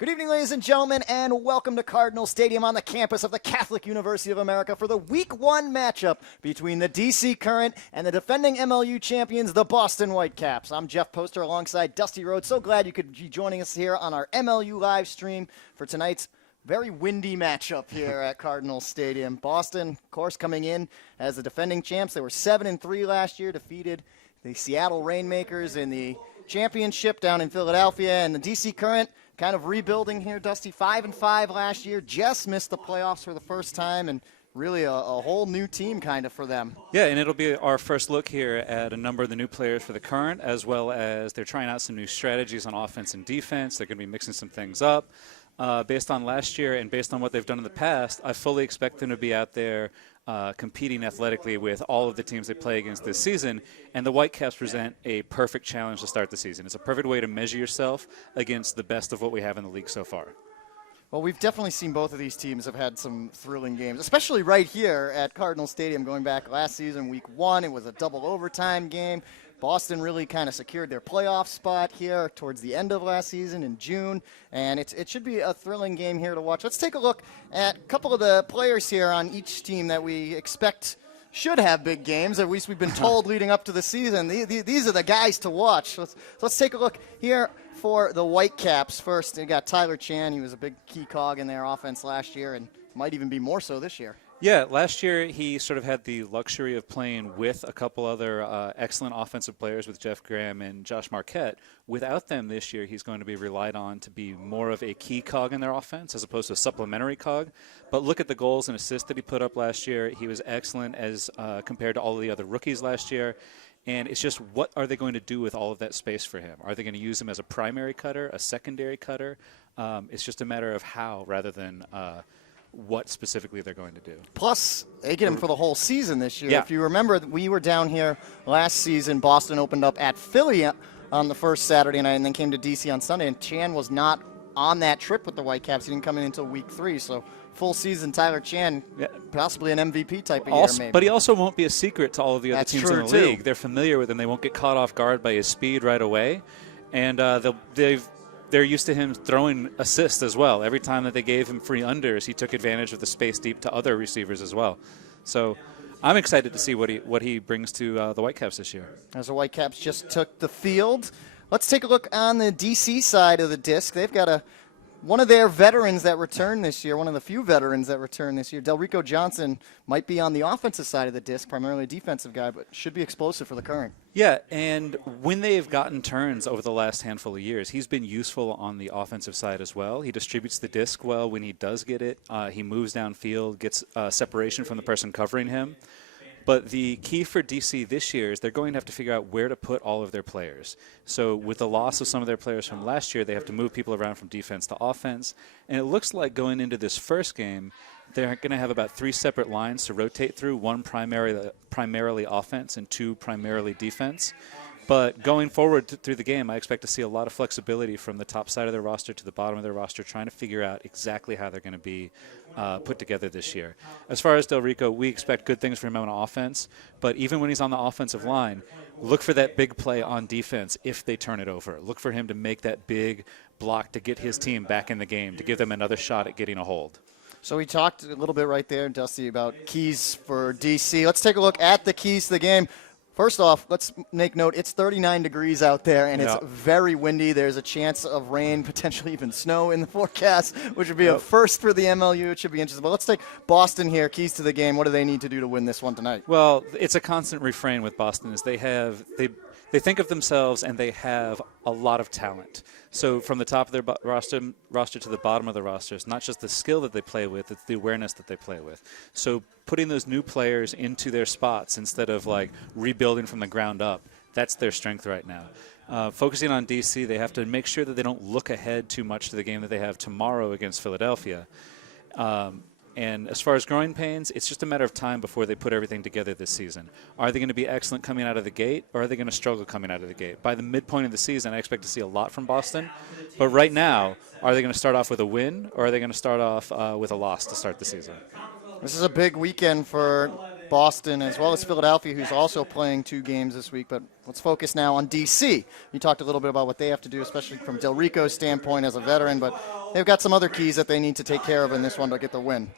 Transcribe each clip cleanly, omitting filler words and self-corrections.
Good evening, ladies and gentlemen, and welcome to Cardinal Stadium on the campus of the Catholic University of America for the Week 1 matchup between the DC Current and the defending MLU champions, the Boston Whitecaps. I'm Jeff Poster alongside Dusty Rhodes. So glad you could be joining us here on our MLU live stream for tonight's very windy matchup here at Cardinal Stadium. Boston, of course, coming in as the defending champs. They were 7-3 last year, defeated the Seattle Rainmakers in the championship down in Philadelphia, and the DC Current kind of rebuilding here, Dusty. 5-5 last year, just missed the playoffs for the first time, and really a whole new team kind of for them. Yeah, and it'll be our first look here at a number of the new players for the Current, as well as they're trying out some new strategies on offense and defense. They're going to be mixing some things up. Based on last year and based on what they've done in the past, I fully expect them to be out there competing athletically with all of the teams they play against this season, and the Whitecaps present a perfect challenge to start the season. It's a perfect way to measure yourself against the best of what we have in the league so far. Well, we've definitely seen both of these teams have had some thrilling games, especially right here at Cardinal Stadium. Going back last season, Week 1, it was a double overtime game. Boston really kind of secured their playoff spot here towards the end of last season in June, and it should be a thrilling game here to watch. Let's take a look at a couple of the players here on each team that we expect should have big games. At least we've been told leading up to the season. These are the guys to watch. Let's take a look here for the Whitecaps. First, you got Tyler Chan. He was a big key cog in their offense last year and might even be more so this year. Yeah, last year he sort of had the luxury of playing with a couple other excellent offensive players with Jeff Graham and Josh Marquette. Without them this year, he's going to be relied on to be more of a key cog in their offense as opposed to a supplementary cog. But look at the goals and assists that he put up last year. He was excellent as compared to all of the other rookies last year. And it's just, what are they going to do with all of that space for him? Are they going to use him as a primary cutter, a secondary cutter? It's just a matter of how rather than what specifically they're going to do. Plus, they get him for the whole season this year. Yeah. If you remember, we were down here last season. Boston opened up at Philly on the first Saturday night and then came to DC on Sunday, and Chan was not on that trip with the Whitecaps. He didn't come in until Week 3, so full season Tyler Chan, possibly an MVP type of year maybe. But he also won't be a secret to all of the other teams in the true, league. too. They're familiar with him. They won't get caught off guard by his speed right away. And they're used to him throwing assists as well. Every time that they gave him free unders, he took advantage of the space deep to other receivers as well. So I'm excited to see what he brings to the Whitecaps this year. As the Whitecaps just took the field, let's take a look on the DC side of the disc. They've got one of their veterans that returned this year, one of the few veterans that returned this year. Delrico Johnson might be on the offensive side of the disc, primarily a defensive guy, but should be explosive for the Current. Yeah, and when they've gotten turns over the last handful of years, he's been useful on the offensive side as well. He distributes the disc well when he does get it. He moves downfield, gets separation from the person covering him. But the key for DC this year is they're going to have to figure out where to put all of their players. So with the loss of some of their players from last year, they have to move people around from defense to offense. And it looks like going into this first game, they're going to have about 3 separate lines to rotate through, one primarily offense and 2 primarily defense. But going forward through the game, I expect to see a lot of flexibility from the top side of their roster to the bottom of their roster, trying to figure out exactly how they're going to be put together this year. As far as Delrico, we expect good things from him on offense, but even when he's on the offensive line, look for that big play on defense if they turn it over. Look for him to make that big block to get his team back in the game, to give them another shot at getting a hold. So we talked a little bit right there, Dusty, about keys for DC. Let's take a look at the keys to the game. First off, let's make note, it's 39 degrees out there, and it's very windy. There's a chance of rain, potentially even snow in the forecast, which would be a first for the MLU. It should be interesting. But let's take Boston here, keys to the game. What do they need to do to win this one tonight? Well, it's a constant refrain with Boston is they think of themselves and they have a lot of talent. So from the top of their roster to the bottom of the roster, it's not just the skill that they play with, it's the awareness that they play with. So putting those new players into their spots instead of like rebuilding from the ground up, that's their strength right now. Focusing on DC, they have to make sure that they don't look ahead too much to the game that they have tomorrow against Philadelphia. And as far as growing pains, it's just a matter of time before they put everything together this season. Are they going to be excellent coming out of the gate, or are they going to struggle coming out of the gate? By the midpoint of the season, I expect to see a lot from Boston. But right now, are they going to start off with a win, or are they going to start off with a loss to start the season? This is a big weekend for Boston as well as Philadelphia, who's also playing 2 games this week. But let's focus now on DC. You talked a little bit about what they have to do, especially from Delrico's standpoint as a veteran. But they've got some other keys that they need to take care of in this one to get the win.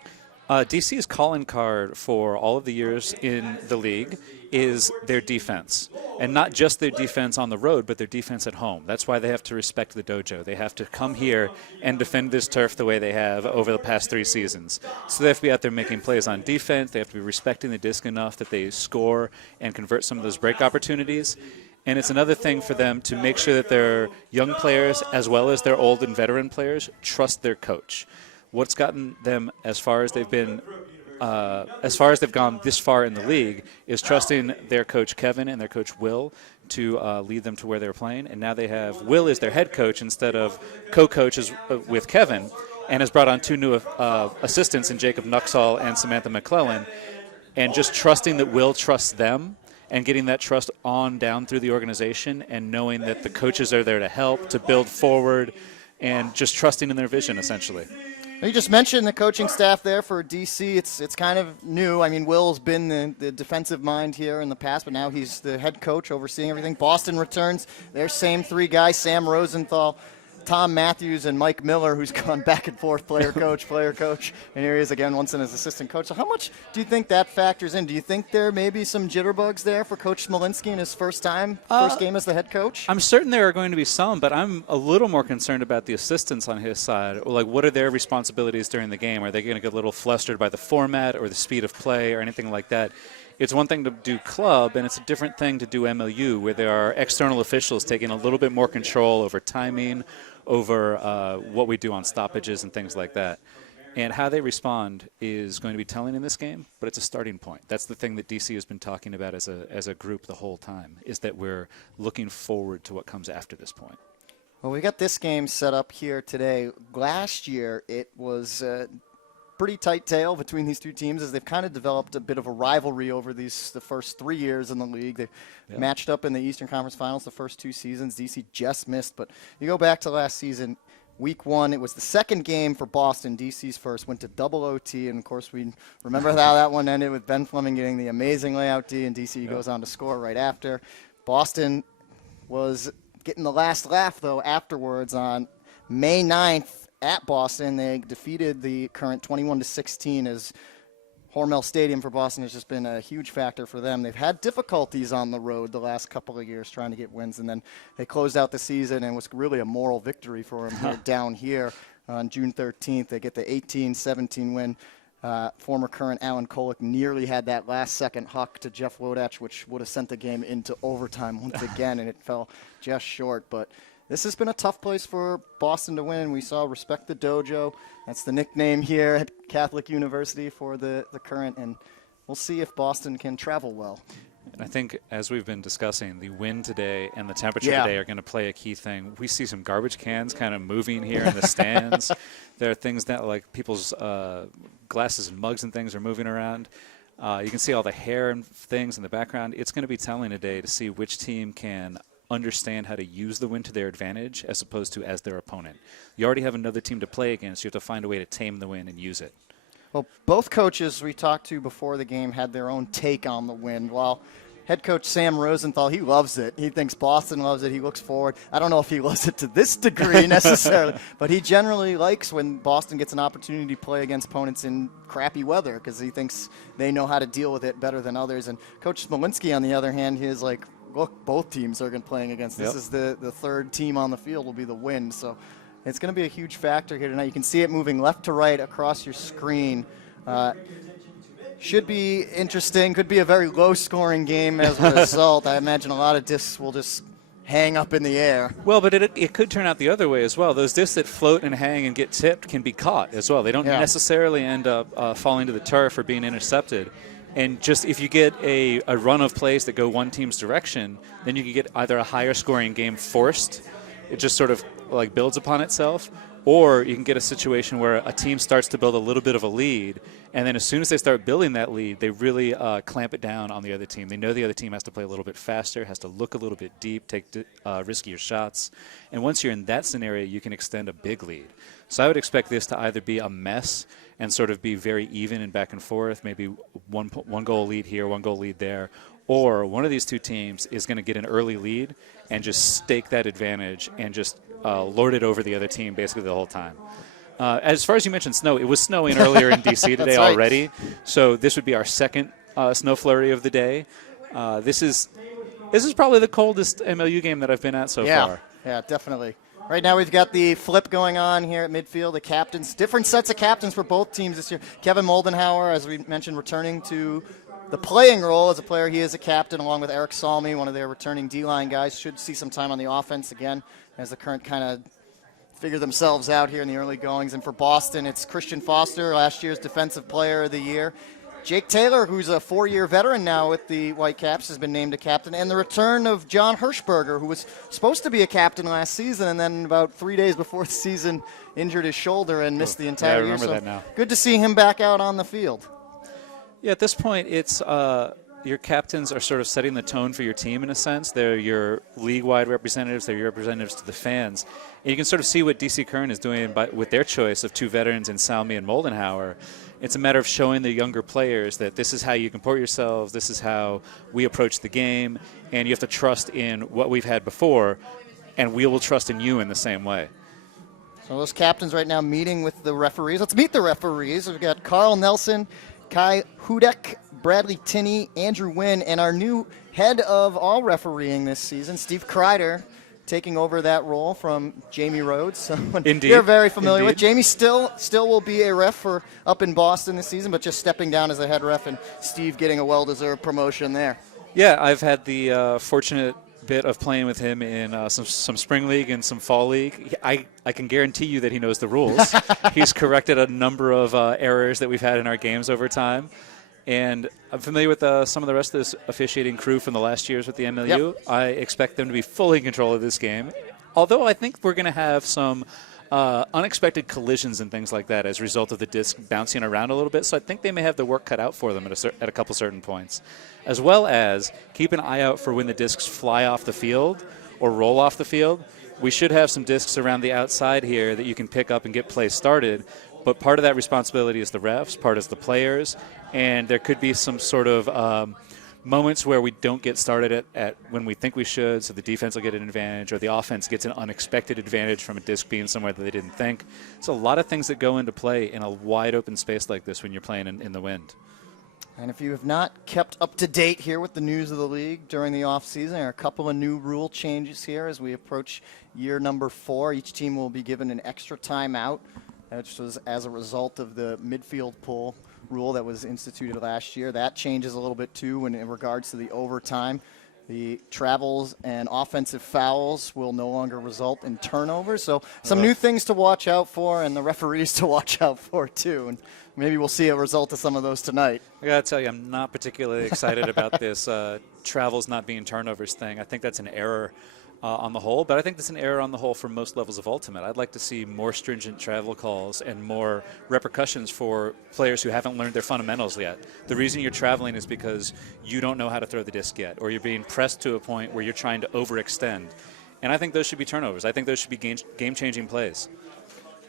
DC's calling card for all of the years in the league is their defense. And not just their defense on the road, but their defense at home. That's why they have to respect the dojo. They have to come here and defend this turf the way they have over the past 3 seasons. So they have to be out there making plays on defense. They have to be respecting the disc enough that they score and convert some of those break opportunities. And it's another thing for them to make sure that their young players, as well as their old and veteran players, trust their coach. What's gotten them as far as they've been, as far as they've gone this far in the league, is trusting their coach Kevin and their coach Will to lead them to where they're playing. And now they have Will as their head coach instead of co-coaches with Kevin, and has brought on 2 new assistants in Jacob Nuxall and Samantha McClellan. And just trusting that Will trusts them and getting that trust on down through the organization, and knowing that the coaches are there to help, to build forward, and just trusting in their vision, essentially. You just mentioned the coaching staff there for DC. It's kind of new. I mean, Will's been the defensive mind here in the past, but now he's the head coach overseeing everything. Boston returns their same 3 guys, Sam Rosenthal, Tom Matthews, and Mike Miller, who's gone back and forth, player, coach, and here he is again once in his assistant coach. So how much do you think that factors in? Do you think there may be some jitterbugs there for Coach Smolinski in his first game as the head coach? I'm certain there are going to be some, but I'm a little more concerned about the assistants on his side. Like, what are their responsibilities during the game? Are they going to get a little flustered by the format or the speed of play or anything like that? It's one thing to do club, and it's a different thing to do MLU, where there are external officials taking a little bit more control over timing, over what we do on stoppages and things like that. And how they respond is going to be telling in this game, but it's a starting point. That's the thing that DC has been talking about as a group the whole time, is that we're looking forward to what comes after this point. Well, we got this game set up here today. Last year, it was pretty tight tail between these 2 teams, as they've kind of developed a bit of a rivalry over the first 3 years in the league. They matched up in the Eastern Conference Finals the first 2 seasons. DC just missed, but you go back to last season, week 1, it was the second game for Boston. DC's first went to double OT, and of course we remember how that one ended with Ben Fleming getting the amazing layout D, and DC goes on to score right after. Boston was getting the last laugh, though, afterwards on May 9th. At Boston, they defeated the current 21-16, as Hormel Stadium for Boston has just been a huge factor for them. They've had difficulties on the road the last couple of years trying to get wins, and then they closed out the season, and it was really a moral victory for them down here on June 13th. They get the 18-17 win. Former current Alan Kolick nearly had that last-second huck to Jeff Wodach, which would have sent the game into overtime once again, and it fell just short. But this has been a tough place for Boston to win. We saw Respect the Dojo. That's the nickname here at Catholic University for the current, and we'll see if Boston can travel well. And I think, as we've been discussing, the wind today and the temperature today are going to play a key thing. We see some garbage cans kind of moving here in the stands. There are things that, like, people's glasses and mugs and things are moving around. You can see all the hair and things in the background. It's going to be telling today to see which team can understand how to use the wind to their advantage as opposed to as their opponent. You already have another team to play against. You have to find a way to tame the wind and use it. Well, both coaches we talked to before the game had their own take on the wind. While head coach Sam Rosenthal, he loves it. He thinks Boston loves it. He looks forward. I don't know if he loves it to this degree necessarily, but he generally likes when Boston gets an opportunity to play against opponents in crappy weather, because he thinks they know how to deal with it better than others. And Coach Smolinski, on the other hand, he is like, look, both teams are going to playing against. This is the third team on the field will be the wind. So it's going to be a huge factor here tonight. You can see it moving left to right across your screen. Should be interesting. Could be a very low-scoring game as a result. I imagine a lot of discs will just hang up in the air. Well, but it could turn out the other way as well. Those discs that float and hang and get tipped can be caught as well. They don't necessarily end up falling to the turf or being intercepted. And just if you get a run of plays that go one team's direction, then you can get either a higher scoring game forced. It just sort of like builds upon itself. Or you can get a situation where a team starts to build a little bit of a lead, and then as soon as they start building that lead, they really clamp it down on the other team. They know the other team has to play a little bit faster, has to look a little bit deep, take riskier shots. And once you're in that scenario, you can extend a big lead. So I would expect this to either be a mess and sort of be very even and back and forth, maybe one goal lead here, one goal lead there, or one of these two teams is going to get an early lead and just stake that advantage and just lord it over the other team basically the whole time. As far as you mentioned snow, it was snowing earlier in D.C. today right. already, so this would be our second snow flurry of the day. This is probably the coldest MLU game that I've been at so far. Yeah, definitely. Right now we've got the flip going on here at midfield. The captains, different sets of captains for both teams this year. Kevin Moldenhauer, as we mentioned, returning to the playing role as a player. He is a captain along with Eric Salmi, one of their returning D-line guys. Should see some time on the offense again as the Current kind of figure themselves out here in the early goings. And for Boston, it's Christian Foster, last year's Defensive Player of the Year. Jake Taylor, who's a 4-year veteran now with the Whitecaps, has been named a captain. And the return of John Hirschberger, who was supposed to be a captain last season and then about 3 days before the season injured his shoulder and missed the entire year. I remember that now. Good to see him back out on the field. Yeah, at this point, it's your captains are sort of setting the tone for your team in a sense. They're your league-wide representatives. They're your representatives to the fans. And you can sort of see what DC Current is doing with their choice of two veterans in Salmi and Moldenhauer. It's a matter of showing the younger players that this is how you comport yourselves, this is how we approach the game, and you have to trust in what we've had before, and we will trust in you in the same way. So those captains right now meeting with the referees. Let's meet the referees. We've got Carl Nelson, Kai Hudek, Bradley Tinney, Andrew Wynn, and our new head of all refereeing this season, Steve Kreider, taking over that role from Jamie Rhodes, someone you're very familiar with. Jamie still will be a ref for up in Boston this season, but just stepping down as a head ref, and Steve getting a well-deserved promotion there. Yeah, I've had the fortunate bit of playing with him in some spring league and some fall league. I can guarantee you that he knows the rules. He's corrected a number of errors that we've had in our games over time. And I'm familiar with some of the rest of this officiating crew from the last years with the MLU. Yep. I expect them to be fully in control of this game. Although I think we're going to have some unexpected collisions and things like that as a result of the disc bouncing around a little bit. So I think they may have the work cut out for them at a couple certain points. As well as keep an eye out for when the discs fly off the field or roll off the field. We should have some discs around the outside here that you can pick up and get play started. But part of that responsibility is the refs, part is the players, and there could be some sort of moments where we don't get started at when we think we should, so the defense will get an advantage, or the offense gets an unexpected advantage from a disc being somewhere that they didn't think. So a lot of things that go into play in a wide open space like this when you're playing in the wind. And if you have not kept up to date here with the news of the league during the offseason, there are a couple of new rule changes here as we approach year number 4. Each team will be given an extra timeout, which was as a result of the midfield pull rule that was instituted last year. That changes a little bit too when in regards to the overtime. The travels and offensive fouls will no longer result in turnovers. So some new things to watch out for, and the referees to watch out for too. And maybe we'll see a result of some of those tonight. I got to tell you, I'm not particularly excited about this travels not being turnovers thing. I think that's an error on the whole, but I think that's an error on the whole for most levels of Ultimate. I'd like to see more stringent travel calls and more repercussions for players who haven't learned their fundamentals yet. The reason you're traveling is because you don't know how to throw the disc yet, or you're being pressed to a point where you're trying to overextend. And I think those should be turnovers. I think those should be game-changing plays.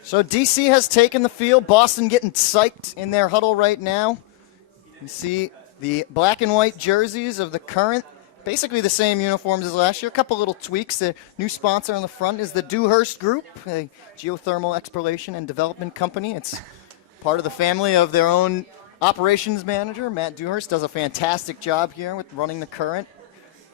So DC has taken the field. Boston getting psyched in their huddle right now. You see the black and white jerseys of the Current. Basically the same uniforms as last year. A couple little tweaks. The new sponsor on the front is the Dewhurst Group, a geothermal exploration and development company. It's part of the family of their own operations manager. Matt Dewhurst does a fantastic job here with running the Current.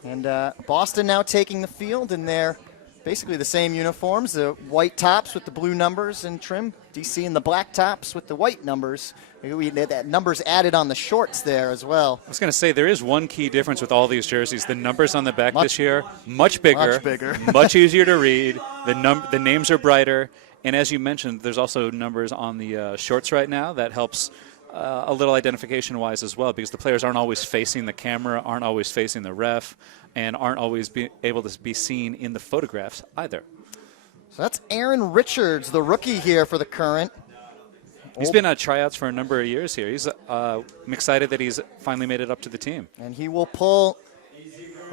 And Boston now taking the field in their basically the same uniforms, the white tops with the blue numbers and trim. DC in the black tops with the white numbers. We had that numbers added on the shorts there as well. I was going to say, there is one key difference with all these jerseys. The numbers on the back this year, much bigger, much easier to read. The names are brighter. And as you mentioned, there's also numbers on the shorts right now. That helps a little identification-wise as well, because the players aren't always facing the camera, aren't always facing the ref, and aren't always able to be seen in the photographs either. So that's Aaron Richards, the rookie here for the Current. He's been on tryouts for a number of years here. I'm excited that he's finally made it up to the team. And he will pull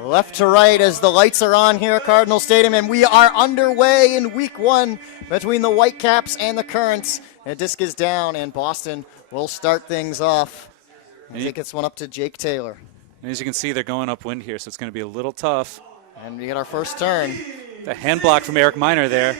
left to right as the lights are on here at Cardinal Stadium, and we are underway in week 1 between the Whitecaps and the Currents. And the disc is down, and Boston will start things off. And he gets one up to Jake Taylor. And as you can see, they're going upwind here, so it's going to be a little tough. And we get our first turn. The hand block from Eric Miner there.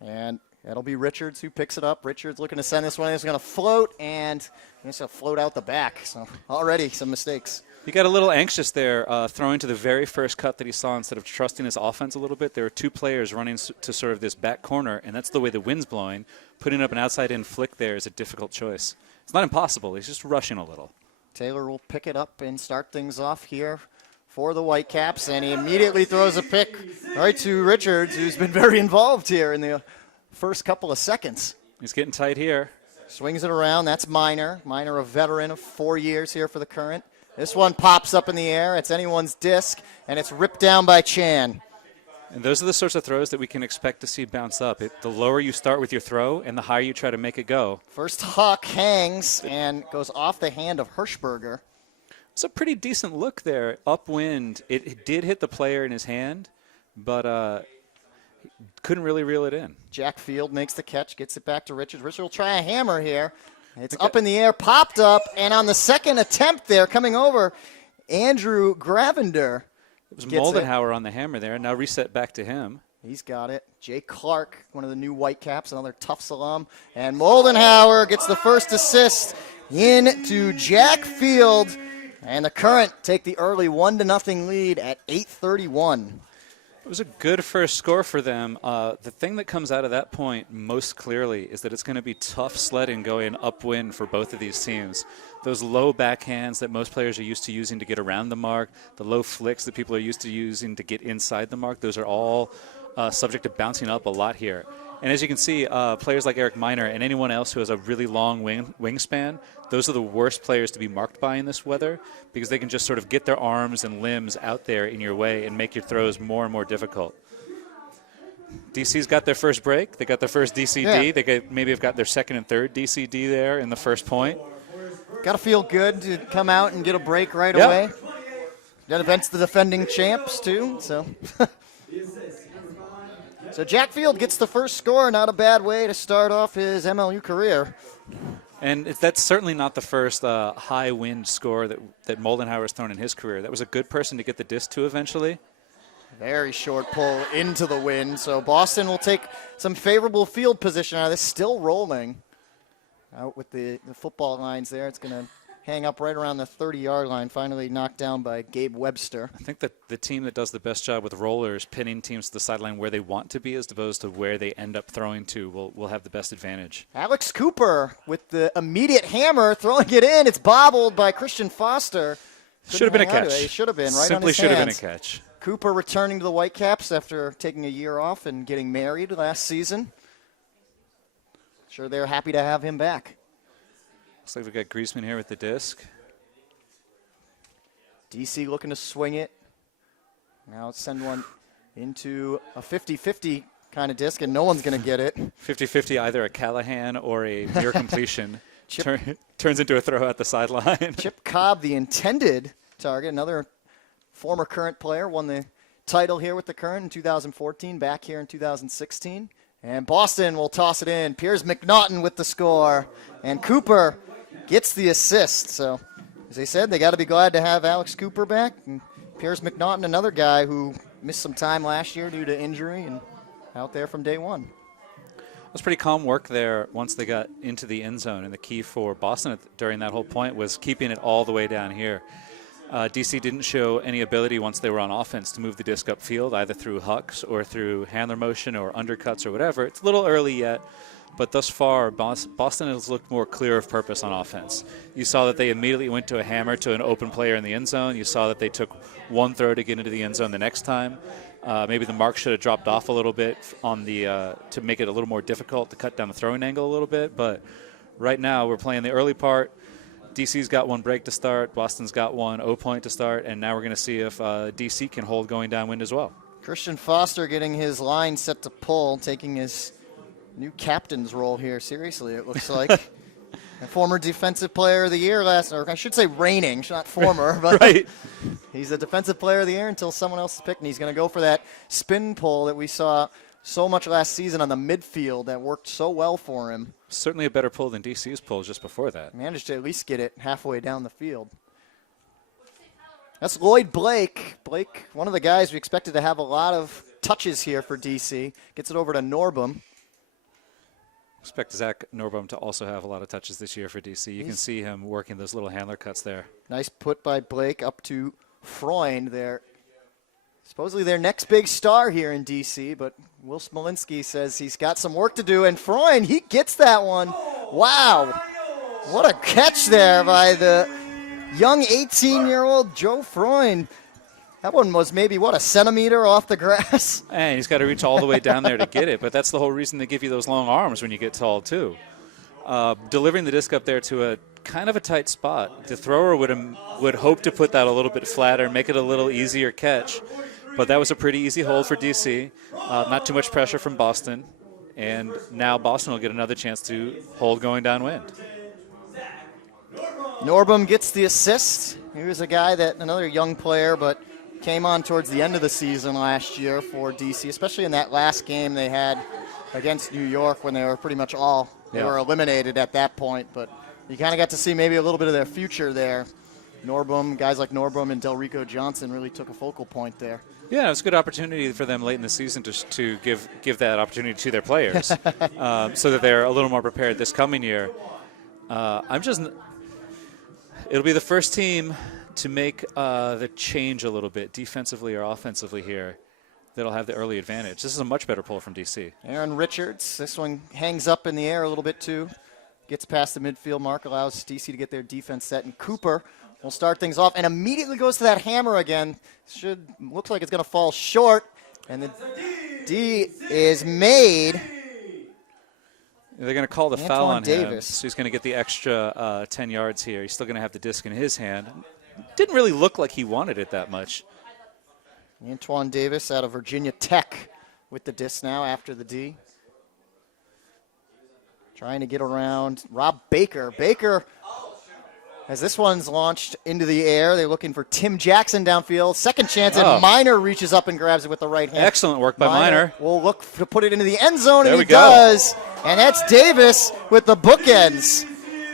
And that'll be Richards who picks it up. Richards looking to send this one. He's going to float, and it's going to float out the back. So already some mistakes. He got a little anxious there, throwing to the very first cut that he saw instead of trusting his offense a little bit. There were two players running to sort of this back corner, and that's the way the wind's blowing. Putting up an outside-in flick there is a difficult choice. It's not impossible. He's just rushing a little. Taylor will pick it up and start things off here for the Whitecaps, and he immediately throws a pick right to Richards, who's been very involved here in the first couple of seconds. He's getting tight here. Swings it around. That's Miner. Miner, a veteran of 4 years here for the Current. This one pops up in the air. It's anyone's disc, and it's ripped down by Chan. And those are the sorts of throws that we can expect to see bounce up. The lower you start with your throw and the higher you try to make it go. First huck hangs and goes off the hand of Hirschberger. It's a pretty decent look there. Upwind, it did hit the player in his hand, but couldn't really reel it in. Jack Field makes the catch, gets it back to Richards. Richards will try a hammer here. It's up in the air, popped up, and on the second attempt there, coming over, Andrew Gravender. It was Moldenhauer on the hammer there. Now reset back to him. He's got it. Jay Clark, one of the new Whitecaps, another Tufts alum. And Moldenhauer gets the first assist into Jack Field. And the Current take the early 1-0 lead at 8:31. It was a good first score for them. The thing that comes out of that point most clearly is that it's going to be tough sledding going upwind for both of these teams. Those low backhands that most players are used to using to get around the mark, the low flicks that people are used to using to get inside the mark, those are all subject to bouncing up a lot here. And as you can see, players like Eric Miner and anyone else who has a really long wingspan, those are the worst players to be marked by in this weather because they can just sort of get their arms and limbs out there in your way and make your throws more and more difficult. DC's got their first break. They got their first DCD. Yeah. They maybe have got their second and third DCD there in the first point. Got to feel good to come out and get a break right away. That event's the defending champs, too. So Jack Field gets the first score. Not a bad way to start off his MLU career. And that's certainly not the first high wind score that Moldenhauer has thrown in his career. That was a good person to get the disc to eventually. Very short pull into the wind. So Boston will take some favorable field position out of this. Still rolling out with the football lines there. It's going to hang up right around the 30-yard line, finally knocked down by Gabe Webster. I think that the team that does the best job with rollers, pinning teams to the sideline where they want to be as opposed to where they end up throwing to, will have the best advantage. Alex Cooper with the immediate hammer, throwing it in. It's bobbled by Christian Foster. Should have been a catch. It should have been, right Simply on his should have been hands. a catch. Cooper returning to the Whitecaps after taking a year off and getting married last season. Sure they're happy to have him back. Looks like we've got Griezmann here with the disc. DC looking to swing it. Now let's send one into a 50-50 kind of disc, and no one's going to get it. 50-50, either a Callahan or a near completion. Turns into a throw at the sideline. Chip Cobb, the intended target, another former Current player, won the title here with the Current in 2014, back here in 2016. And Boston will toss it in. Piers McNaughton with the score. And Cooper gets the assist. So, as they said, they got to be glad to have Alex Cooper back. And Piers McNaughton, another guy who missed some time last year due to injury and out there from day one. It was pretty calm work there once they got into the end zone. And the key for Boston during that whole point was keeping it all the way down here. DC didn't show any ability once they were on offense to move the disc upfield, either through hucks or through handler motion or undercuts or whatever. It's a little early yet, but thus far, Boston has looked more clear of purpose on offense. You saw that they immediately went to a hammer to an open player in the end zone. You saw that they took one throw to get into the end zone the next time. Maybe the mark should have dropped off a little bit on the to make it a little more difficult to cut down the throwing angle a little bit, but right now we're playing the early part. DC's got one break to start, Boston's got one O-point to start, and now we're going to see if DC can hold going downwind as well. Christian Foster getting his line set to pull, taking his new captain's role here. Seriously, it looks like. A former defensive player of the year or I should say reigning, not former, but right. He's a defensive player of the year until someone else is picked, and he's going to go for that spin pull that we saw so much last season on the midfield that worked so well for him. Certainly a better pull than DC's pull just before that. Managed to at least get it halfway down the field. That's Lloyd Blake. Blake, one of the guys we expected to have a lot of touches here for DC. Gets it over to Norbum. Expect Zach Norbum to also have a lot of touches this year for DC. You can see him working those little handler cuts there. Nice put by Blake up to Freund there. Supposedly their next big star here in DC, but Will Smolinski says he's got some work to do, and Freund, he gets that one. Wow. What a catch there by the young 18-year-old Joe Freund. That one was maybe, a centimeter off the grass? And he's got to reach all the way down there to get it, but that's the whole reason they give you those long arms when you get tall, too. Delivering the disc up there to a kind of a tight spot. The thrower would hope to put that a little bit flatter, make it a little easier catch, but that was a pretty easy hold for DC. Not too much pressure from Boston, and now Boston will get another chance to hold going downwind. Norbum gets the assist. He was a guy that, another young player, but came on towards the end of the season last year for DC, especially in that last game they had against New York when they were pretty much they were eliminated at that point. But you kind of got to see maybe a little bit of their future there. Norbum, guys like Norbum and Delrico Johnson really took a focal point there. Yeah, it was a good opportunity for them late in the season to give that opportunity to their players so that they're a little more prepared this coming year. It'll be the first team to make the change a little bit, defensively or offensively here, that'll have the early advantage. This is a much better pull from DC. Aaron Richards, this one hangs up in the air a little bit too. Gets past the midfield mark, allows DC to get their defense set, and Cooper will start things off and immediately goes to that hammer again. Looks like it's going to fall short, and the D is made. They're going to call the foul on Davis. him, so he's going to get the extra 10 yards here. He's still going to have the disc in his hand. Didn't really look like he wanted it that much. Antoine Davis out of Virginia Tech with the disc now after the D. Trying to get around Rob Baker. Baker, as this one's launched into the air, they're looking for Tim Jackson downfield. Second chance, and Minor reaches up and grabs it with the right hand. Excellent work by Minor. Will look to put it into the end zone, there and he does. And that's Davis with the bookends.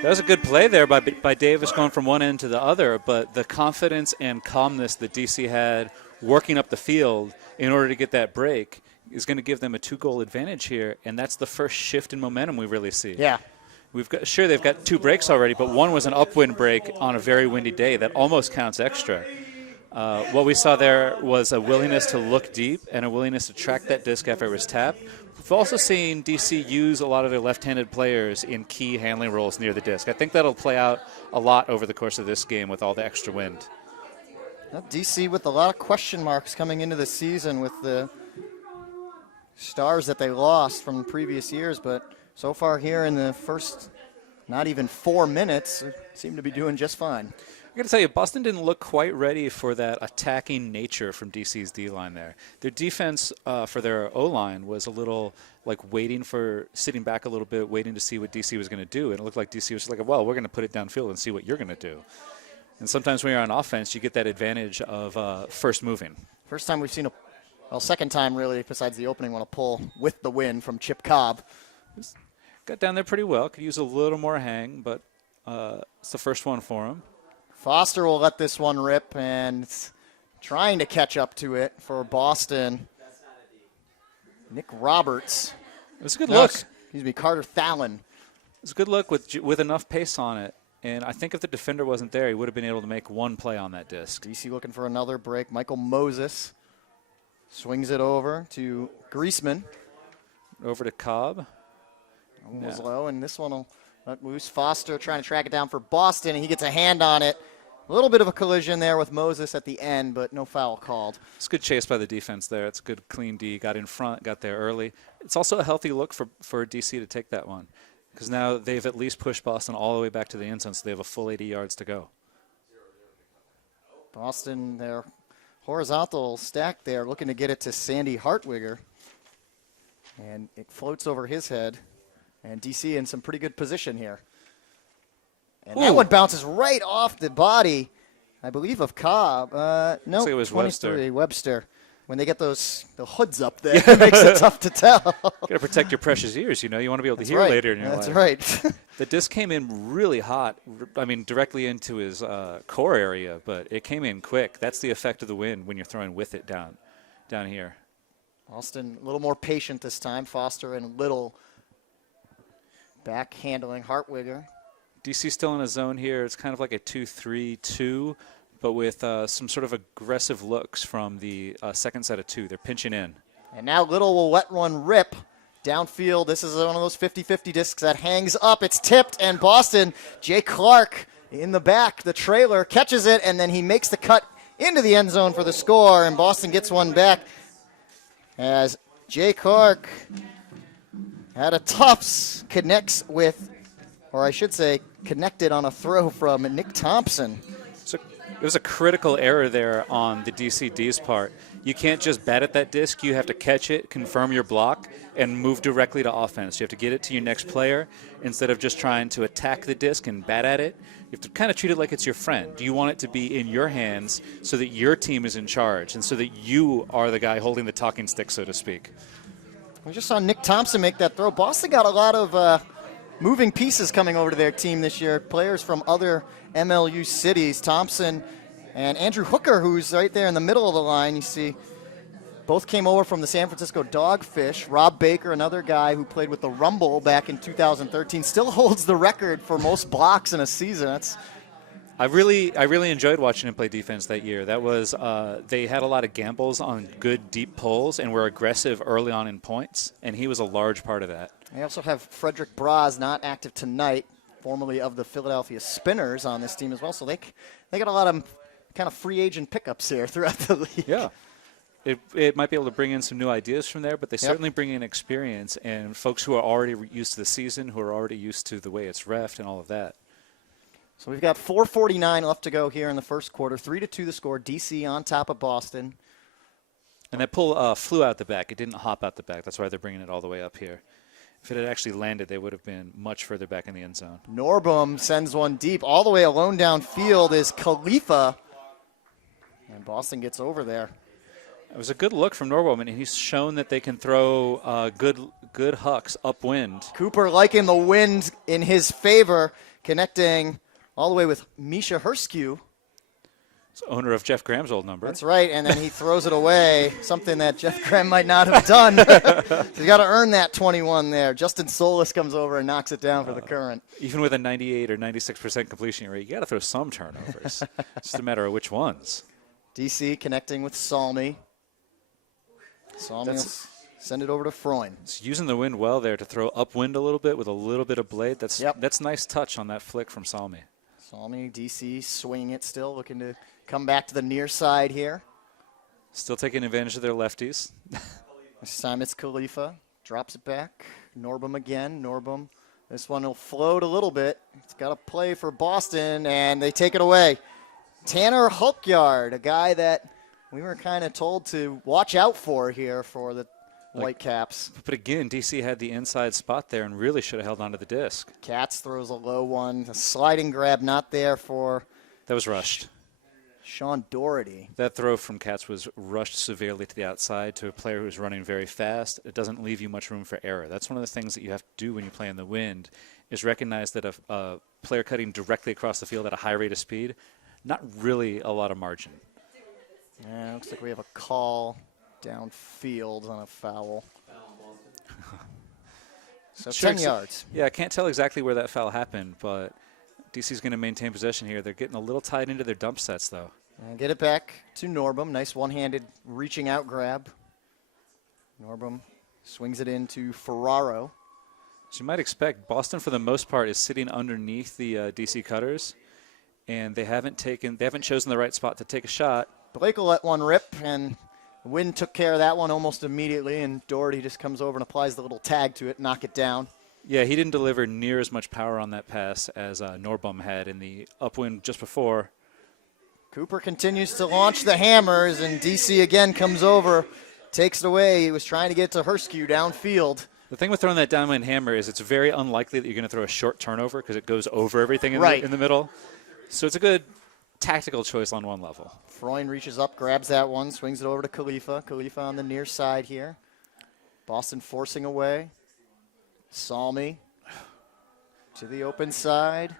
That was a good play there by Davis going from one end to the other, but the confidence and calmness that DC had working up the field in order to get that break is going to give them a 2-goal advantage here, and that's the first shift in momentum we really see. Yeah. They've got 2 breaks already, but one was an upwind break on a very windy day. That almost counts extra. What we saw there was a willingness to look deep and a willingness to track that disc after it was tapped. We've also seen DC use a lot of their left-handed players in key handling roles near the disc. I think that'll play out a lot over the course of this game with all the extra wind. Well, DC with a lot of question marks coming into the season with the stars that they lost from the previous years, but so far here in the first not even 4 minutes, they seem to be doing just fine. I got to tell you, Boston didn't look quite ready for that attacking nature from DC's D-line there. Their defense for their O-line was a little like sitting back a little bit, waiting to see what DC was going to do. And it looked like DC was like, well, we're going to put it downfield and see what you're going to do. And sometimes when you're on offense, you get that advantage of first moving. First time we've seen second time really, besides the opening one, a pull with the win from Chip Cobb. Got down there pretty well. Could use a little more hang, but it's the first one for him. Foster will let this one rip, and trying to catch up to it for Boston. Nick Roberts. It was a good look. Excuse me, Carter Thalen. It was a good look with enough pace on it. And I think if the defender wasn't there, he would have been able to make one play on that disc. DC looking for another break. Michael Moses swings it over to Griezmann. Over to Cobb. Almost low, and this one will let loose. Foster trying to track it down for Boston, and he gets a hand on it. A little bit of a collision there with Moses at the end, but no foul called. It's a good chase by the defense there. It's a good, clean D. Got in front, got there early. It's also a healthy look for DC to take that one, because now they've at least pushed Boston all the way back to the end zone, so they have a full 80 yards to go. Boston, their horizontal stack there, looking to get it to Sandy Hartwiger. And it floats over his head. And DC in some pretty good position here. And that one bounces right off the body, I believe, of Cobb. No, it was 23, Webster. When they get the hoods up there, it makes it tough to tell. Got to protect your precious ears, you know. You want to be able to hear right. later in your That's life. That's right. The disc came in really hot, I mean, directly into his core area, but it came in quick. That's the effect of the wind when you're throwing with it down here. Austin a little more patient this time. Foster and Little back handling. Hartwigger. DC still in a zone here. It's kind of like a 2-3-2, but with some sort of aggressive looks from the second set of two. They're pinching in. And now Little will let one rip downfield. This is one of those 50-50 discs that hangs up. It's tipped, and Boston, Jay Clark in the back, the trailer, catches it, and then he makes the cut into the end zone for the score, and Boston gets one back as Jay Clark out of Tufts connects with, or I should say, connected on a throw from Nick Thompson. So it was a critical error there on the DCD's part. You can't just bat at that disc. You have to catch it, confirm your block, and move directly to offense. You have to get it to your next player instead of just trying to attack the disc and bat at it. You have to kind of treat it like it's your friend. You want it to be in your hands so that your team is in charge and so that you are the guy holding the talking stick, so to speak. We just saw Nick Thompson make that throw. Boston got a lot of moving pieces coming over to their team this year. Players from other MLU cities. Thompson and Andrew Hooker, who's right there in the middle of the line. You see, both came over from the San Francisco Dogfish. Rob Baker, another guy who played with the Rumble back in 2013, still holds the record for most blocks in a season. I really enjoyed watching him play defense that year. That was they had a lot of gambles on good deep pulls and were aggressive early on in points, and he was a large part of that. They also have Frederick Braz, not active tonight, formerly of the Philadelphia Spinners, on this team as well. So they got a lot of kind of free agent pickups here throughout the league. Yeah. It might be able to bring in some new ideas from there, but they certainly bring in experience and folks who are already used to the season, who are already used to the way it's reffed and all of that. So we've got 4:49 left to go here in the first quarter. 3-2 the score. DC on top of Boston. And that pull flew out the back. It didn't hop out the back. That's why they're bringing it all the way up here. If it had actually landed, they would have been much further back in the end zone. Norbum sends one deep. All the way alone downfield is Khalifa. And Boston gets over there. It was a good look from Norbum, and he's shown that they can throw good hucks upwind. Cooper liking the wind in his favor, connecting all the way with Misha Herskew. It's owner of Jeff Graham's old number. That's right, and then he throws it away, something that Jeff Graham might not have done. He's got to earn that 21 there. Justin Solis comes over and knocks it down for the Current. Even with a 98 or 96% completion rate, you got to throw some turnovers. It's just a matter of which ones. DC connecting with Salmi. Salmi will send it over to Freund. It's using the wind well there to throw upwind a little bit with a little bit of blade. That's nice touch on that flick from Salmi. Salmi, DC swinging it still, looking to come back to the near side here. Still taking advantage of their lefties. This time it's Khalifa. Drops it back. Norbum again. Norbum. This one will float a little bit. It's got a play for Boston, and they take it away. Tanner Hulkyard, a guy that we were kind of told to watch out for here for the Whitecaps. But again, DC had the inside spot there and really should have held onto the disc. Katz throws a low one. A sliding grab not there for... That was rushed. Sean Doherty. That throw from Katz was rushed severely to the outside to a player who's running very fast. It doesn't leave you much room for error. That's one of the things that you have to do when you play in the wind, is recognize that a player cutting directly across the field at a high rate of speed, not really a lot of margin. Yeah, looks like we have a call downfield on a foul. So Sure, 10 yards. Yeah, I can't tell exactly where that foul happened, but DC's going to maintain possession here. They're getting a little tied into their dump sets, though. And get it back to Norbum. Nice one-handed reaching out grab. Norbum swings it into Ferraro. As you might expect, Boston, for the most part, is sitting underneath the DC cutters, and they haven't chosen the right spot to take a shot. Blake will let one rip, and the wind took care of that one almost immediately, and Doherty just comes over and applies the little tag to it, knock it down. Yeah, he didn't deliver near as much power on that pass as Norbum had in the upwind just before. Cooper continues to launch the hammers, and DC again comes over, takes it away. He was trying to get to Herskew downfield. The thing with throwing that downwind hammer is it's very unlikely that you're going to throw a short turnover because it goes over everything in the middle. So it's a good tactical choice on one level. Freund reaches up, grabs that one, swings it over to Khalifa. Khalifa on the near side here. Boston forcing away. Salmi to the open side.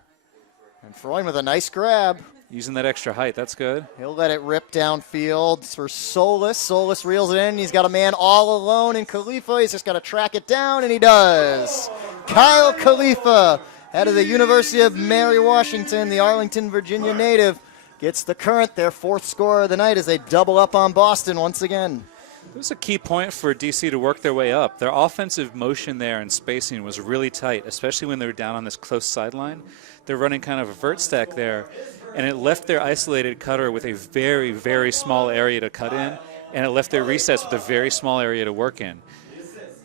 And Freund with a nice grab. Using that extra height, that's good. He'll let it rip downfield for Solis. Solis reels it in. He's got a man all alone in Khalifa. He's just got to track it down, and he does. Kyle Khalifa, out of the University of Mary Washington, the Arlington, Virginia native, gets the Current, their 4th score of the night as they double up on Boston once again. It was a key point for DC to work their way up. Their offensive motion there and spacing was really tight, especially when they were down on this close sideline. They're running kind of a vert stack there, and it left their isolated cutter with a very, very small area to cut in, and it left their resets with a very small area to work in.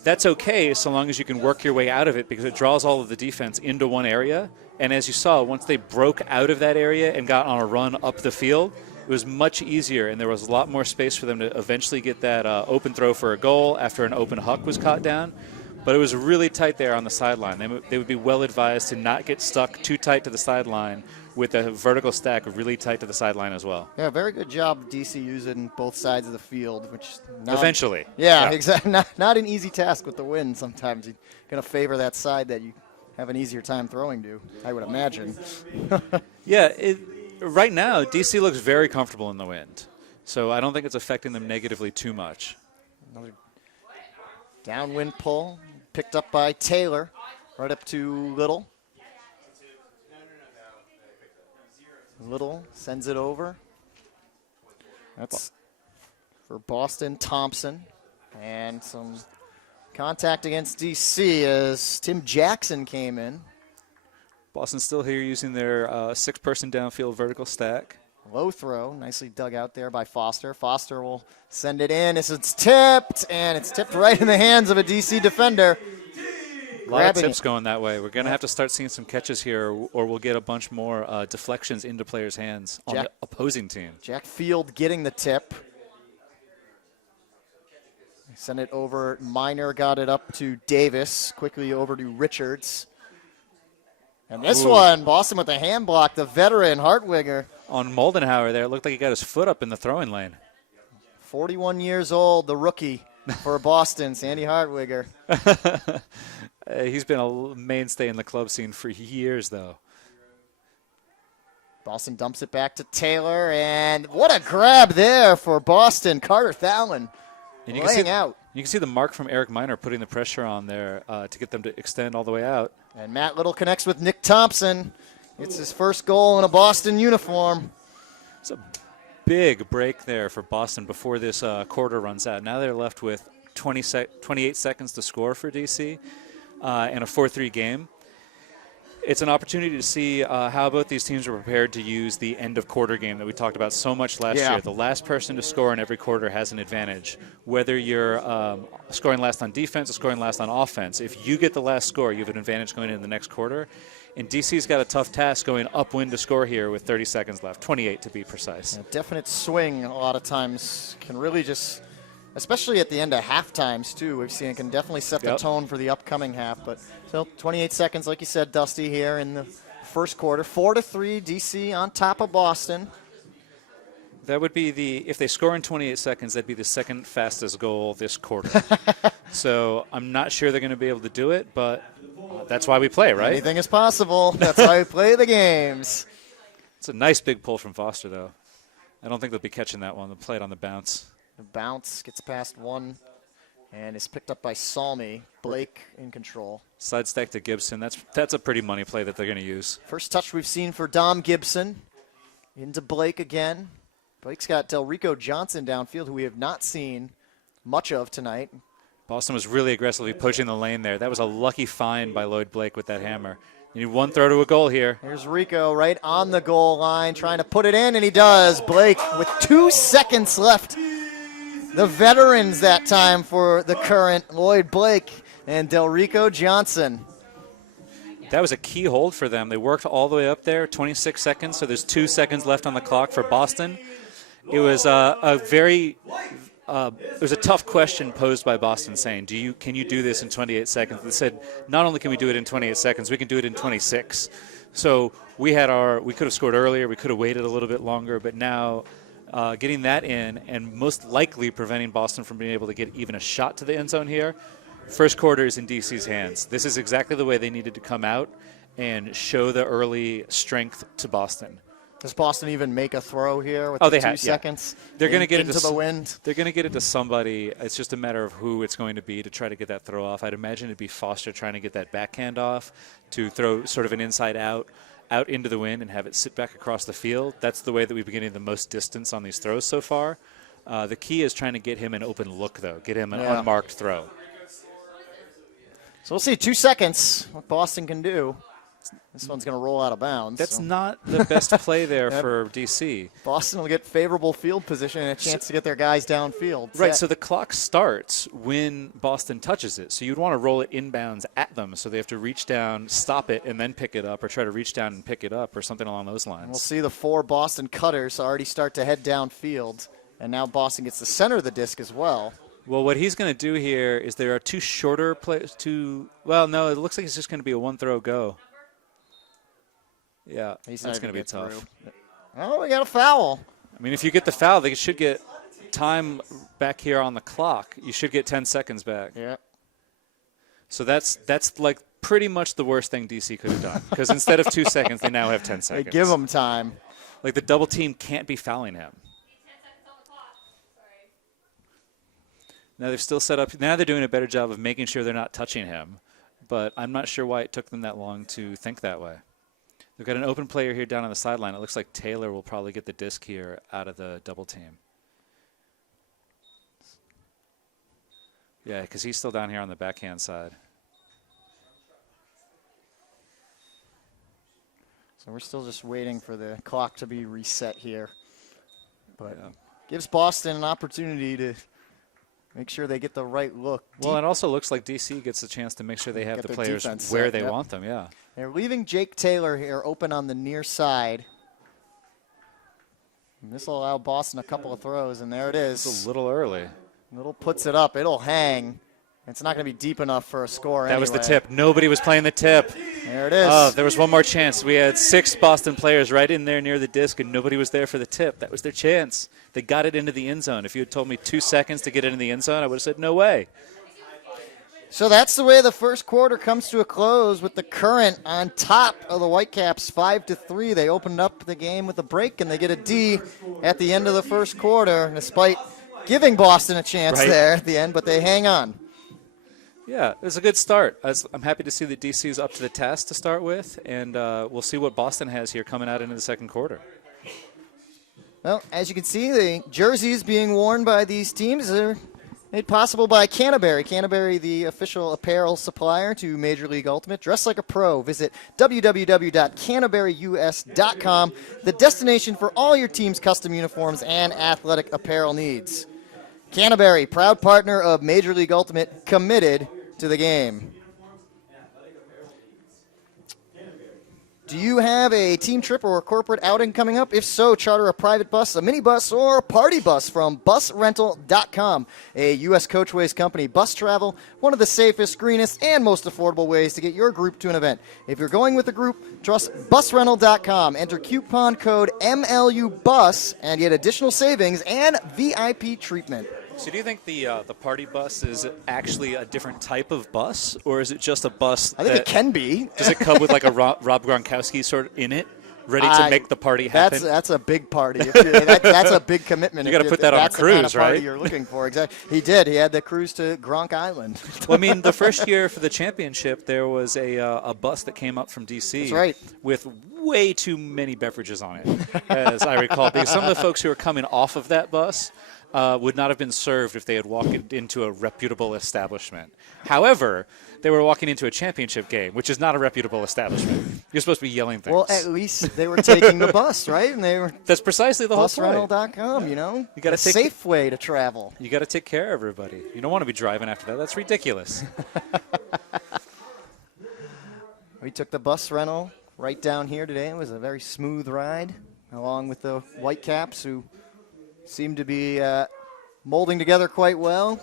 That's okay so long as you can work your way out of it, because it draws all of the defense into one area. And as you saw, once they broke out of that area and got on a run up the field, it was much easier, and there was a lot more space for them to eventually get that open throw for a goal after an open huck was caught down. But it was really tight there on the sideline. They would be well advised to not get stuck too tight to the sideline with a vertical stack really tight to the sideline as well. Yeah, very good job, DC, using both sides of the field. Eventually. Yeah. Exactly. Not an easy task with the wind. Sometimes you're going to favor that side that you have an easier time throwing to, I would imagine. Yeah, right now, DC looks very comfortable in the wind. So I don't think it's affecting them negatively too much. Another downwind pull, picked up by Taylor, right up to Little. Little sends it over. That's for Boston. Thompson. And some contact against DC as Tim Jackson came in. Boston still here using their 6-person downfield vertical stack. Low throw, nicely dug out there by Foster. Foster will send it in as it's tipped, and it's tipped right in the hands of a DC defender. A lot of tips going that way. We're going to have to start seeing some catches here, or we'll get a bunch more deflections into players' hands on the opposing team. Jack Field getting the tip. Send it over. Minor got it up to Davis. Quickly over to Richards. And this one, Boston with a hand block, the veteran Hartwiger. On Moldenhauer there, it looked like he got his foot up in the throwing lane. 41 years old, the rookie for Boston, Sandy Hartwiger. He's been a mainstay in the club scene for years, though. Boston dumps it back to Taylor, and what a grab there for Boston. Carter Thalen laying out. You can see the mark from Eric Minor putting the pressure on there to get them to extend all the way out. And Matt Little connects with Nick Thompson. It's his first goal in a Boston uniform. It's a big break there for Boston before this quarter runs out. Now they're left with 28 seconds to score for DC in a 4-3 game. It's an opportunity to see how both these teams are prepared to use the end-of-quarter game that we talked about so much last year. The last person to score in every quarter has an advantage, whether you're scoring last on defense or scoring last on offense. If you get the last score, you have an advantage going into the next quarter. And DC's got a tough task going upwind to score here with 30 seconds left, 28 to be precise. A definite swing a lot of times can really just, especially at the end of half times too, we've seen it can definitely set the tone for the upcoming half. But still, 28 seconds, like you said, Dusty, here in the first quarter. 4-3, DC on top of Boston. That would be if they score in 28 seconds, that'd be the second fastest goal this quarter. So I'm not sure they're going to be able to do it, but that's why we play, right? Anything is possible. That's why we play the games. It's a nice big pull from Foster, though. I don't think they'll be catching that one. They'll play it on the bounce. The bounce gets past one and is picked up by Salmi. Blake in control. Side stack to Gibson. That's a pretty money play that they're going to use. First touch we've seen for Dom Gibson. Into Blake again. Blake's got Delrico Johnson downfield, who we have not seen much of tonight. Boston was really aggressively pushing the lane there. That was a lucky find by Lloyd Blake with that hammer. You need one throw to a goal here. Here's Rico right on the goal line, trying to put it in, and he does. Blake with 2 seconds left. The veterans that time for the Current, Lloyd Blake and Delrico Johnson. That was a key hold for them. They worked all the way up there, 26 seconds, so there's 2 seconds left on the clock for Boston. It was a very there's a tough question posed by Boston saying, can you do this in 28 seconds? They said, not only can we do it in 28 seconds, we can do it in 26. So we could have scored earlier, we could have waited a little bit longer, but now getting that in and most likely preventing Boston from being able to get even a shot to the end zone here, first quarter is in DC's hands. This is exactly the way they needed to come out and show the early strength to Boston. Does Boston even make a throw here with they 2 seconds? They're going to get into the wind. They're going to get it to somebody. It's just a matter of who it's going to be to try to get that throw off. I'd imagine it'd be Foster trying to get that backhand off to throw sort of an inside out into the wind and have it sit back across the field. That's the way that we've been getting the most distance on these throws so far. The key is trying to get him an open look, though. Get him an unmarked throw. So we'll see 2 seconds what Boston can do. This one's going to roll out of bounds. That's not the best play there for DC. Boston will get favorable field position and a chance to get their guys downfield. Right, so the clock starts when Boston touches it. So you'd want to roll it inbounds at them, so they have to reach down, stop it, and then pick it up, or try to reach down and pick it up, or something along those lines. And we'll see the 4 Boston cutters already start to head downfield, and now Boston gets the center of the disc as well. Well, what he's going to do here is there are 2 shorter plays, well, no, it looks like it's just going to be a one-throw go. Yeah, that's going to be tough. Through. Oh, we got a foul. I mean, if you get the foul, they should get time back here on the clock. You should get 10 seconds back. Yeah. So that's like pretty much the worst thing DC could have done. Because instead of 2 seconds, they now have 10 seconds. They give them time. Like the double team can't be fouling him. Now they've still set up. Now they're doing a better job of making sure they're not touching him. But I'm not sure why it took them that long to think that way. They've got an open player here down on the sideline. It looks like Taylor will probably get the disc here out of the double team. Yeah, because he's still down here on the backhand side. So we're still just waiting for the clock to be reset here. But gives Boston an opportunity to make sure they get the right look. Well, it also looks like DC gets a chance to make sure they have the players where they want them, yeah. They're leaving Jake Taylor here open on the near side. This will allow Boston a couple of throws, and there it is. It's a little early. Little puts it up. It'll hang. It's not going to be deep enough for a score anyway. That was the tip. Nobody was playing the tip. There it is. Oh, there was one more chance. We had 6 Boston players right in there near the disc, and nobody was there for the tip. That was their chance. They got it into the end zone. If you had told me 2 seconds to get it in the end zone, I would have said no way. So that's the way the first quarter comes to a close with the Current on top of the Whitecaps 5-3. They opened up the game with a break, and they get a D at the end of the first quarter, despite giving Boston a chance there at the end, but they hang on. Yeah, it was a good start. I'm happy to see that DC is up to the task to start with, and we'll see what Boston has here coming out into the second quarter. Well, as you can see, the jerseys being worn by these teams are made possible by Canterbury. Canterbury, the official apparel supplier to Major League Ultimate. Dress like a pro. Visit www.canterburyus.com, the destination for all your team's custom uniforms and athletic apparel needs. Canterbury, proud partner of Major League Ultimate, committed to the game. Do you have a team trip or a corporate outing coming up? If so, charter a private bus, a minibus, or a party bus from busrental.com, a U.S. Coachways company. Bus travel, one of the safest, greenest, and most affordable ways to get your group to an event. If you're going with a group, trust busrental.com. Enter coupon code MLUBUS and get additional savings and VIP treatment. So do you think the party bus is actually a different type of bus, or is it just a bus? I think it can be. Does it come with like a Rob Gronkowski sort of in it, ready to make the party happen? That's a big party. That's a big commitment. You got to put that on a cruise, that's the kind of party right? You're looking for, exactly. He did. He had the cruise to Gronk Island. Well, I mean, the first year for the championship, there was a bus that came up from D.C. That's right. With way too many beverages on it, as I recall, because some of the folks who were coming off of that bus would not have been served if they had walked into a reputable establishment. However, they were walking into a championship game, which is not a reputable establishment. You're supposed to be yelling things. Well, at least they were taking the bus, right? And they were. That's precisely the whole point. Busrental.com, you know? You got a safe way to travel. You got to take care of everybody. You don't want to be driving after that. That's ridiculous. We took the bus rental right down here today. It was a very smooth ride, along with the Whitecaps, who seemed to be molding together quite well.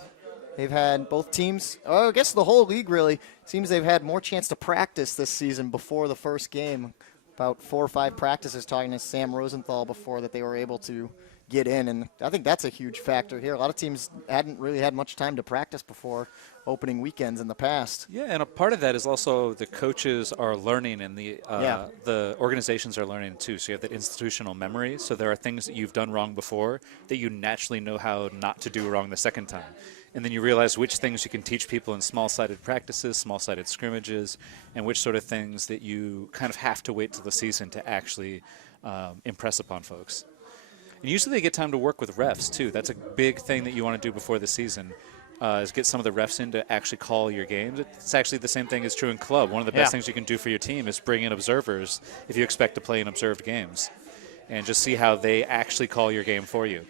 They've had both teams, I guess the whole league really, seems they've had more chance to practice this season before the first game. About 4 or 5 practices talking to Sam Rosenthal before that they were able to get in, and I think that's a huge factor here. A lot of teams hadn't really had much time to practice before opening weekends in the past. Yeah, and a part of that is also the coaches are learning and the organizations are learning too. So you have that institutional memory. So there are things that you've done wrong before that you naturally know how not to do wrong the second time. And then you realize which things you can teach people in small-sided practices, small-sided scrimmages, and which sort of things that you kind of have to wait till the season to actually impress upon folks. And usually they get time to work with refs, too. That's a big thing that you want to do before the season, is get some of the refs in to actually call your games. It's actually the same thing as true in club. One of the best things you can do for your team is bring in observers if you expect to play in observed games and just see how they actually call your game for you.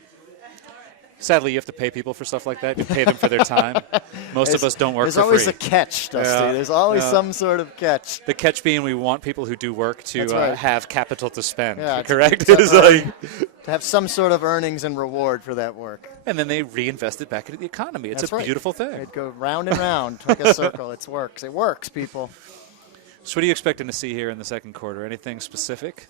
Sadly, you have to pay people for stuff like that. You pay them for their time. Most of us don't work for free. There's always a catch, Dusty. There's always some sort of catch. The catch being we want people who do work to have capital to spend, correct? To have some sort of earnings and reward for that work. And then they reinvest it back into the economy. It's a beautiful thing. It'd go round and round like a circle. It works. It works, people. So what are you expecting to see here in the second quarter? Anything specific?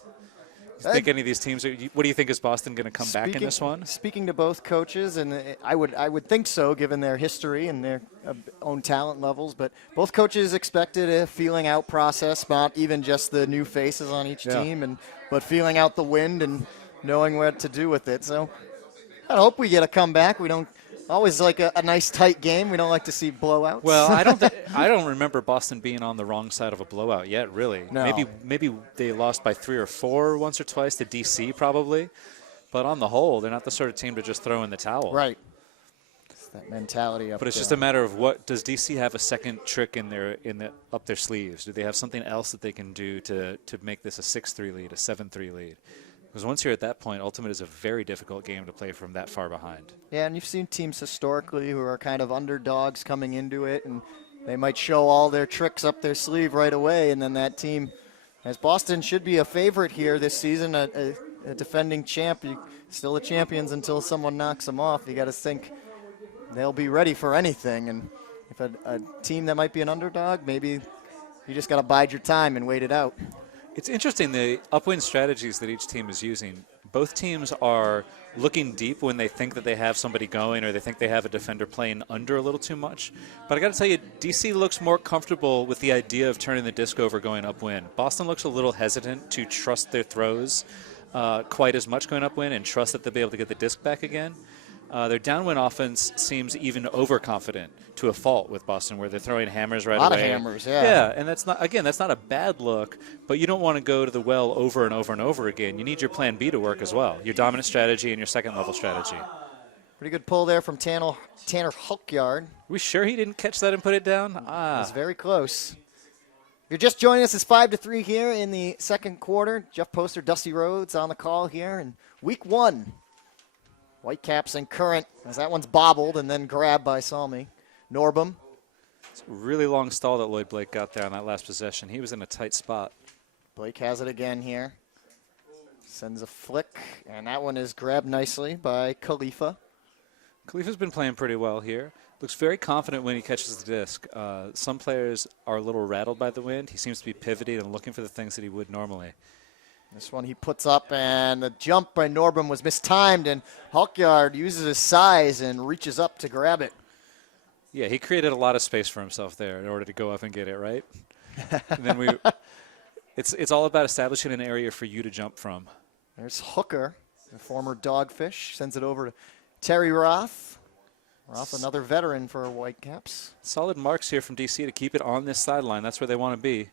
Think any of these teams? What do you think is Boston going to come back in this one? Speaking to both coaches, and I would think so, given their history and their own talent levels. But both coaches expected a feeling out process, not even just the new faces on each team, but feeling out the wind and knowing what to do with it. So I hope we get a comeback. We don't always like a nice tight game. We don't like to see blowouts. Well, I don't remember Boston being on the wrong side of a blowout yet, really. No. Maybe they lost by 3 or 4 once or twice to DC probably. But on the whole, they're not the sort of team to just throw in the towel. Right. It's that mentality up But it's just a matter of what does DC have a second trick up their sleeves? Do they have something else that they can do to make this a 6-3 lead, a 7-3 lead? Because once you're at that point, Ultimate is a very difficult game to play from that far behind. Yeah, and you've seen teams historically who are kind of underdogs coming into it, and they might show all their tricks up their sleeve right away, and then that team, as Boston should be a favorite here this season, a defending champ, still the champions until someone knocks them off. You got to think they'll be ready for anything, and if a team that might be an underdog, maybe you just got to bide your time and wait it out. It's interesting, the upwind strategies that each team is using. Both teams are looking deep when they think that they have somebody going or they think they have a defender playing under a little too much. But I got to tell you, DC looks more comfortable with the idea of turning the disc over going upwind. Boston looks a little hesitant to trust their throws quite as much going upwind and trust that they'll be able to get the disc back again. Their downwind offense seems even overconfident to a fault with Boston, where they're throwing hammers right away. A lot of hammers, yeah. Yeah, and that's not a bad look, but you don't want to go to the well over and over and over again. You need your plan B to work as well, your dominant strategy and your second level strategy. Pretty good pull there from Tanner Hulkyard. Are we sure he didn't catch that and put it down? It was very close. If you're just joining us, it's 5-3 here in the second quarter. Jeff Poster, Dusty Rhodes on the call here in week 1. Whitecaps and Current, as that one's bobbled and then grabbed by Salmi. Norbum. It's a really long stall that Lloyd Blake got there on that last possession. He was in a tight spot. Blake has it again here. Sends a flick, and that one is grabbed nicely by Khalifa. Khalifa's been playing pretty well here. Looks very confident when he catches the disc. Some players are a little rattled by the wind. He seems to be pivoting and looking for the things that he would normally. This one he puts up, and the jump by Norbum was mistimed, and Hulkyard uses his size and reaches up to grab it. Yeah, he created a lot of space for himself there in order to go up and get it, right? And then it's all about establishing an area for you to jump from. There's Hooker, the former Dogfish, sends it over to Terry Roth. Roth, another veteran for Whitecaps. Solid marks here from DC to keep it on this sideline. That's where they want to be.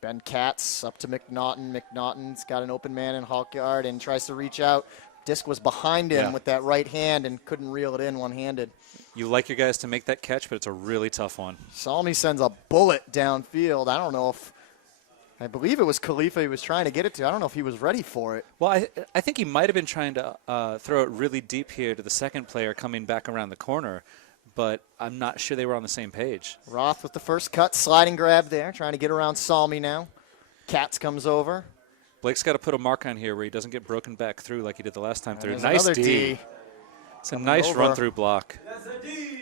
Ben Katz up to McNaughton. McNaughton's got an open man in Hulkyard and tries to reach out. Disc was behind him with that right hand and couldn't reel it in one-handed. You like your guys to make that catch, but it's a really tough one. Salmi sends a bullet downfield. I don't know if, I believe it was Khalifa he was trying to get it to. I don't know if he was ready for it. Well, I think he might have been trying to throw it really deep here to the second player coming back around the corner, but I'm not sure they were on the same page. Roth with the first cut, sliding grab there, trying to get around Salmi now. Katz comes over. Blake's got to put a mark on here where he doesn't get broken back through like he did the last time through. There's nice another D. It's a nice over. run-through block.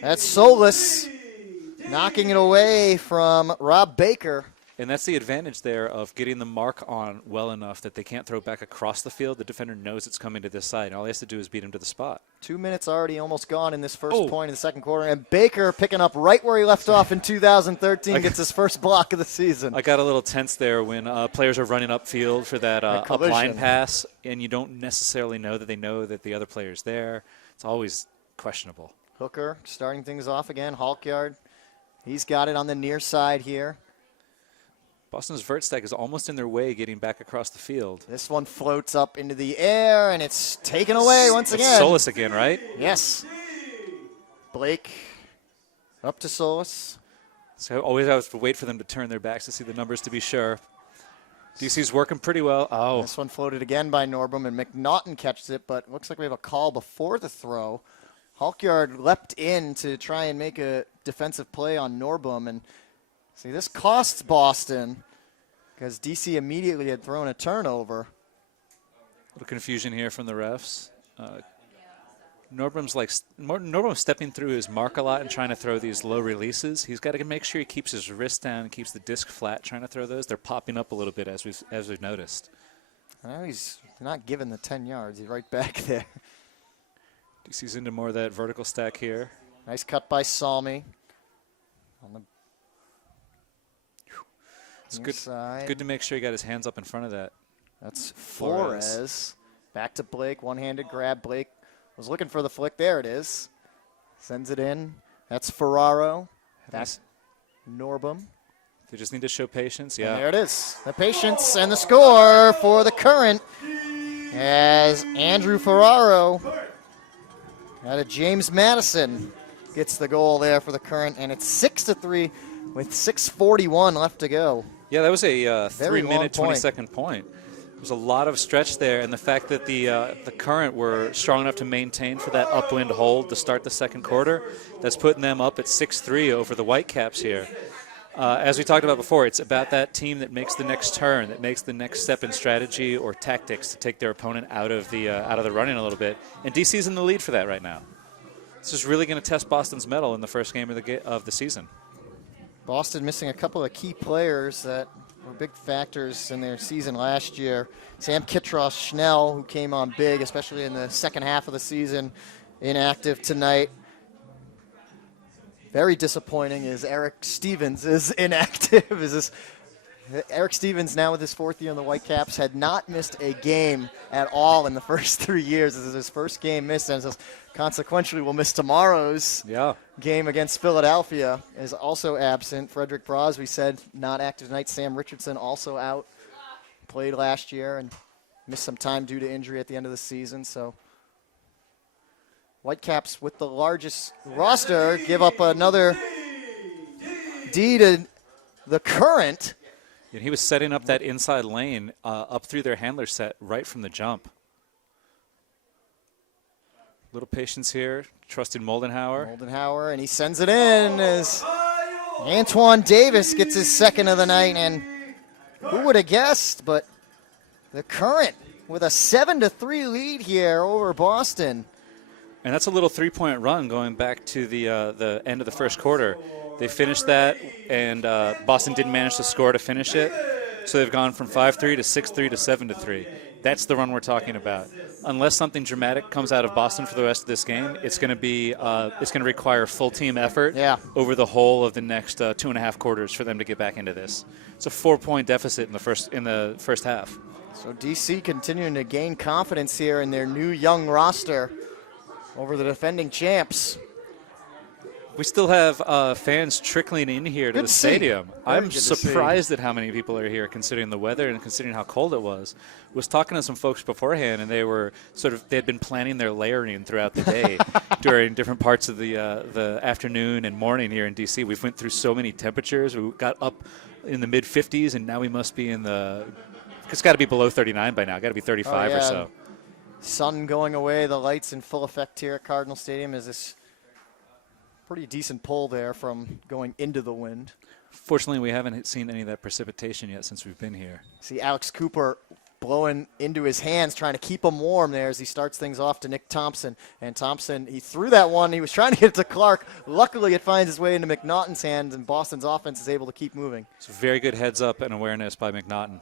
That's Solis knocking it away from Rob Baker. And that's the advantage there of getting the mark on well enough that they can't throw back across the field. The defender knows it's coming to this side, and all he has to do is beat him to the spot. 2 minutes already almost gone in this first point in the second quarter, and Baker picking up right where he left off in 2013 gets his first block of the season. I got a little tense there when players are running upfield for that up-line pass, and you don't necessarily know that the other player's there. It's always questionable. Hooker starting things off again. Halkyard, he's got it on the near side here. Boston's vert stack is almost in their way getting back across the field. This one floats up into the air, and it's taken away once again. Solis again, right? Yes. Blake up to Solis. So always have to wait for them to turn their backs to see the numbers to be sure. DC's working pretty well. Oh. This one floated again by Norbum, and McNaughton catches it, but looks like we have a call before the throw. Halkyard leapt in to try and make a defensive play on Norbum, and see, this costs Boston because DC immediately had thrown a turnover. A little confusion here from the refs. Norbum's stepping through his mark a lot and trying to throw these low releases. He's got to make sure he keeps his wrist down and keeps the disc flat trying to throw those. They're popping up a little bit as we've noticed. Well, he's not given the 10 yards. He's right back there. DC's into more of that vertical stack here. Nice cut by Salmi. On the It's good to make sure he got his hands up in front of that. That's Flores. Back to Blake. One-handed grab. Blake was looking for the flick. There it is. Sends it in. That's Ferraro. That's Norbum. They just need to show patience. Yeah. And there it is. The patience and the score for the Current as Andrew Ferraro out of James Madison gets the goal there for the Current, and it's 6-3 with 6:41 left to go. Yeah, that was a 3-minute, 20 20-second point. There was a lot of stretch there, and the fact that the Current were strong enough to maintain for that upwind hold to start the second quarter, that's putting them up at 6-3 over the Whitecaps here. As we talked about before, it's about that team that makes the next turn, that makes the next step in strategy or tactics to take their opponent out of the running a little bit. And DC's in the lead for that right now. This is really going to test Boston's mettle in the first game of the season. Boston missing a couple of key players that were big factors in their season last year. Sam Kittros Schnell, who came on big, especially in the second half of the season, inactive tonight. Very disappointing is Eric Stevens is inactive. Eric Stevens, now with his fourth year in the Whitecaps, had not missed a game at all in the first 3 years. This is his first game missed, and consequentially will miss tomorrow's game against Philadelphia. Is also absent. Frederick Braz, we said, not active tonight. Sam Richardson also out. Played last year and missed some time due to injury at the end of the season. So Whitecaps, with the largest roster, give up another D to the Current. And he was setting up that inside lane up through their handler set right from the jump. Little patience here, trusting Moldenhauer. And he sends it in as Antoine Davis gets his second of the night. And who would have guessed, but the Current with a 7-3 lead here over Boston. And that's a little three-point run going back to the end of the first quarter. They finished that, and Boston didn't manage to score to finish it. So they've gone from 5-3 to 6-3 to 7-3. That's the run we're talking about. Unless something dramatic comes out of Boston for the rest of this game, it's going to require full team effort over the whole of the next 2.5 quarters for them to get back into this. It's a 4-point deficit in the first half. So DC continuing to gain confidence here in their new young roster over the defending champs. We still have fans trickling in here to the stadium. I'm surprised at how many people are here, considering the weather and considering how cold it was. I was talking to some folks beforehand, and they had been planning their layering throughout the day during different parts of the afternoon and morning here in D.C. We've went through so many temperatures. We got up in the mid-50s, and now we must be it's got to be below 39 by now. Got to be 35 or so. Sun going away, the lights in full effect here at Cardinal Stadium. Is this pretty decent pull there from going into the wind. Fortunately, we haven't seen any of that precipitation yet since we've been here. See Alex Cooper blowing into his hands, trying to keep him warm there as he starts things off to Nick Thompson. And Thompson, he threw that one. He was trying to get it to Clark. Luckily, it finds its way into McNaughton's hands, and Boston's offense is able to keep moving. It's a very good heads-up and awareness by McNaughton.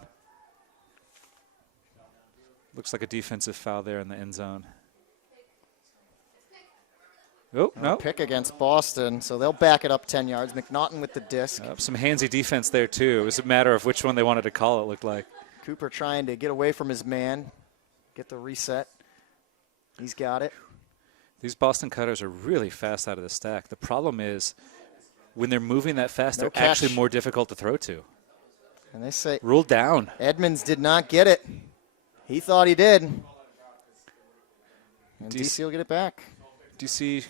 Looks like a defensive foul there in the end zone. Oh, no. Pick against Boston, so they'll back it up 10 yards. McNaughton with the disc. Some handsy defense there, too. It was a matter of which one they wanted to call, it looked like. Cooper trying to get away from his man, get the reset. He's got it. These Boston cutters are really fast out of the stack. The problem is when they're moving that fast, No they're catch. actually more difficult to throw to. And they say Ruled down. Edmonds did not get it. He thought he did. And DC will get it back. DC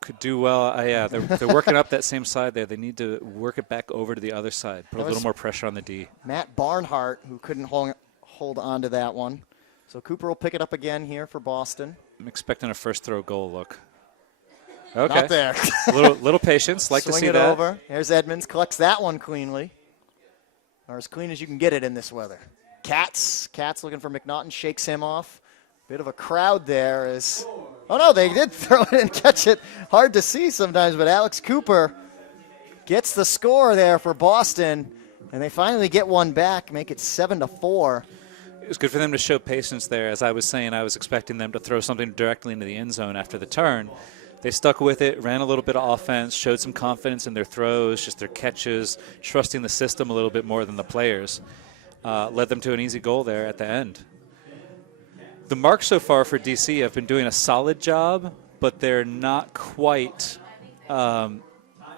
could do well. Yeah, they're working up that same side there. They need to work it back over to the other side. Put a little more pressure on the D. Matt Barnhart, who couldn't hold on to that one. So Cooper will pick it up again here for Boston. I'm expecting a first throw goal look. Okay. Not there. little patience. Like Swing to see it that. over. There's Edmonds. Collects that one cleanly. Or as clean as you can get it in this weather. Katz looking for McNaughton. Shakes him off. Bit of a crowd there as... Oh, no, they did throw it and catch it. Hard to see sometimes, but Alex Cooper gets the score there for Boston, and they finally get one back, make it 7-4. It was good for them to show patience there. As I was saying, I was expecting them to throw something directly into the end zone after the turn. They stuck with it, ran a little bit of offense, showed some confidence in their throws, just their catches, trusting the system a little bit more than the players. Led them to an easy goal there at the end. The marks so far for DC have been doing a solid job, but they're not quite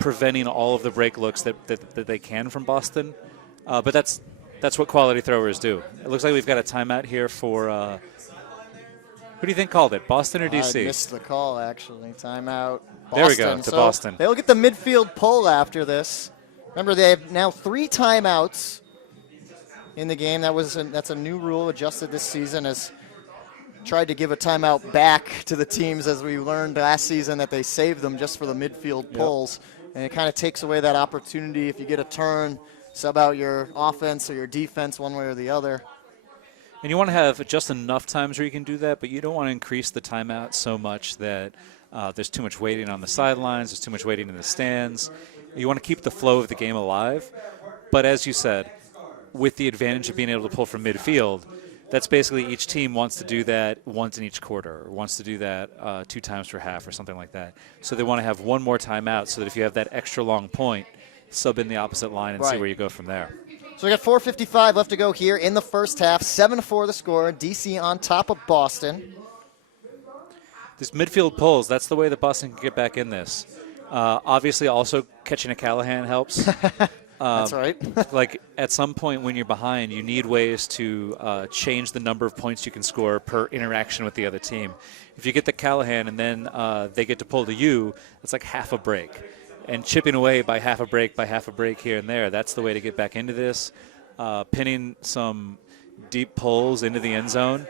preventing all of the break looks that they can from Boston. But that's what quality throwers do. It looks like we've got a timeout here for who do you think called it, Boston or DC? I missed the call, actually. Timeout. Boston. There we go, to Boston. They'll get the midfield pull after this. Remember, they have now 3 timeouts in the game. That's a new rule adjusted this season, as tried to give a timeout back to the teams, as we learned last season that they saved them just for the midfield pulls. And it kind of takes away that opportunity if you get a turn, sub out your offense or your defense one way or the other. And you want to have just enough times where you can do that, but you don't want to increase the timeout so much that there's too much waiting on the sidelines, there's too much waiting in the stands. You want to keep the flow of the game alive. But as you said, with the advantage of being able to pull from midfield, that's basically each team wants to do that once in each quarter, or wants to do that 2 times per half or something like that. So they want to have one more timeout so that if you have that extra long point, sub in the opposite line and see where you go from there. So we got 4:55 left to go here in the first half. 7-4 the score. DC on top of Boston. These midfield pulls, that's the way that Boston can get back in this. Obviously, also catching a Callahan helps. That's right. Like at some point when you're behind, you need ways to change the number of points you can score per interaction with the other team. If you get the Callahan and then they get to pull to you, that's like half a break. And chipping away by half a break here and there, that's the way to get back into this. Pinning some deep pulls into the end zone,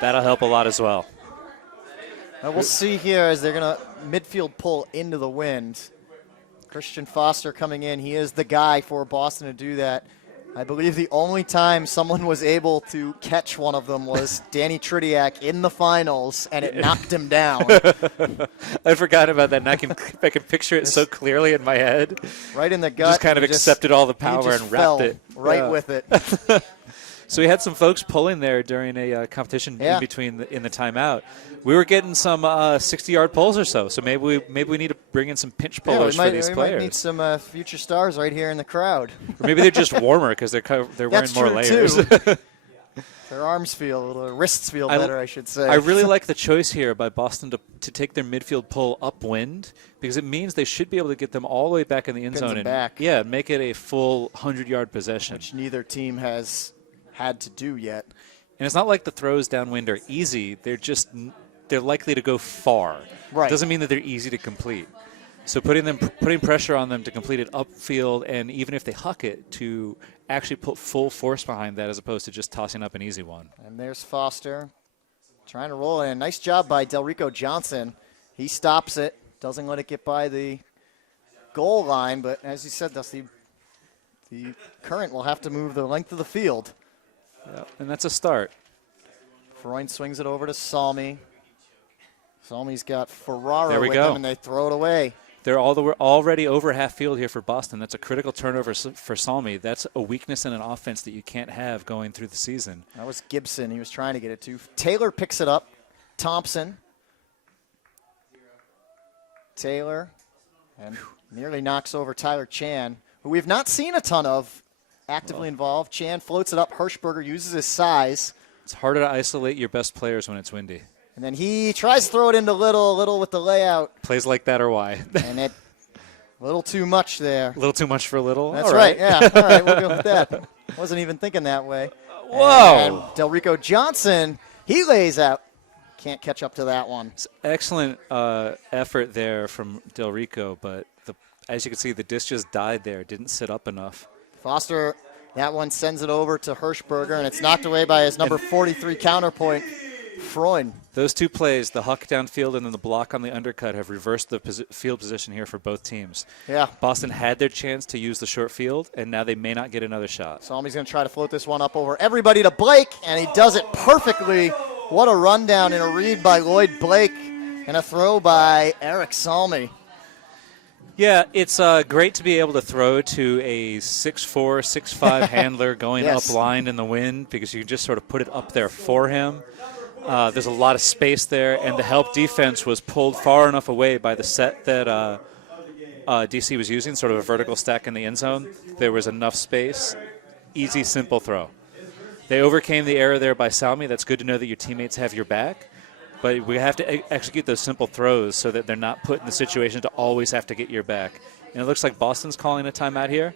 that'll help a lot as well. Now we'll see here as they're going to midfield pull into the wind. Christian Foster coming in. He is the guy for Boston to do that. I believe the only time someone was able to catch one of them was Danny Tridiak in the finals, and it knocked him down. I forgot about that, and I can picture it so clearly in my head. Right in the gut. Just kind of accepted all the power and wrapped it. Right with it. So we had some folks pulling there during a competition in between in the timeout. We were getting some 60-yard pulls or so. So maybe we need to bring in some pinch pullers for these players. We might need some future stars right here in the crowd. Or maybe they're just warmer because they're wearing more layers. Too. Their arms feel, their wrists feel better, I should say. I really like the choice here by Boston to take their midfield pull upwind, because it means they should be able to get them all the way back in the end zone and make it a full 100-yard possession. Which neither team has had to do yet. And it's not like the throws downwind are easy. They're likely to go far. Right. It doesn't mean that they're easy to complete. So putting pressure on them to complete it upfield, and even if they huck it, to actually put full force behind that as opposed to just tossing up an easy one. And there's Foster trying to roll in. Nice job by Delrico Johnson. He stops it, doesn't let it get by the goal line, but as you said, Dusty, the current will have to move the length of the field. Yep, and that's a start. Freund swings it over to Salmi. Salmi's got Ferraro There we with go. him, and they throw it away. They're already over half field here for Boston. That's a critical turnover for Salmi. That's a weakness in an offense that you can't have going through the season. That was Gibson he was trying to get it to. Taylor picks it up. Thompson. Taylor. And nearly knocks over Tyler Chan, who we've not seen a ton of actively involved. Chan floats it up. Hirschberger uses his size. It's harder to isolate your best players when it's windy. And then he tries to throw it into Little with the layout. Plays like that or why? And it, a little too much there. A little too much for Little? That's All right, yeah. All right, we'll go with that. Wasn't even thinking that way. Whoa. And Delrico Johnson, he lays out. Can't catch up to that one. It's excellent effort there from Delrico, but as you can see, the disc just died there. Didn't sit up enough. Foster, that one sends it over to Hirschberger, and it's knocked away by his number 43 counterpoint, Freund. Those two plays, the huck downfield and then the block on the undercut, have reversed the field position here for both teams. Yeah. Boston had their chance to use the short field, and now they may not get another shot. Salmi's going to try to float this one up over everybody to Blake, and he does it perfectly. What a rundown and a read by Lloyd Blake, and a throw by Eric Salmi. Yeah, it's great to be able to throw to a 6'4", 6'5" handler going Yes. up line in the wind, because you can just sort of put it up there for him. There's a lot of space there, and the help defense was pulled far enough away by the set that DC was using, sort of a vertical stack in the end zone. There was enough space. Easy, simple throw. They overcame the error there by Salmi. That's good to know that your teammates have your back. But we have to execute those simple throws so that they're not put in the situation to always have to get your back. And it looks like Boston's calling a timeout here.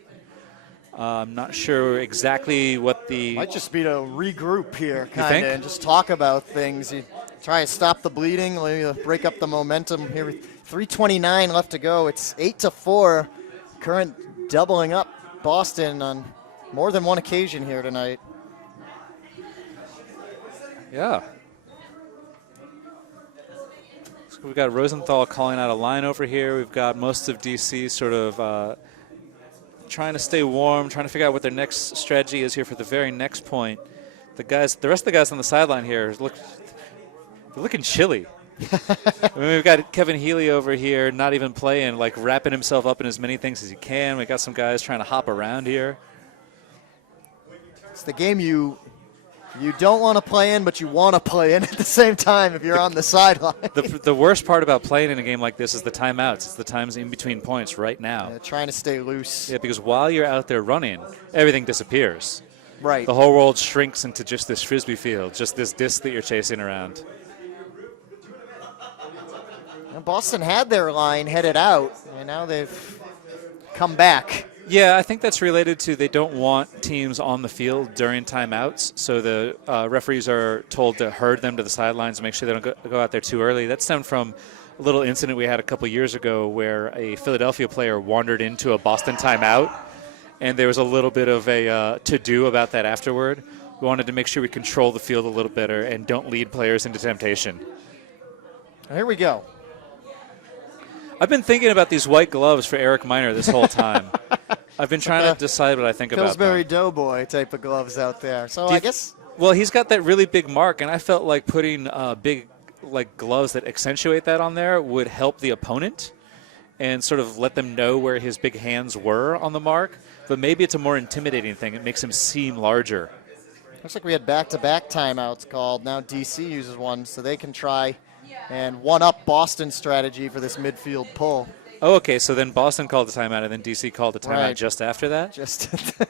I'm not sure exactly what the... Might just be to regroup here, think? kind of, and just talk about things. You try to stop the bleeding, break up the momentum here. 3:29 left to go. It's 8-4. Current doubling up Boston on more than one occasion here tonight. Yeah. So we've got Rosenthal calling out a line over here. We've got most of DC sort of trying to stay warm, trying to figure out what their next strategy is here for the very next point. The rest of the guys on the sideline here they're looking chilly. I mean, we've got Kevin Healy over here not even playing, like wrapping himself up in as many things as he can. We got some guys trying to hop around here. It's the game you don't want to play in, but you want to play in at the same time if you're on the sideline. The worst part about playing in a game like this is the timeouts. It's the times in between points right now. Trying to stay loose. Yeah, because while you're out there running, everything disappears. Right. The whole world shrinks into just this frisbee field, just this disc that you're chasing around. And Boston had their line headed out, and now they've come back. Yeah, I think that's related to they don't want teams on the field during timeouts, so the referees are told to herd them to the sidelines and make sure they don't go out there too early. That stemmed from a little incident we had a couple years ago where a Philadelphia player wandered into a Boston timeout, and there was a little bit of a to-do about that afterward. We wanted to make sure we control the field a little better and don't lead players into temptation. Here we go. I've been thinking about these white gloves for Eric Miner this whole time. I've been trying to decide what I think about them. Pillsbury Doughboy type of gloves out there. So I guess... Well, he's got that really big mark, and I felt like putting big gloves that accentuate that on there would help the opponent and sort of let them know where his big hands were on the mark. But maybe it's a more intimidating thing. It makes him seem larger. Looks like we had back-to-back timeouts called. Now DC uses one, so they can try and one-up Boston's strategy for this midfield pull. Oh, okay, so then Boston called a timeout, and then DC called a timeout Right. just after that? Just,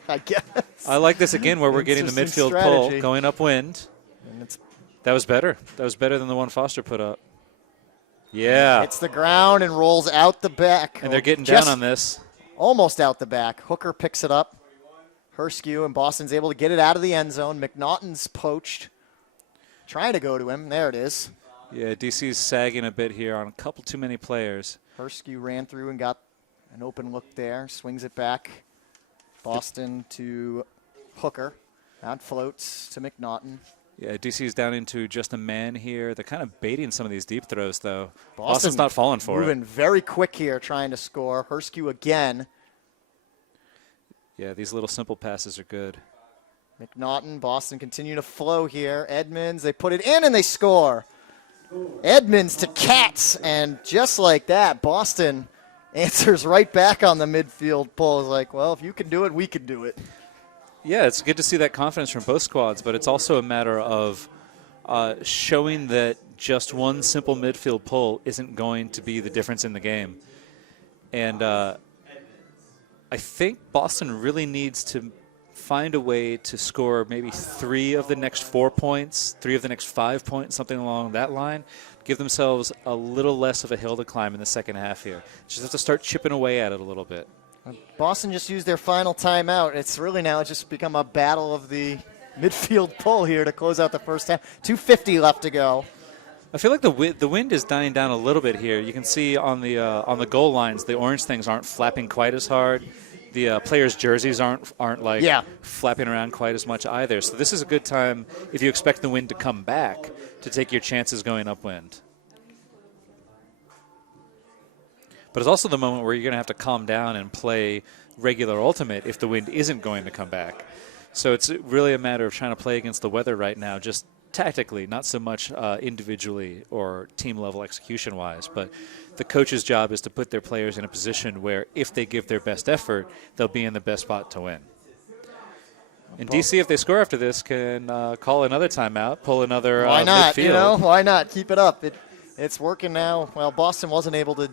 I guess. I like this again where we're getting the Interesting midfield pull strategy. going upwind. And it's That was better. That was better than the one Foster put up. Yeah. hits the ground and rolls out the back. And they're getting Just down on this. almost out the back. Hooker picks it up. Herskew, and Boston's able to get it out of the end zone. McNaughton's poached. Trying to go to him. There it is. Yeah, DC's sagging a bit here on a couple too many players. Herskew ran through and got an open look there. Swings it back. Boston to Hooker. That floats to McNaughton. Yeah, DC's down into just a man here. They're kind of baiting some of these deep throws, though. Boston Boston's not falling for moving it. very quick here, trying to score. Herskew again. Yeah, these little simple passes are good. McNaughton, Boston continue to flow here. Edmonds, they put it in and they score. Edmonds to Katz, and just like that, Boston answers right back on the midfield pull. It's like, well, if you can do it, we can do it. Yeah, it's good to see that confidence from both squads, but it's also a matter of showing that just one simple midfield pull isn't going to be the difference in the game. And I think Boston really needs to find a way to score maybe 3 of the next 4 points, 3 of the next 5 points, something along that line. Give themselves a little less of a hill to climb in the second half here. Just have to start chipping away at it a little bit. Boston just used their final timeout. It's really now just become a battle of the midfield pull here to close out the first half. 2:50 left to go. I feel like the wind is dying down a little bit here. You can see on the goal lines, the orange things aren't flapping quite as hard. The players' jerseys aren't like flapping around quite as much either. So this is a good time, if you expect the wind to come back, to take your chances going upwind. But it's also the moment where you're going to have to calm down and play regular ultimate if the wind isn't going to come back. So it's really a matter of trying to play against the weather right now, just tactically, not so much individually or team-level execution-wise. But the coach's job is to put their players in a position where if they give their best effort, they'll be in the best spot to win. And DC, if they score after this, can call another timeout, pull another Why not? midfield. You know, why not? Keep it up. It's working now. Well, Boston wasn't able to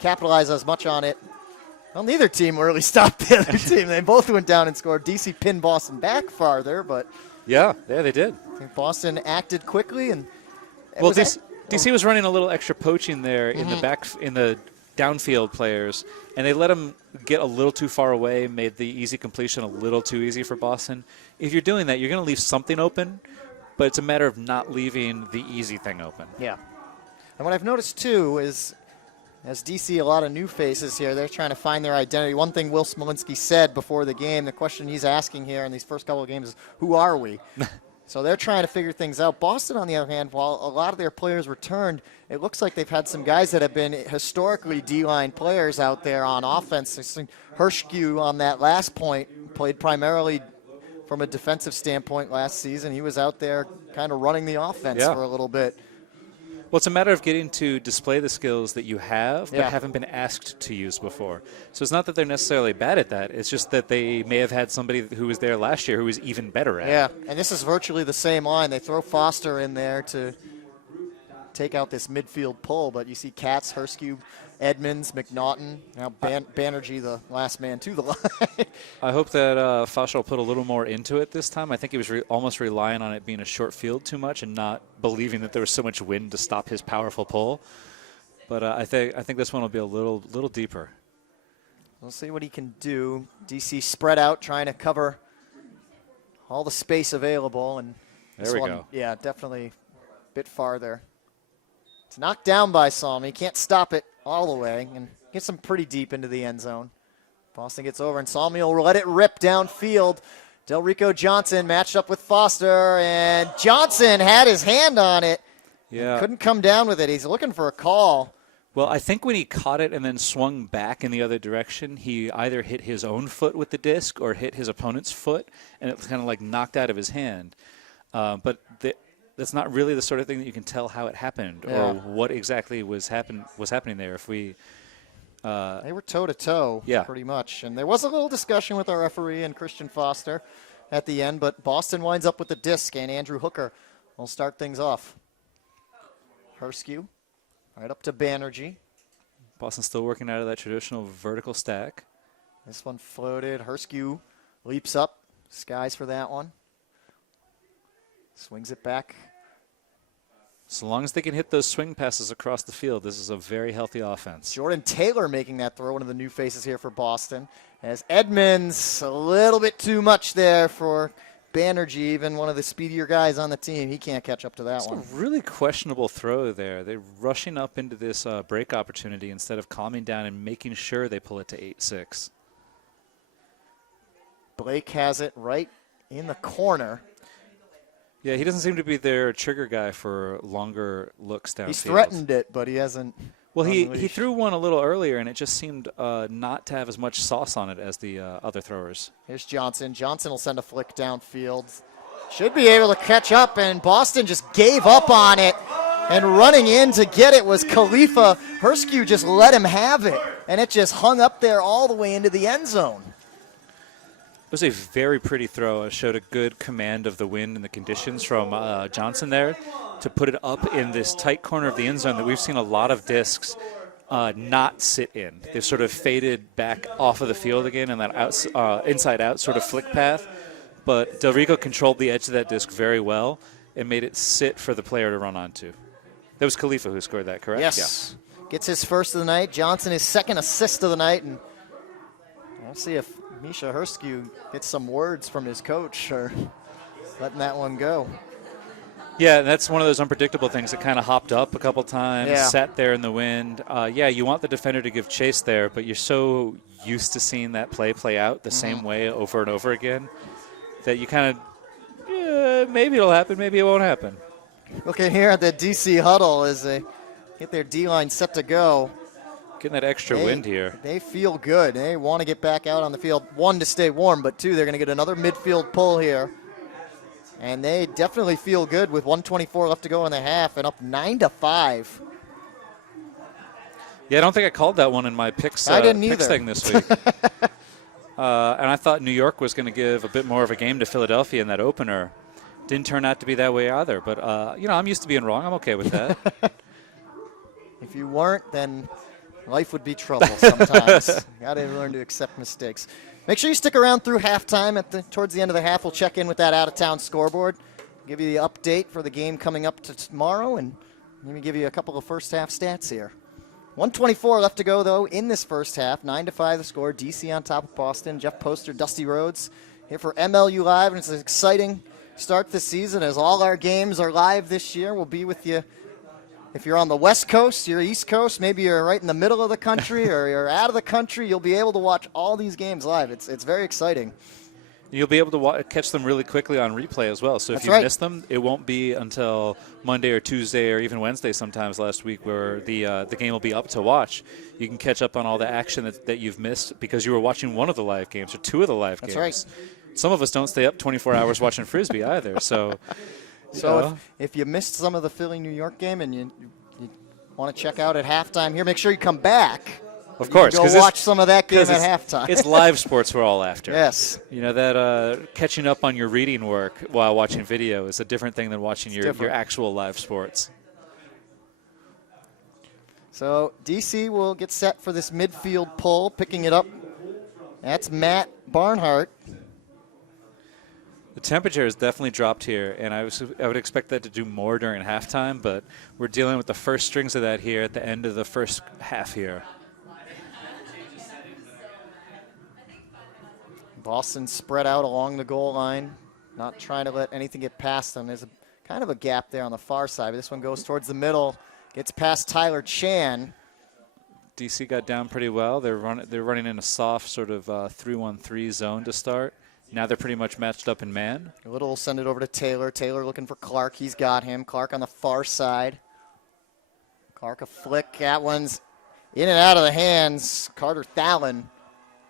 capitalize as much on it. Well, neither team really stopped the other team. They both went down and scored. DC pinned Boston back farther, but yeah, they did. I think Boston acted quickly, and well, DC was running a little extra poaching there in the back in the downfield players, and they let them get a little too far away, made the easy completion a little too easy for Boston. If you're doing that, you're going to leave something open, but it's a matter of not leaving the easy thing open. Yeah. And what I've noticed, too, is as DC, a lot of new faces here, they're trying to find their identity. One thing Will Smolinski said before the game, the question he's asking here in these first couple of games is, who are we? So they're trying to figure things out. Boston, on the other hand, while a lot of their players returned, it looks like they've had some guys that have been historically D-line players out there on offense. Hershkew on that last point played primarily from a defensive standpoint last season. He was out there kind of running the offense for a little bit. Well, it's a matter of getting to display the skills that you have but haven't been asked to use before. So it's not that they're necessarily bad at that. It's just that they may have had somebody who was there last year who was even better at it. Yeah, and this is virtually the same line. They throw Foster in there to take out this midfield pull, but you see Katz, Hershkew, Edmonds, McNaughton, now Banerjee, the last man to the line. I hope that Foster will put a little more into it this time. I think he was almost relying on it being a short field too much and not believing that there was so much wind to stop his powerful pull. But I think this one will be a little deeper. We'll see what he can do. DC spread out, trying to cover all the space available, and there we go. Yeah, definitely a bit farther. It's knocked down by Salmi. He can't stop it all the way and gets him pretty deep into the end zone. Boston gets over, and Salmi will let it rip downfield. Del Rico Johnson matched up with Foster, and Johnson had his hand on it. Yeah. Couldn't come down with it. He's looking for a call. Well, I think when he caught it and then swung back in the other direction, he either hit his own foot with the disc or hit his opponent's foot, and it was kind of like knocked out of his hand. But that's not really the sort of thing that you can tell how it happened or what exactly was happening there. If we they were toe-to-toe pretty much. And there was a little discussion with our referee and Christian Foster at the end, but Boston winds up with the disc, and Andrew Hooker will start things off. Hershkew right up to Banerjee. Boston still working out of that traditional vertical stack. This one floated. Hershkew leaps up, skies for that one. Swings it back. So long as they can hit those swing passes across the field, this is a very healthy offense. Jordan Taylor making that throw, one of the new faces here for Boston. As Edmonds, a little bit too much there for Banerjee, even one of the speedier guys on the team. He can't catch up to that one. It's a really questionable throw there. They're rushing up into this break opportunity instead of calming down and making sure they pull it to 8-6. Blake has it right in the corner. Yeah, he doesn't seem to be their trigger guy for longer looks downfield. He's threatened it, but he hasn't Well, he threw one a little earlier, and it just seemed not to have as much sauce on it as the other throwers. Here's Johnson. Johnson will send a flick downfield. Should be able to catch up, and Boston just gave up on it. And running in to get it was Khalifa. Herskew just let him have it, and it just hung up there all the way into the end zone. It was a very pretty throw. It showed a good command of the wind and the conditions from Johnson there to put it up in this tight corner of the end zone that we've seen a lot of discs not sit in. They've sort of faded back off of the field again in that inside-out sort of flick path. But Del Rico controlled the edge of that disc very well and made it sit for the player to run onto. That was Khalifa who scored that, correct? Yes. Yeah. Gets his first of the night. Johnson his second assist of the night. And we'll see if Misha Herskew gets some words from his coach or letting that one go. Yeah, that's one of those unpredictable things that kind of hopped up a couple times, sat there in the wind. You want the defender to give chase there, but you're so used to seeing that play out the same way over and over again that you kind of, maybe it'll happen, maybe it won't happen. Looking here at the DC huddle as they get their D-line set to go. Getting that extra wind here. They feel good. They want to get back out on the field. One, to stay warm, but two, they're going to get another midfield pull here. And they definitely feel good with 1:24 left to go in the half and up 9-5. Yeah, I don't think I called that one in my picks, I didn't picks either. thing this week. And I thought New York was going to give a bit more of a game to Philadelphia in that opener. Didn't turn out to be that way either. But, I'm used to being wrong. I'm okay with that. If you weren't, then life would be trouble sometimes. Got to learn to accept mistakes. Make sure you stick around through halftime. Towards the end of the half, we'll check in with that out-of-town scoreboard, give you the update for the game coming up to tomorrow, and maybe give you a couple of first-half stats here. 1:24 left to go, though, in this first half. 9-5 the score. DC on top of Boston. Jeff Poster, Dusty Rhodes here for MLU Live, and it's an exciting start this season as all our games are live this year. We'll be with you. If you're on the West Coast, you're East Coast, maybe you're right in the middle of the country or you're out of the country, you'll be able to watch all these games live. It's very exciting. You'll be able to catch them really quickly on replay as well. So if you miss them, it won't be until Monday or Tuesday or even Wednesday sometimes last week where the game will be up to watch. You can catch up on all the action that you've missed because you were watching one of the live games or two of the live games. That's right. Some of us don't stay up 24 hours watching Frisbee either. So if you missed some of the Philly-New York game and you want to check out at halftime here, make sure you come back. Of course. Go watch some of that game at halftime. It's live sports we're all after. Yes. That catching up on your reading work while watching video is a different thing than watching your actual live sports. So DC will get set for this midfield pull, picking it up. That's Matt Barnhart. The temperature has definitely dropped here, and I would expect that to do more during halftime, but we're dealing with the first strings of that here at the end of the first half here. Boston spread out along the goal line, not trying to let anything get past them. There's kind of a gap there on the far side, but this one goes towards the middle, gets past Tyler Chan. DC got down pretty well. They're running in a soft sort of 3-1-3 zone to start. Now they're pretty much matched up in man. Little will send it over to Taylor. Taylor looking for Clark. He's got him. Clark on the far side. Clark a flick. That one's in and out of the hands. Carter Thalen.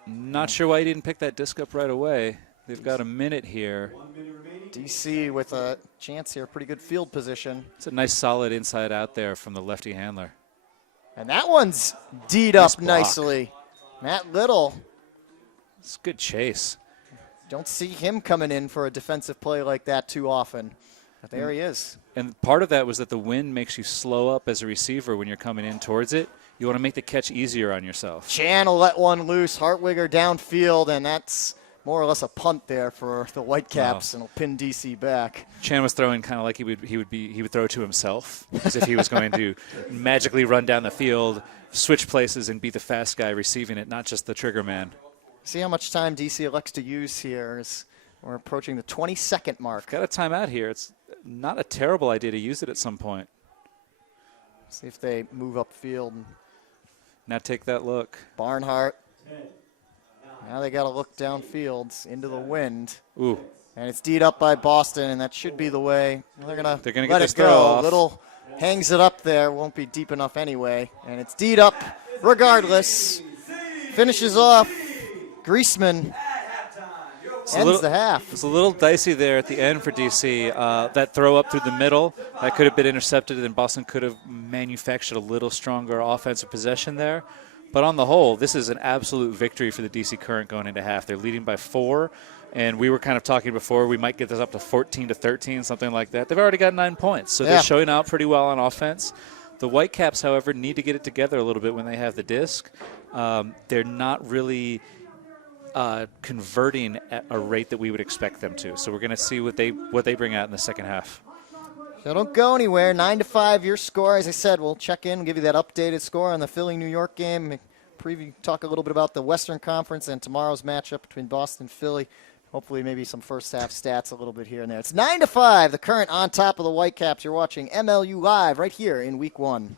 Not sure why he didn't pick that disc up right away. They've got a minute here. DC with a chance here. Pretty good field position. It's a nice solid inside out there from the lefty handler. And that one's D'd up nicely. Matt Little. It's a good chase. Don't see him coming in for a defensive play like that too often. But there he is. And part of that was that the wind makes you slow up as a receiver when you're coming in towards it. You want to make the catch easier on yourself. Chan will let one loose. Hartwigger downfield, and that's more or less a punt there for the Whitecaps, and will pin DC back. Chan was throwing kind of like he would throw to himself, as if he was going to magically run down the field, switch places, and be the fast guy receiving it, not just the trigger man. See how much time DC elects to use here as we're approaching the 20-second mark. Got a timeout here. It's not a terrible idea to use it at some point. See if they move upfield. Now take that look. Barnhart. Now they got to look downfield into the wind. Ooh. And it's D'd up by Boston, and that should be the way. They're gonna get let this it throw go. off. Little hangs it up there. Won't be deep enough anyway. And it's D'd up regardless. Finishes off. Griezmann ends the half. It's a little dicey there at the end for DC. That throw up through the middle, that could have been intercepted, and Boston could have manufactured a little stronger offensive possession there. But on the whole, this is an absolute victory for the DC Current going into half. They're leading by 4, and we were kind of talking before we might get this up to 14-13, something like that. They've already got 9 points, so they're showing out pretty well on offense. The Whitecaps, however, need to get it together a little bit when they have the disc. They're not really converting at a rate that we would expect them to. So we're going to see what they bring out in the second half. So don't go anywhere. 9-5 your score. As I said, we'll check in, give you that updated score on the Philly-New York game. Preview, talk a little bit about the Western Conference and tomorrow's matchup between Boston and Philly. Hopefully maybe some first half stats a little bit here and there. It's 9-5, the Current on top of the Whitecaps. You're watching MLU Live right here in Week 1.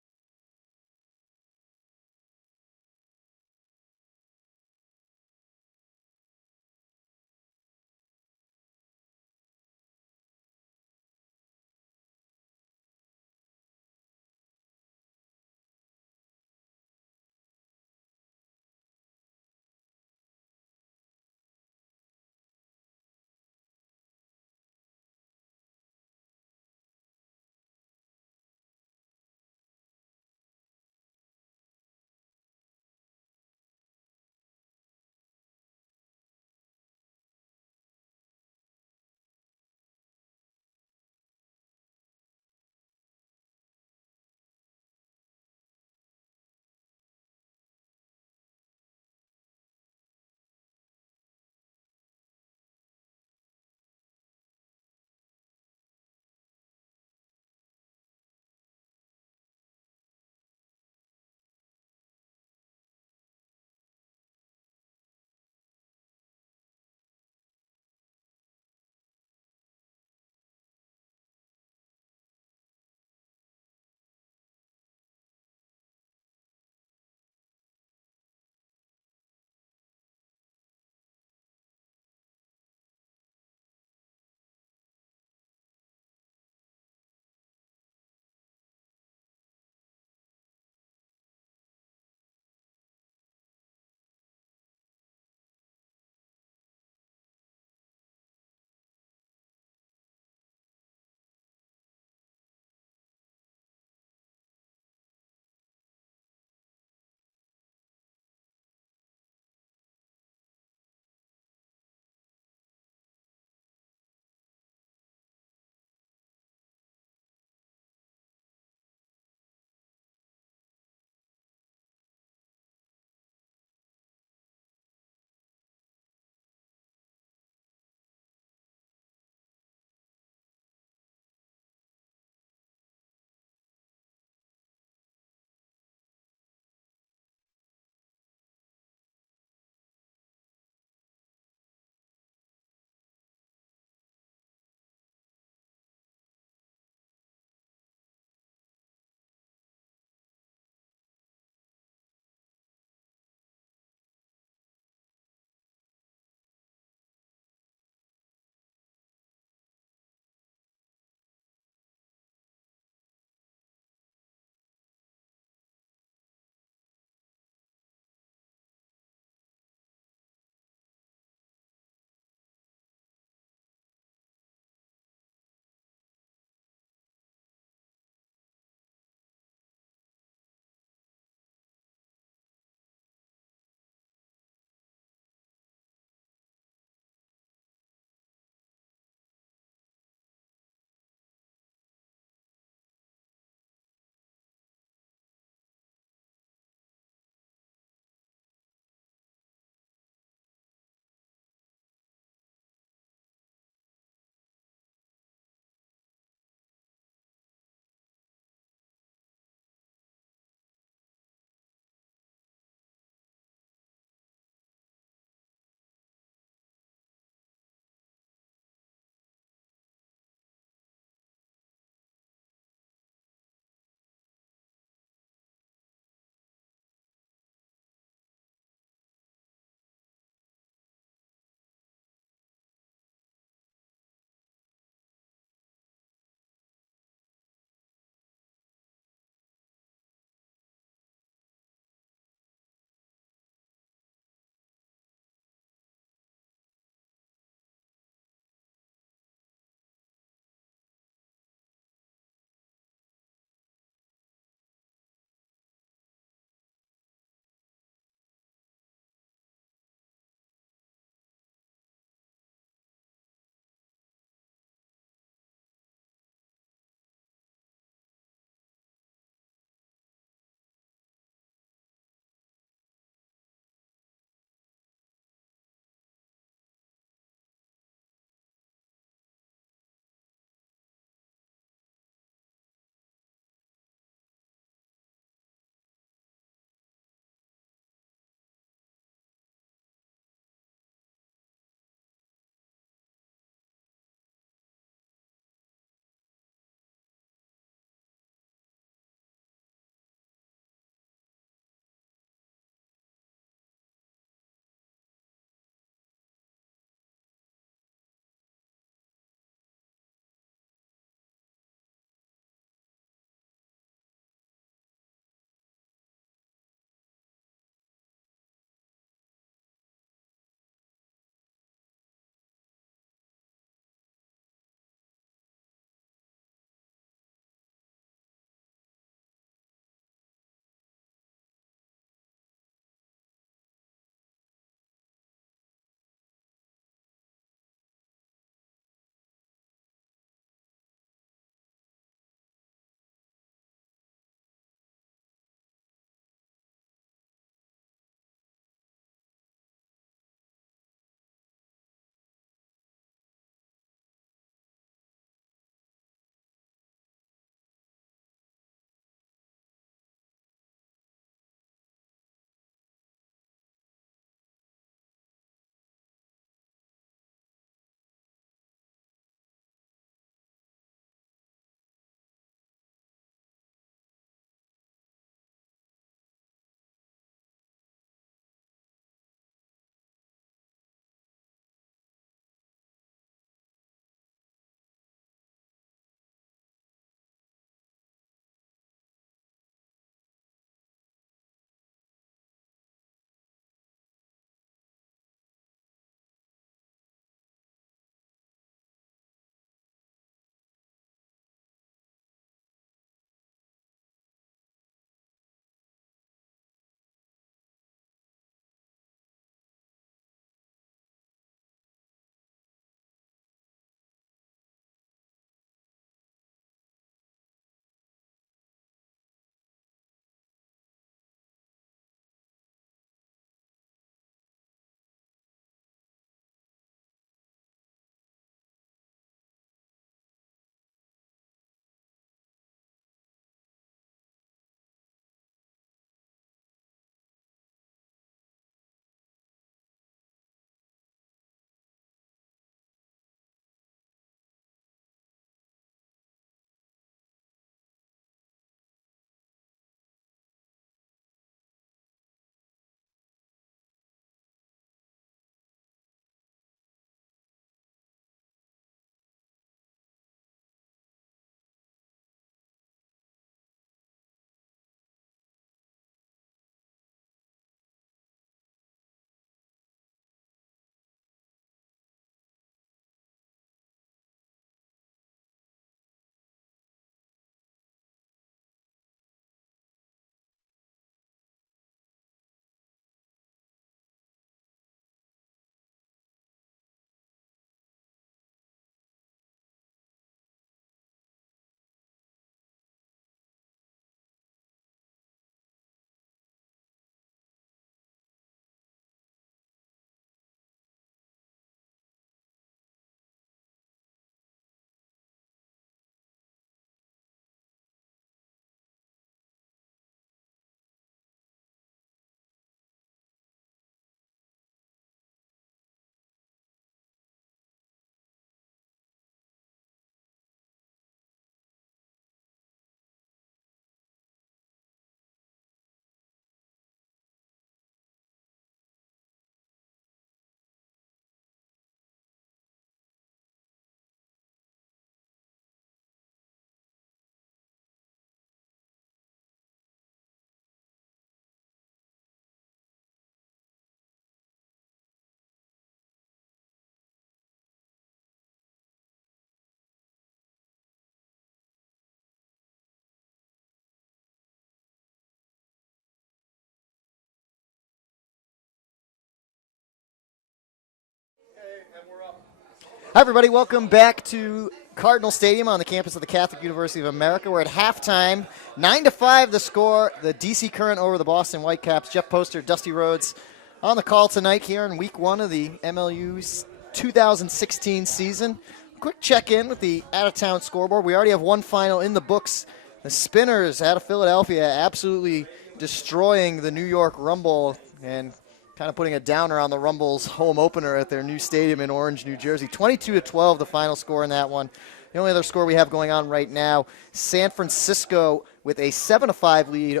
Hi, everybody. Welcome back to Cardinal Stadium on the campus of the Catholic University of America. We're at halftime. 9-5 the score. The DC Current over the Boston Whitecaps. Jeff Poster, Dusty Rhodes on the call tonight here in week one of the MLU's 2016 season. Quick check-in with the out-of-town scoreboard. We already have one final in the books. The Spinners out of Philadelphia absolutely destroying the New York Rumble and kind of putting a downer on the Rumble's home opener at their new stadium in Orange, New Jersey. 22-12, the final score in that one. The only other score we have going on right now, San Francisco with a 7-5 lead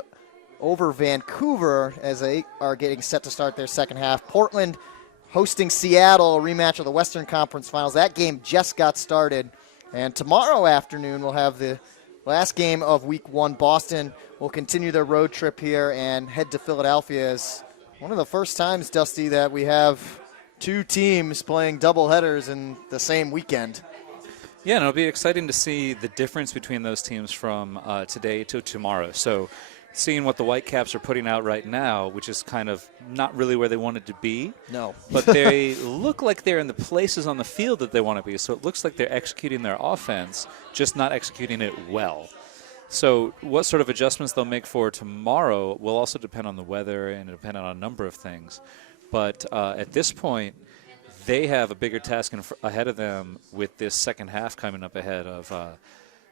over Vancouver as they are getting set to start their second half. Portland hosting Seattle, a rematch of the Western Conference Finals. That game just got started. And tomorrow afternoon we'll have the last game of week one. Boston will continue their road trip here and head to Philadelphia as one of the first times, Dusty, that we have two teams playing double headers in the same weekend. Yeah, and it'll be exciting to see the difference between those teams from today to tomorrow. So seeing what the Whitecaps are putting out right now, which is kind of not really where they wanted to be. No. But they look like they're in the places on the field that they want to be. So it looks like they're executing their offense, just not executing it well. So what sort of adjustments they'll make for tomorrow will also depend on the weather and depend on a number of things. But at this point, they have a bigger task ahead of them with this second half coming up ahead of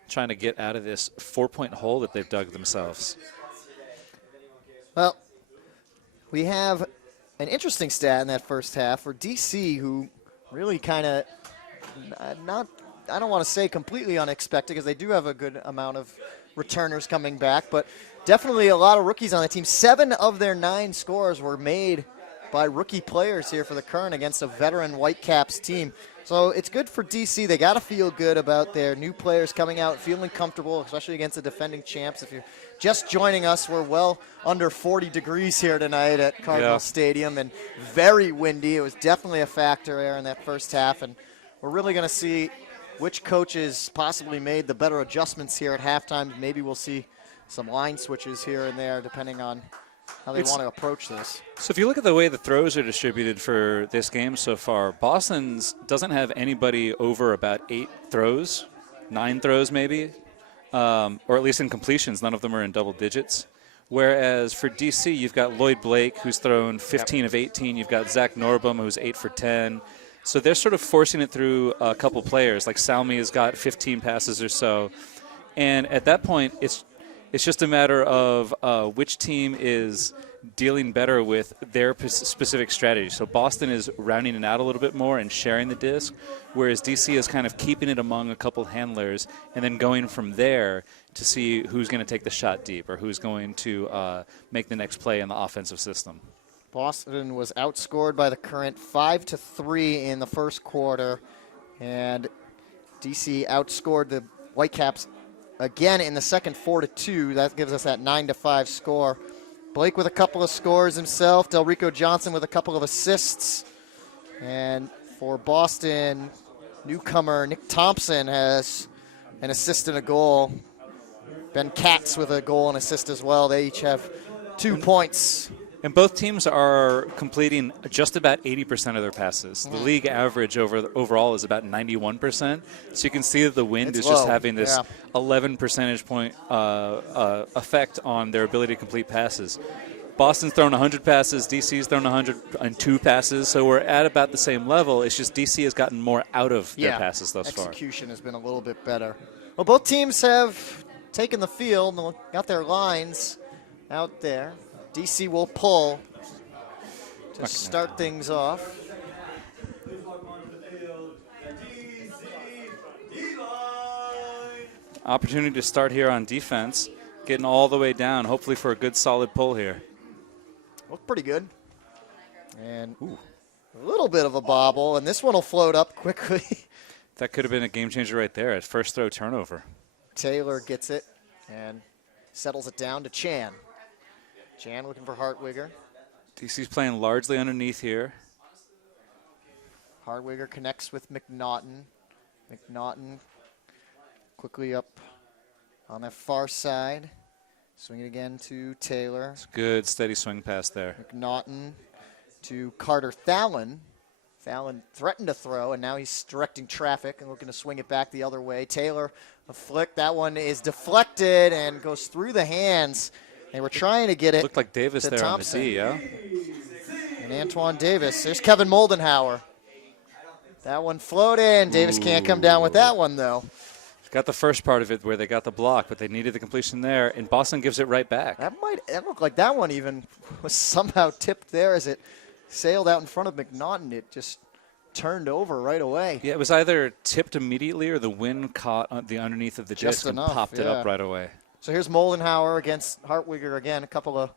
trying to get out of this 4-point hole that they've dug themselves. Well, we have an interesting stat in that first half for DC, who really kind of not, I don't want to say completely unexpected because they do have a good amount of returners coming back, but definitely a lot of rookies on the team. 7 of their 9 scores were made by rookie players here for the Current against a veteran Whitecaps team. So it's good for DC. They got to feel good about their new players coming out, feeling comfortable, especially against the defending champs. If you're just joining us, we're well under 40 degrees here tonight at Cardinal Stadium and very windy. It was definitely a factor there in that first half, and we're really going to see which coaches possibly made the better adjustments here at halftime. Maybe we'll see some line switches here and there depending on how they want to approach this. So if you look at the way the throws are distributed for this game so far, Boston's doesn't have anybody over about 8 throws, 9 throws maybe, or at least in completions. None of them are in double digits. Whereas for DC, you've got Lloyd Blake, who's thrown 15 of 18. You've got Zach Norbum, who's 8 for 10. So they're sort of forcing it through a couple players. Like Salmi has got 15 passes or so. And at that point, it's just a matter of which team is dealing better with their specific strategy. So Boston is rounding it out a little bit more and sharing the disc, whereas DC is kind of keeping it among a couple handlers and then going from there to see who's going to take the shot deep or who's going to make the next play in the offensive system. Boston was outscored by the Current 5-3 in the first quarter, and DC outscored the Whitecaps again in the second 4-2. That gives us that 9-5 score. Blake with a couple of scores himself. Delrico Johnson with a couple of assists. And for Boston, newcomer Nick Thompson has an assist and a goal. Ben Katz with a goal and assist as well. They each have 2 points. And both teams are completing just about 80% of their passes. The league average overall is about 91%. So you can see that the wind is just having this 11 percentage point effect on their ability to complete passes. Boston's thrown 100 passes. DC's thrown 102 passes. So we're at about the same level. It's just DC has gotten more out of their passes thus far. Execution has been a little bit better. Well, both teams have taken the field and got their lines out there. DC will pull to start things off. Opportunity to start here on defense, getting all the way down, hopefully for a good solid pull here. Looked pretty good. And a little bit of a bobble, and this one will float up quickly. That could have been a game changer right there at first throw turnover. Taylor gets it and settles it down to Chan. Chan looking for Hartwigger. DC's playing largely underneath here. Hartwigger connects with McNaughton. McNaughton quickly up on that far side. Swing it again to Taylor. It's a good, steady swing pass there. McNaughton to Carter Thalen. Fallon threatened to throw, and now he's directing traffic and looking to swing it back the other way. Taylor, a flick. That one is deflected and goes through the hands. They were trying to get it. Looked like Davis to there Thompson. on the D, yeah? And Antoine Davis. There's Kevin Moldenhauer. That one floated. Davis can't come down with that one, though. Got the first part of it where they got the block, but they needed the completion there, and Boston gives it right back. That looked like that one even was somehow tipped there as it sailed out in front of McNaughton. It just turned over right away. Yeah, it was either tipped immediately or the wind caught on the underneath of the disc and popped it up right away. So here's Moldenhauer against Hartwiger again. A couple of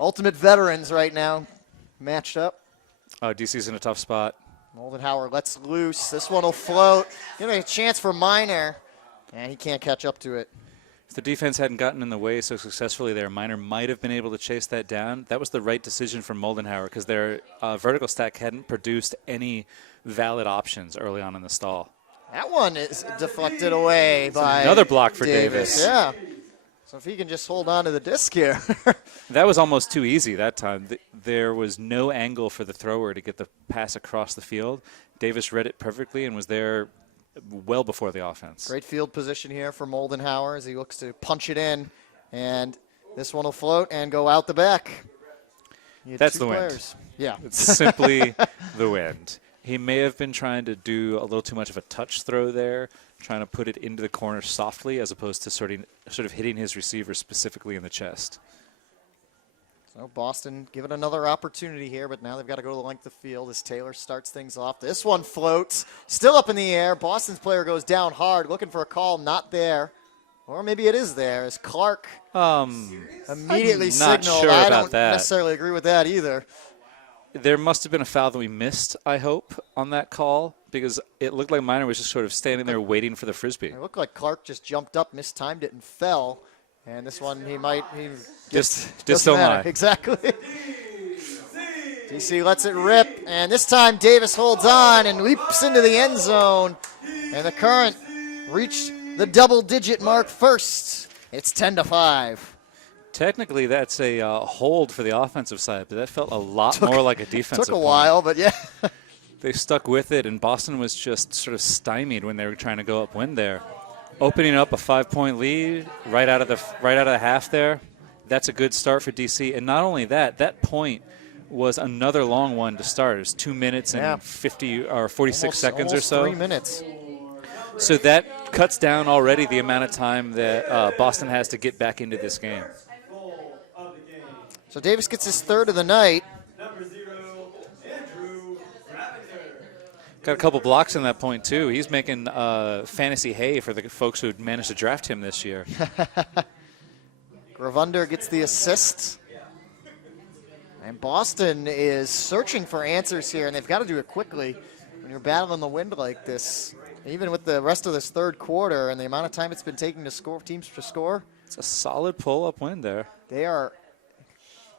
ultimate veterans right now matched up. Oh, DC's in a tough spot. Moldenhauer lets loose. This one will float. Giving a chance for Miner, and he can't catch up to it. If the defense hadn't gotten in the way so successfully there, Miner might have been able to chase that down. That was the right decision from Moldenhauer because their vertical stack hadn't produced any valid options early on in the stall. That one is deflected away by another block for Davis. Yeah. So if he can just hold on to the disc here. That was almost too easy that time. There was no angle for the thrower to get the pass across the field. Davis read it perfectly and was there well before the offense. Great field position here for Moldenhauer as he looks to punch it in. And this one will float and go out the back. That's the wind. Yeah. It's simply the wind. He may have been trying to do a little too much of a touch throw there, trying to put it into the corner softly as opposed to sort of hitting his receiver specifically in the chest. So Boston give it another opportunity here, but now they've got to go to the length of field as Taylor starts things off. This one floats, still up in the air. Boston's player goes down hard, looking for a call, not there. Or maybe it is there as Clark immediately signaled. Sure I about don't that. necessarily agree with that either. There must have been a foul that we missed, I hope, on that call, because it looked like Miner was just sort of standing there waiting for the Frisbee. It looked like Clark just jumped up, mistimed it, and fell. And this one, he just don't lie. Exactly. DC lets it rip, and this time Davis holds on and leaps into the end zone. And the Current reached the double-digit mark first. It's 10-5. Technically, that's a hold for the offensive side, but that felt a lot more like a defensive Took a while, but yeah. They stuck with it, and Boston was just sort of stymied when they were trying to go upwind there. Opening up a 5-point lead right out of the half there, that's a good start for DC. And not only that, that point was another long one to start. It was 2 minutes and 50 or 46 seconds or so. 3 minutes. So that cuts down already the amount of time that Boston has to get back into this game. So Davis gets his third of the night. Got a couple blocks in that point, too. He's making fantasy hay for the folks who managed to draft him this year. Gravander gets the assist. And Boston is searching for answers here, and they've got to do it quickly when you're battling the wind like this. Even with the rest of this third quarter and the amount of time it's been taking to score, teams to score. It's a solid pull-up win there. They are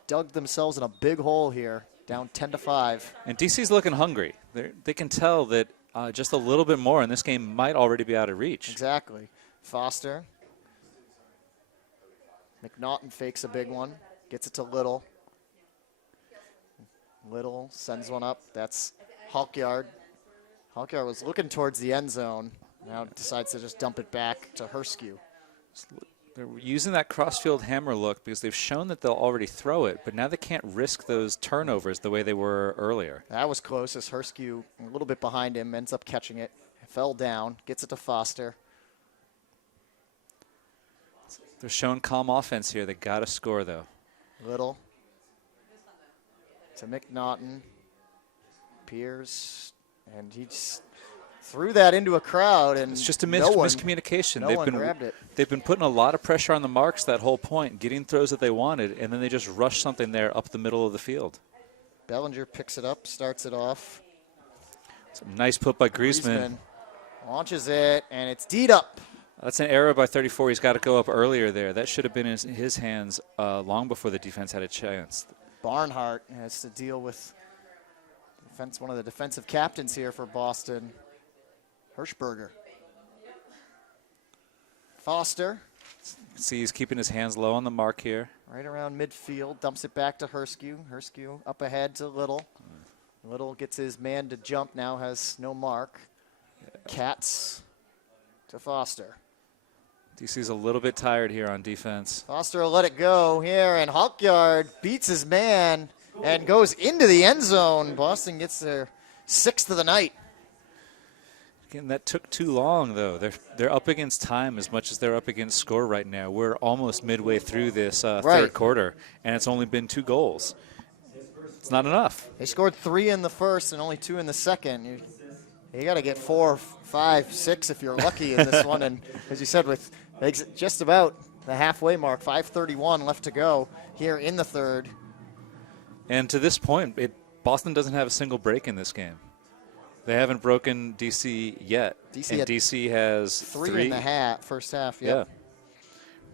dug themselves in a big hole here, down 10-5. And DC's looking hungry. They can tell that just a little bit more, and this game might already be out of reach. Exactly. Foster. McNaughton fakes a big one, gets it to Little. Little sends one up. That's Halkyard. Halkyard was looking towards the end zone. Now decides to just dump it back to Herskew. They're using that crossfield hammer look because they've shown that they'll already throw it, but now they can't risk those turnovers the way they were earlier. That was close as Herskew, a little bit behind him, ends up catching it. Fell down, gets it to Foster. They're showing calm offense here. They got to score, though. Little. To McNaughton. Pierce. And he just threw that into a crowd, and it's just a miscommunication. No one grabbed it. They've been putting a lot of pressure on the marks that whole point, getting throws that they wanted, and then they just rushed something there up the middle of the field. Bellinger picks it up, starts it off. It's a nice put by Griezmann. Launches it, and it's D'd up. That's an error by 34. He's got to go up earlier there. That should have been in his hands long before the defense had a chance. Barnhart has to deal with one of the defensive captains here for Boston, Hirschberger. Foster. See, he's keeping his hands low on the mark here. Right around midfield, dumps it back to Herskew. Herskew up ahead to Little. Little gets his man to jump, now has no mark. Katz to Foster. DC's a little bit tired here on defense. Foster will let it go here, and Hawkyard beats his man and goes into the end zone. Boston gets their 6th of the night. Again, that took too long, though. They're up against time as much as they're up against score right now. We're almost midway through this third quarter, and it's only been 2 goals. It's not enough. They scored 3 in the first and only 2 in the second. You got to get 4, 5, 6 if you're lucky in this one. And as you said, with just about the halfway mark, 5:31 left to go here in the third. And to this point, Boston doesn't have a single break in this game. They haven't broken DC yet. DC has 3 in the first half. Yep. Yeah.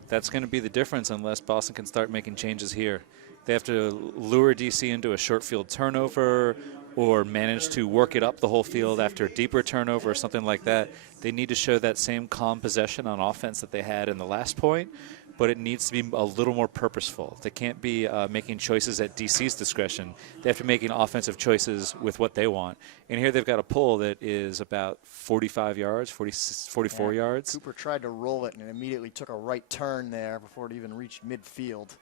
That's going to be the difference unless Boston can start making changes here. They have to lure DC into a short field turnover or manage to work it up the whole field after a deeper turnover or something like that. They need to show that same calm possession on offense that they had in the last point, but it needs to be a little more purposeful. They can't be making choices at DC's discretion. They have to be making offensive choices with what they want. And here they've got a pull that is about 45 yards, 44 yards. Cooper tried to roll it and immediately took a right turn there before it even reached midfield.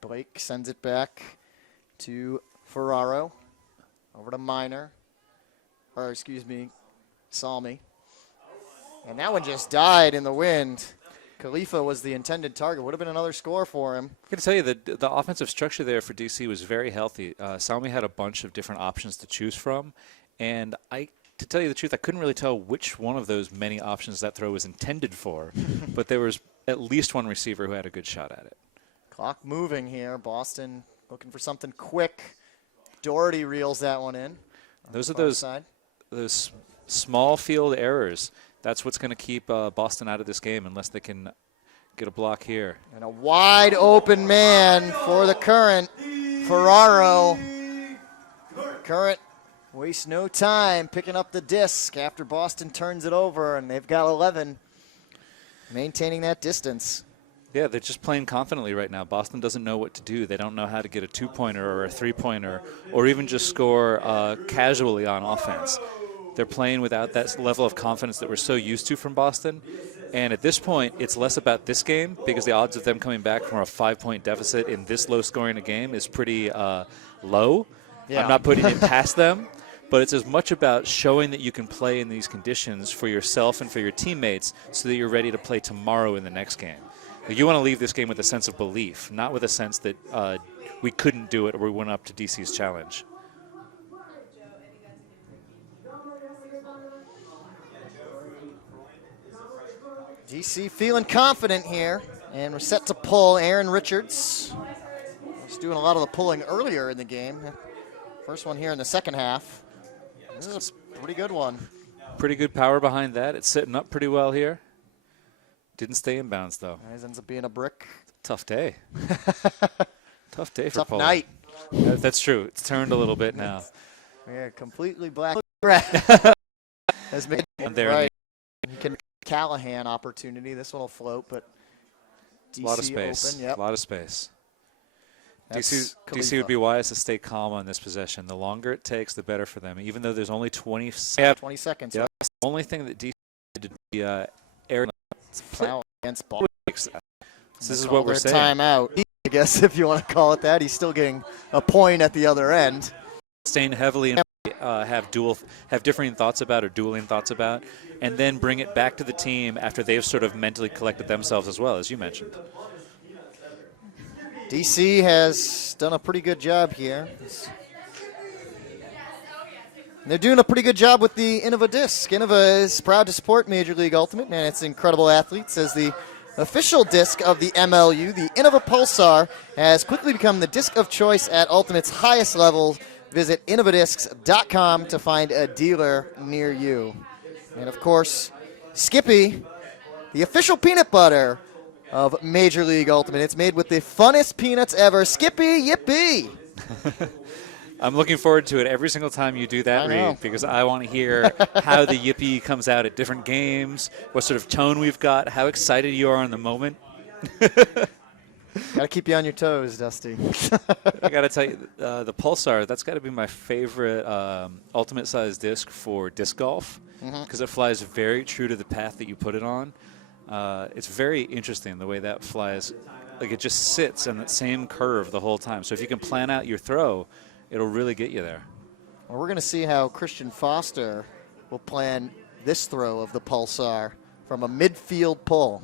Blake sends it back to Ferraro, over to Miner, or excuse me, Salmi. And that one just died in the wind. Khalifa was the intended target. Would have been another score for him. I'm going to tell you that the offensive structure there for DC was very healthy. Salmi had a bunch of different options to choose from, and to tell you the truth, I couldn't really tell which one of those many options that throw was intended for, but there was at least one receiver who had a good shot at it. Clock moving here. Boston looking for something quick. Doherty reels that one in. Those are those small field errors. That's what's going to keep Boston out of this game unless they can get a block here. And a wide open man for the Current. Ferraro. Current wastes no time picking up the disc after Boston turns it over, and they've got 11. Maintaining that distance. Yeah, they're just playing confidently right now. Boston doesn't know what to do. They don't know how to get a 2-pointer or a 3-pointer or even just score casually on offense. They're playing without that level of confidence that we're so used to from Boston. And at this point, it's less about this game because the odds of them coming back from a 5-point deficit in this low scoring a game is pretty low. Yeah. I'm not putting it past them. But it's as much about showing that you can play in these conditions for yourself and for your teammates so that you're ready to play tomorrow in the next game. You want to leave this game with a sense of belief, not with a sense that we couldn't do it or we went up to DC's challenge. DC feeling confident here, and we're set to pull. Aaron Richards was doing a lot of the pulling earlier in the game. First one here in the second half. This is a pretty good one. Pretty good power behind that. It's sitting up pretty well here. Didn't stay in bounds, though. It ends up being a brick. Tough day. Tough day for Tough pulling. night. That's true. It's turned a little bit now. Yeah, completely black. Has made there. Right. Callahan opportunity. This one will float, but DC a lot of space. Open. Yep. A lot of space. DC would be wise to stay calm on this possession. The longer it takes, the better for them. Even though there's only 20 seconds. Yeah. The only thing that DC did to be air foul against ball. This is what we're saying. Timeout. I guess if you want to call it that, he's still getting a point at the other end. Staying heavily and have differing thoughts about or dueling thoughts about, and then bring it back to the team after they've sort of mentally collected themselves as well, as you mentioned. DC has done a pretty good job here. They're doing a pretty good job with the Innova disc. Innova is proud to support Major League Ultimate and its incredible athletes as the official disc of the MLU. The Innova Pulsar has quickly become the disc of choice at Ultimate's highest level. Visit innovadiscs.com to find a dealer near you. And of course, Skippy, the official peanut butter of Major League Ultimate. It's made with the funnest peanuts ever. Skippy, yippee! I'm looking forward to it every single time you do that read because I want to hear how the yippee comes out at different games, what sort of tone we've got, how excited you are in the moment. Got to keep you on your toes, Dusty. I got to tell you, the Pulsar, that's got to be my favorite ultimate-size disc for disc golf because it flies very true to the path that you put it on. It's very interesting the way that flies. Like, it just sits on that same curve the whole time. So if you can plan out your throw, it'll really get you there. Well, we're going to see how Christian Foster will plan this throw of the Pulsar from a midfield pull.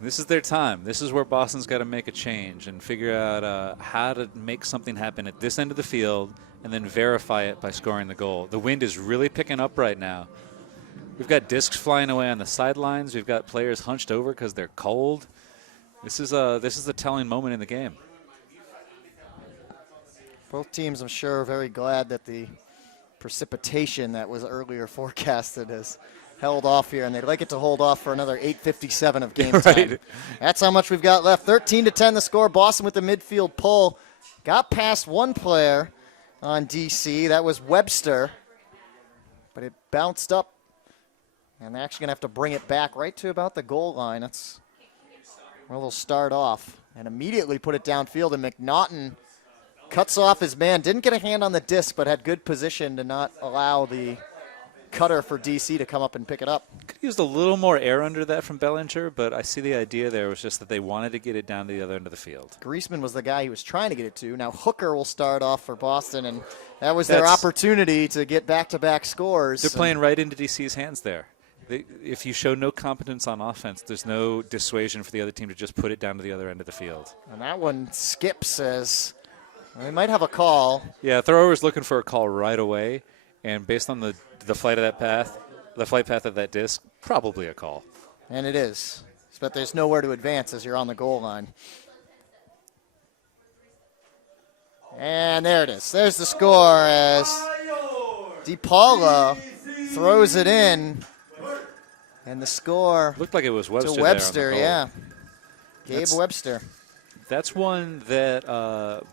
This is their time. This is where Boston's got to make a change and figure out how to make something happen at this end of the field and then verify it by scoring the goal. The wind is really picking up right now. We've got discs flying away on the sidelines. We've got players hunched over because they're cold. This is a telling moment in the game. Both teams, I'm sure, are very glad that the precipitation that was earlier forecasted has held off here, and they'd like it to hold off for another 8:57 of game time. Right. That's how much we've got left. 13-10 the score. Boston with the midfield pull. Got past one player on DC. That was Webster, but it bounced up, and they're actually going to have to bring it back right to about the goal line. That's where they'll start off and immediately put it downfield, and McNaughton cuts off his man. Didn't get a hand on the disc, but had good position to not allow the cutter for DC to come up and pick it up. Could used a little more air under that from Bellinger, but I see the idea there was just that they wanted to get it down to the other end of the field. Griezmann was the guy he was trying to get it to. Now Hooker will start off for Boston, and that was their opportunity to get back-to-back scores. They're playing right into DC's hands there. If you show no competence on offense, there's no dissuasion for the other team to just put it down to the other end of the field. And that one skips as they might have a call. Yeah, thrower's looking for a call right away, and based on the flight of that path, the flight path of that disc, probably a call. And it is. But there's nowhere to advance as you're on the goal line. And there it is. There's the score as DePaula throws it in. And the score looked like it was Webster. To Webster, there yeah. Gabe Webster. That's one that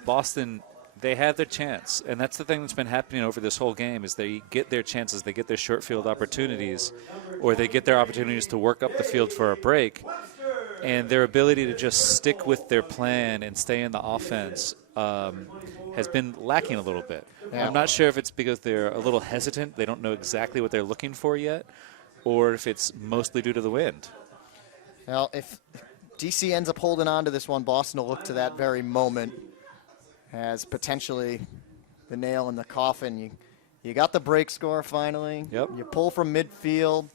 Boston, they had their chance. And that's the thing that's been happening over this whole game is they get their chances, they get their short field opportunities, or they get their opportunities to work up the field for a break. And their ability to just stick with their plan and stay in the offense has been lacking a little bit. Yeah. I'm not sure if it's because they're a little hesitant, they don't know exactly what they're looking for yet, or if it's mostly due to the wind. Well, if DC ends up holding on to this one, Boston will look to that very moment as potentially the nail in the coffin. You got the break score finally. Yep. You pull from midfield.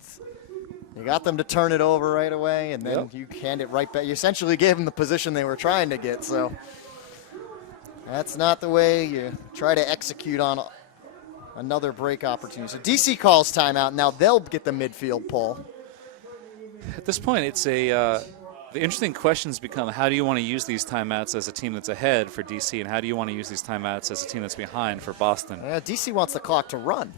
You got them to turn it over right away, and then you hand it right back. You essentially gave them the position they were trying to get, so that's not the way you try to execute on another break opportunity. So DC calls timeout. Now they'll get the midfield pull. At this point, it's the interesting questions become, how do you want to use these timeouts as a team that's ahead for DC, and how do you want to use these timeouts as a team that's behind for Boston? DC wants the clock to run.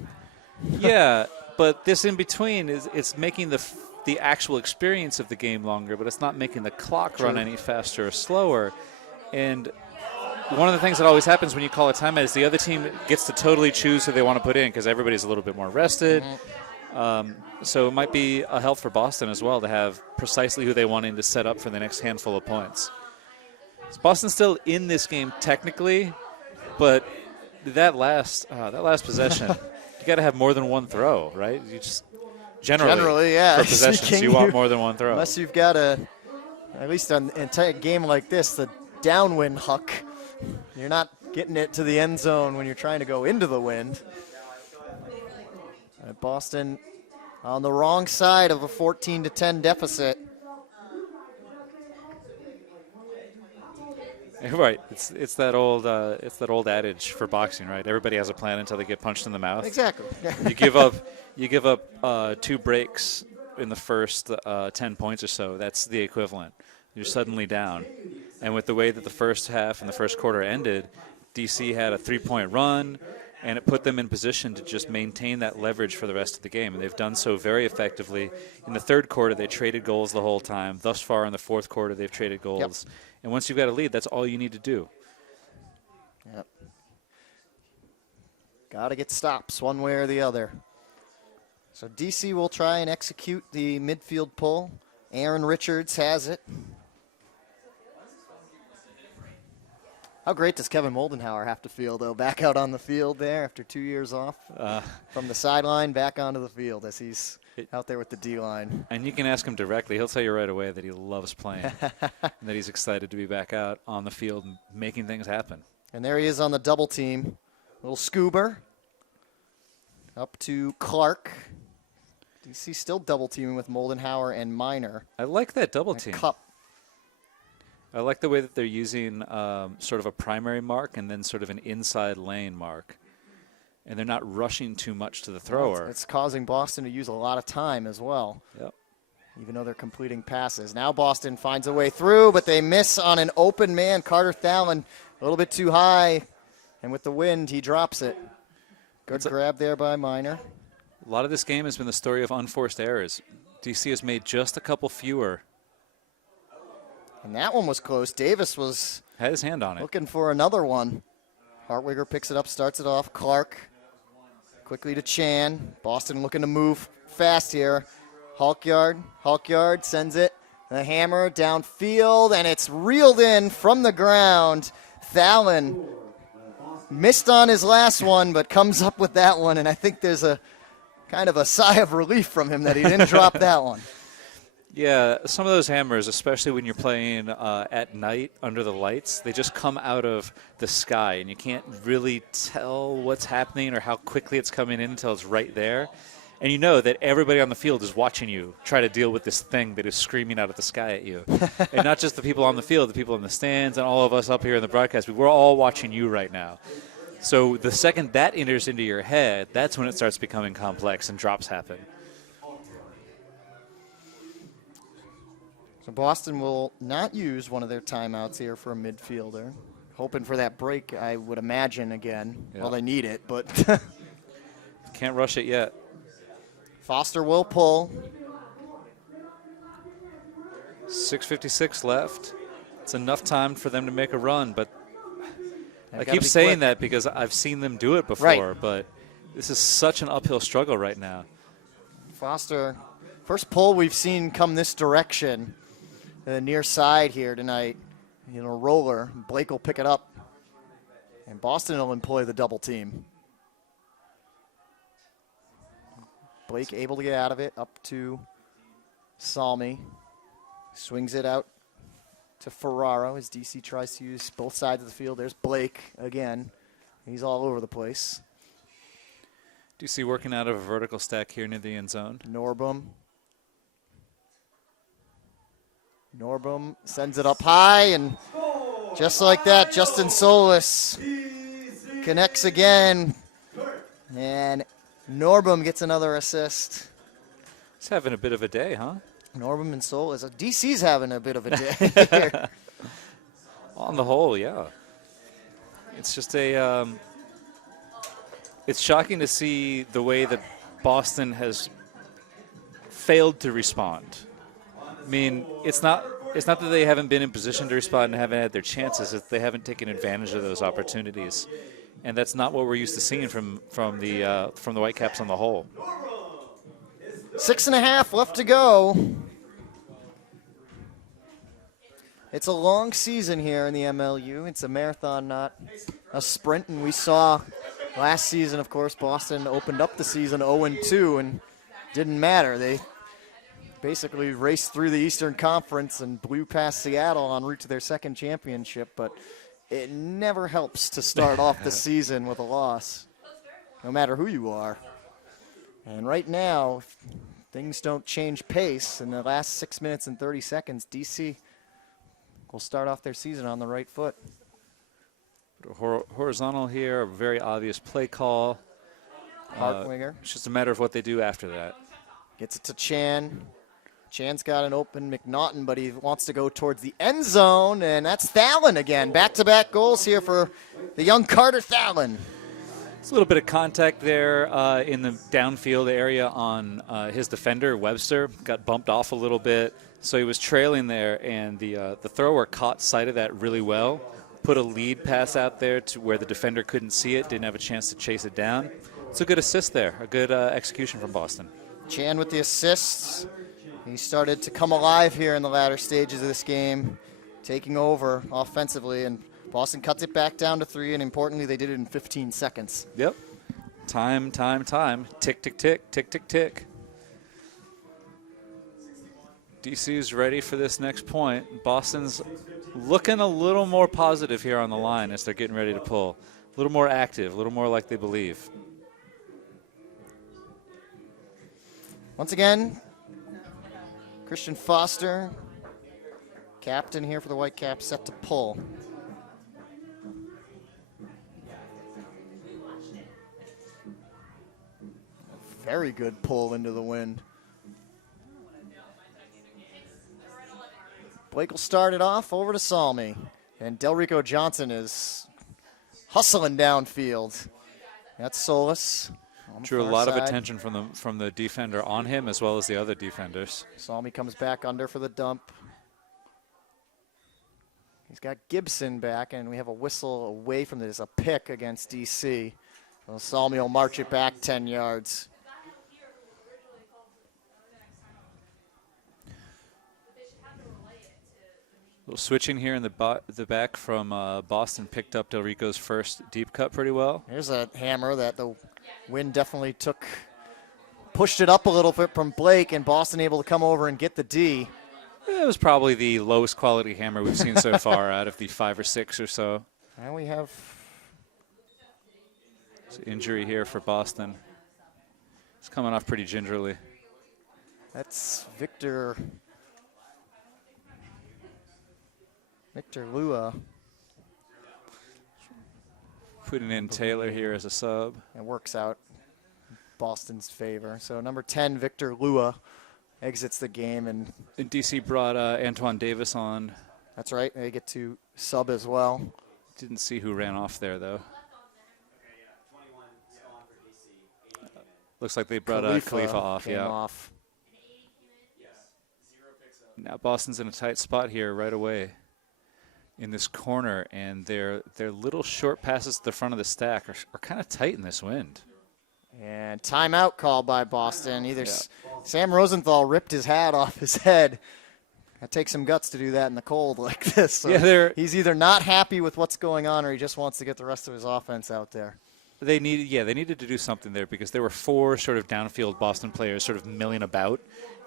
Yeah, but this in between it's making the actual experience of the game longer, but it's not making the clock run any faster or slower. And one of the things that always happens when you call a timeout is the other team gets to totally choose who they want to put in because everybody's a little bit more rested. So it might be a help for Boston as well to have precisely who they want in to set up for the next handful of points. So Boston's still in this game technically, but that last possession, you got to have more than one throw, right? You just generally yeah. For possessions, you want more than one throw. Unless you've got at least in a game like this, the downwind huck. You're not getting it to the end zone when you're trying to go into the wind. Boston on the wrong side of a 14-10 deficit. Right, it's that old adage for boxing, right? Everybody has a plan until they get punched in the mouth. Exactly. you give up 2 breaks in the first 10 points or so. That's the equivalent. You're suddenly down. And with the way that the first half and the first quarter ended, DC had a 3-point run, and it put them in position to just maintain that leverage for the rest of the game. And they've done so very effectively. In the third quarter, they traded goals the whole time. Thus far in the fourth quarter, they've traded goals. Yep. And once you've got a lead, that's all you need to do. Yep. Got to get stops one way or the other. So DC will try and execute the midfield pull. Aaron Richards has it. How great does Kevin Moldenhauer have to feel, though, back out on the field there after 2 years off? From the sideline back onto the field as he's out there with the D-line. And you can ask him directly. He'll tell you right away that he loves playing and that he's excited to be back out on the field and making things happen. And there he is on the double team. Little Scoober up to Clark. DC still double teaming with Moldenhauer and Minor. I like that double team. Cup. I like the way that they're using sort of a primary mark and then sort of an inside lane mark. And they're not rushing too much to the thrower. It's causing Boston to use a lot of time as well. Yep. Even though they're completing passes. Now Boston finds a way through, but they miss on an open man. Carter Thalen a little bit too high. And with the wind, he drops it. Good grab there by Minor. A lot of this game has been the story of unforced errors. DC has made just a couple fewer. And that one was close. Davis was had his hand on it. Looking for another one. Hartwiger picks it up, starts it off. Clark quickly to Chan. Boston looking to move fast here. Halkyard sends it. The hammer downfield, and it's reeled in from the ground. Thalen missed on his last one, but comes up with that one, and I think there's a kind of a sigh of relief from him that he didn't drop that one. Yeah, some of those hammers, especially when you're playing at night under the lights, they just come out of the sky, and you can't really tell what's happening or how quickly it's coming in until it's right there. And you know that everybody on the field is watching you try to deal with this thing that is screaming out of the sky at you. And not just the people on the field, the people in the stands, and all of us up here in the broadcast. We're all watching you right now. So the second that enters into your head, that's when it starts becoming complex and drops happen. So Boston will not use one of their timeouts here for a midfielder. Hoping for that break, I would imagine, again. Yeah. Well, they need it, but can't rush it yet. Foster will pull. 6:56 left. It's enough time for them to make a run, but I keep saying that because I've seen them do it before, but this is such an uphill struggle right now. Foster, first pull we've seen come this direction. The near side here tonight, roller. Blake will pick it up, and Boston will employ the double team. Blake able to get out of it, up to Salmi. Swings it out to Ferraro as DC tries to use both sides of the field. There's Blake again. He's all over the place. DC working out of a vertical stack here near the end zone. Norbum sends it up high, and just like that, Justin Solis connects again. And Norbum gets another assist. He's having a bit of a day, huh? Norbum and Solis. DC's having a bit of a day here. On the whole, yeah. It's just it's shocking to see the way that Boston has failed to respond. I mean, it's not that they haven't been in position to respond and haven't had their chances. It's they haven't taken advantage of those opportunities, and that's not what we're used to seeing from the Whitecaps on the whole. 6.5 left to go. It's a long season here in the MLU. It's a marathon, not a sprint, and we saw last season, of course, Boston opened up the season 0-2, and didn't matter. They basically raced through the Eastern Conference and blew past Seattle en route to their second championship, but it never helps to start off the season with a loss, no matter who you are. And right now, if things don't change pace in the last 6 minutes and 30 seconds, DC will start off their season on the right foot. Horizontal here, a very obvious play call. Hartwinger. It's just a matter of what they do after that. Gets it to Chan. Chan's got an open McNaughton, but he wants to go towards the end zone, and that's Thalen again. Back-to-back goals here for the young Carter Thalen. It's a little bit of contact there in the downfield area on his defender, Webster. Got bumped off a little bit, so he was trailing there, and the thrower caught sight of that really well. Put a lead pass out there to where the defender couldn't see it, didn't have a chance to chase it down. It's a good assist there, a good execution from Boston. Chan with the assists. He started to come alive here in the latter stages of this game, taking over offensively, and Boston cuts it back down to 3, and importantly, they did it in 15 seconds. Yep. Time. Tick, tick, tick, tick, tick, tick. DC's ready for this next point. Boston's looking a little more positive here on the line as they're getting ready to pull. A little more active, a little more like they believe. Once again, Christian Foster, captain here for the Whitecaps, set to pull. Very good pull into the wind. Blake will start it off over to Salmi. And Delrico Johnson is hustling downfield. That's Solis. Drew a lot of attention from the defender on him as well as the other defenders. Salmi comes back under for the dump. He's got Gibson back, and we have a whistle away from this, a pick against DC. So Salmi will march it back 10 yards. A little switching here in the back from Boston picked up Delrico's first deep cut pretty well. Here's a hammer that the wind definitely pushed it up a little bit from Blake, and Boston able to come over and get the D. It was probably the lowest quality hammer we've seen so far out of the 5 or 6 or so. And we have injury here for Boston. It's coming off pretty gingerly. That's Victor Lua. Putting in Taylor here as a sub. It works out Boston's favor. So number 10, Victor Lua, exits the game. And DC brought Antoine Davis on. That's right. They get to sub as well. Didn't see who ran off there, though. Looks like they brought Khalifa off, yeah. Off. Now Boston's in a tight spot here right away in this corner, and their little short passes to the front of the stack are kind of tight in this wind. And timeout called by Boston. Sam Rosenthal ripped his hat off his head. It takes some guts to do that in the cold like this. So he's either not happy with what's going on, or he just wants to get the rest of his offense out there. They needed to do something there because there were 4 sort of downfield Boston players sort of milling about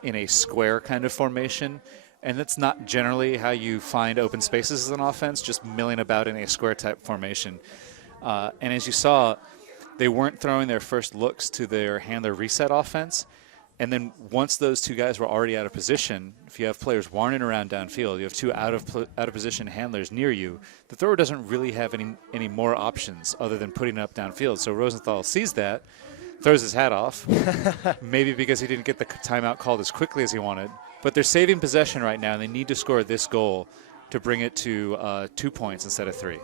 in a square kind of formation. And that's not generally how you find open spaces as an offense, just milling about in a square type formation. And as you saw, they weren't throwing their first looks to their handler reset offense. And then once those 2 guys were already out of position, if you have players warning around downfield, you have 2 out of position handlers near you, the thrower doesn't really have any more options other than putting it up downfield. So Rosenthal sees that, throws his hat off, maybe because he didn't get the timeout called as quickly as he wanted. But they're saving possession right now, and they need to score this goal to bring it to 2 points instead of 3.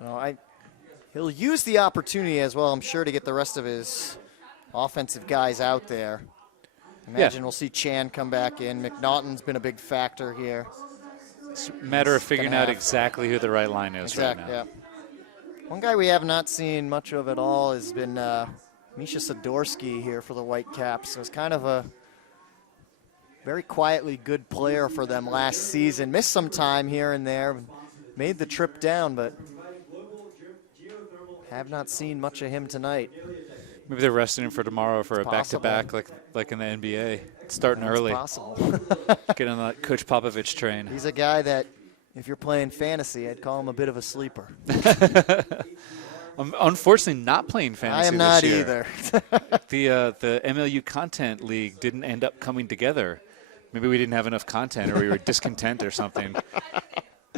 Well, he'll use the opportunity as well, I'm sure, to get the rest of his offensive guys out there. Imagine we'll see Chan come back in. McNaughton's been a big factor here. It's a matter of figuring out exactly who the right line is right now. Yeah. One guy we have not seen much of at all has been Misha Sidorsky here for the Whitecaps. So it's kind of a very quietly good player for them last season. Missed some time here and there, made the trip down, but have not seen much of him tonight. Maybe they're resting him for tomorrow for a back-to-back like in the NBA. Starting early. Possible. Get on that Coach Popovich train. He's a guy that, if you're playing fantasy, I'd call him a bit of a sleeper. I'm unfortunately not playing fantasy I am not this year. either. The MLU Content League didn't end up coming together. Maybe we didn't have enough content, or we were discontent or something.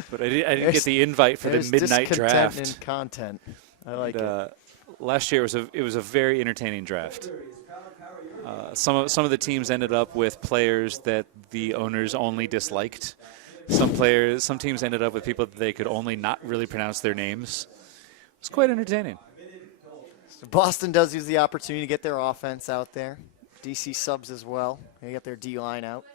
But I didn't get the invite for the midnight draft. In content. I like it. Last year it was a very entertaining draft. Some of the teams ended up with players that the owners only disliked. Some teams ended up with people that they could only not really pronounce their names. It's quite entertaining. So Boston does use the opportunity to get their offense out there. DC subs as well. They got their D-line out.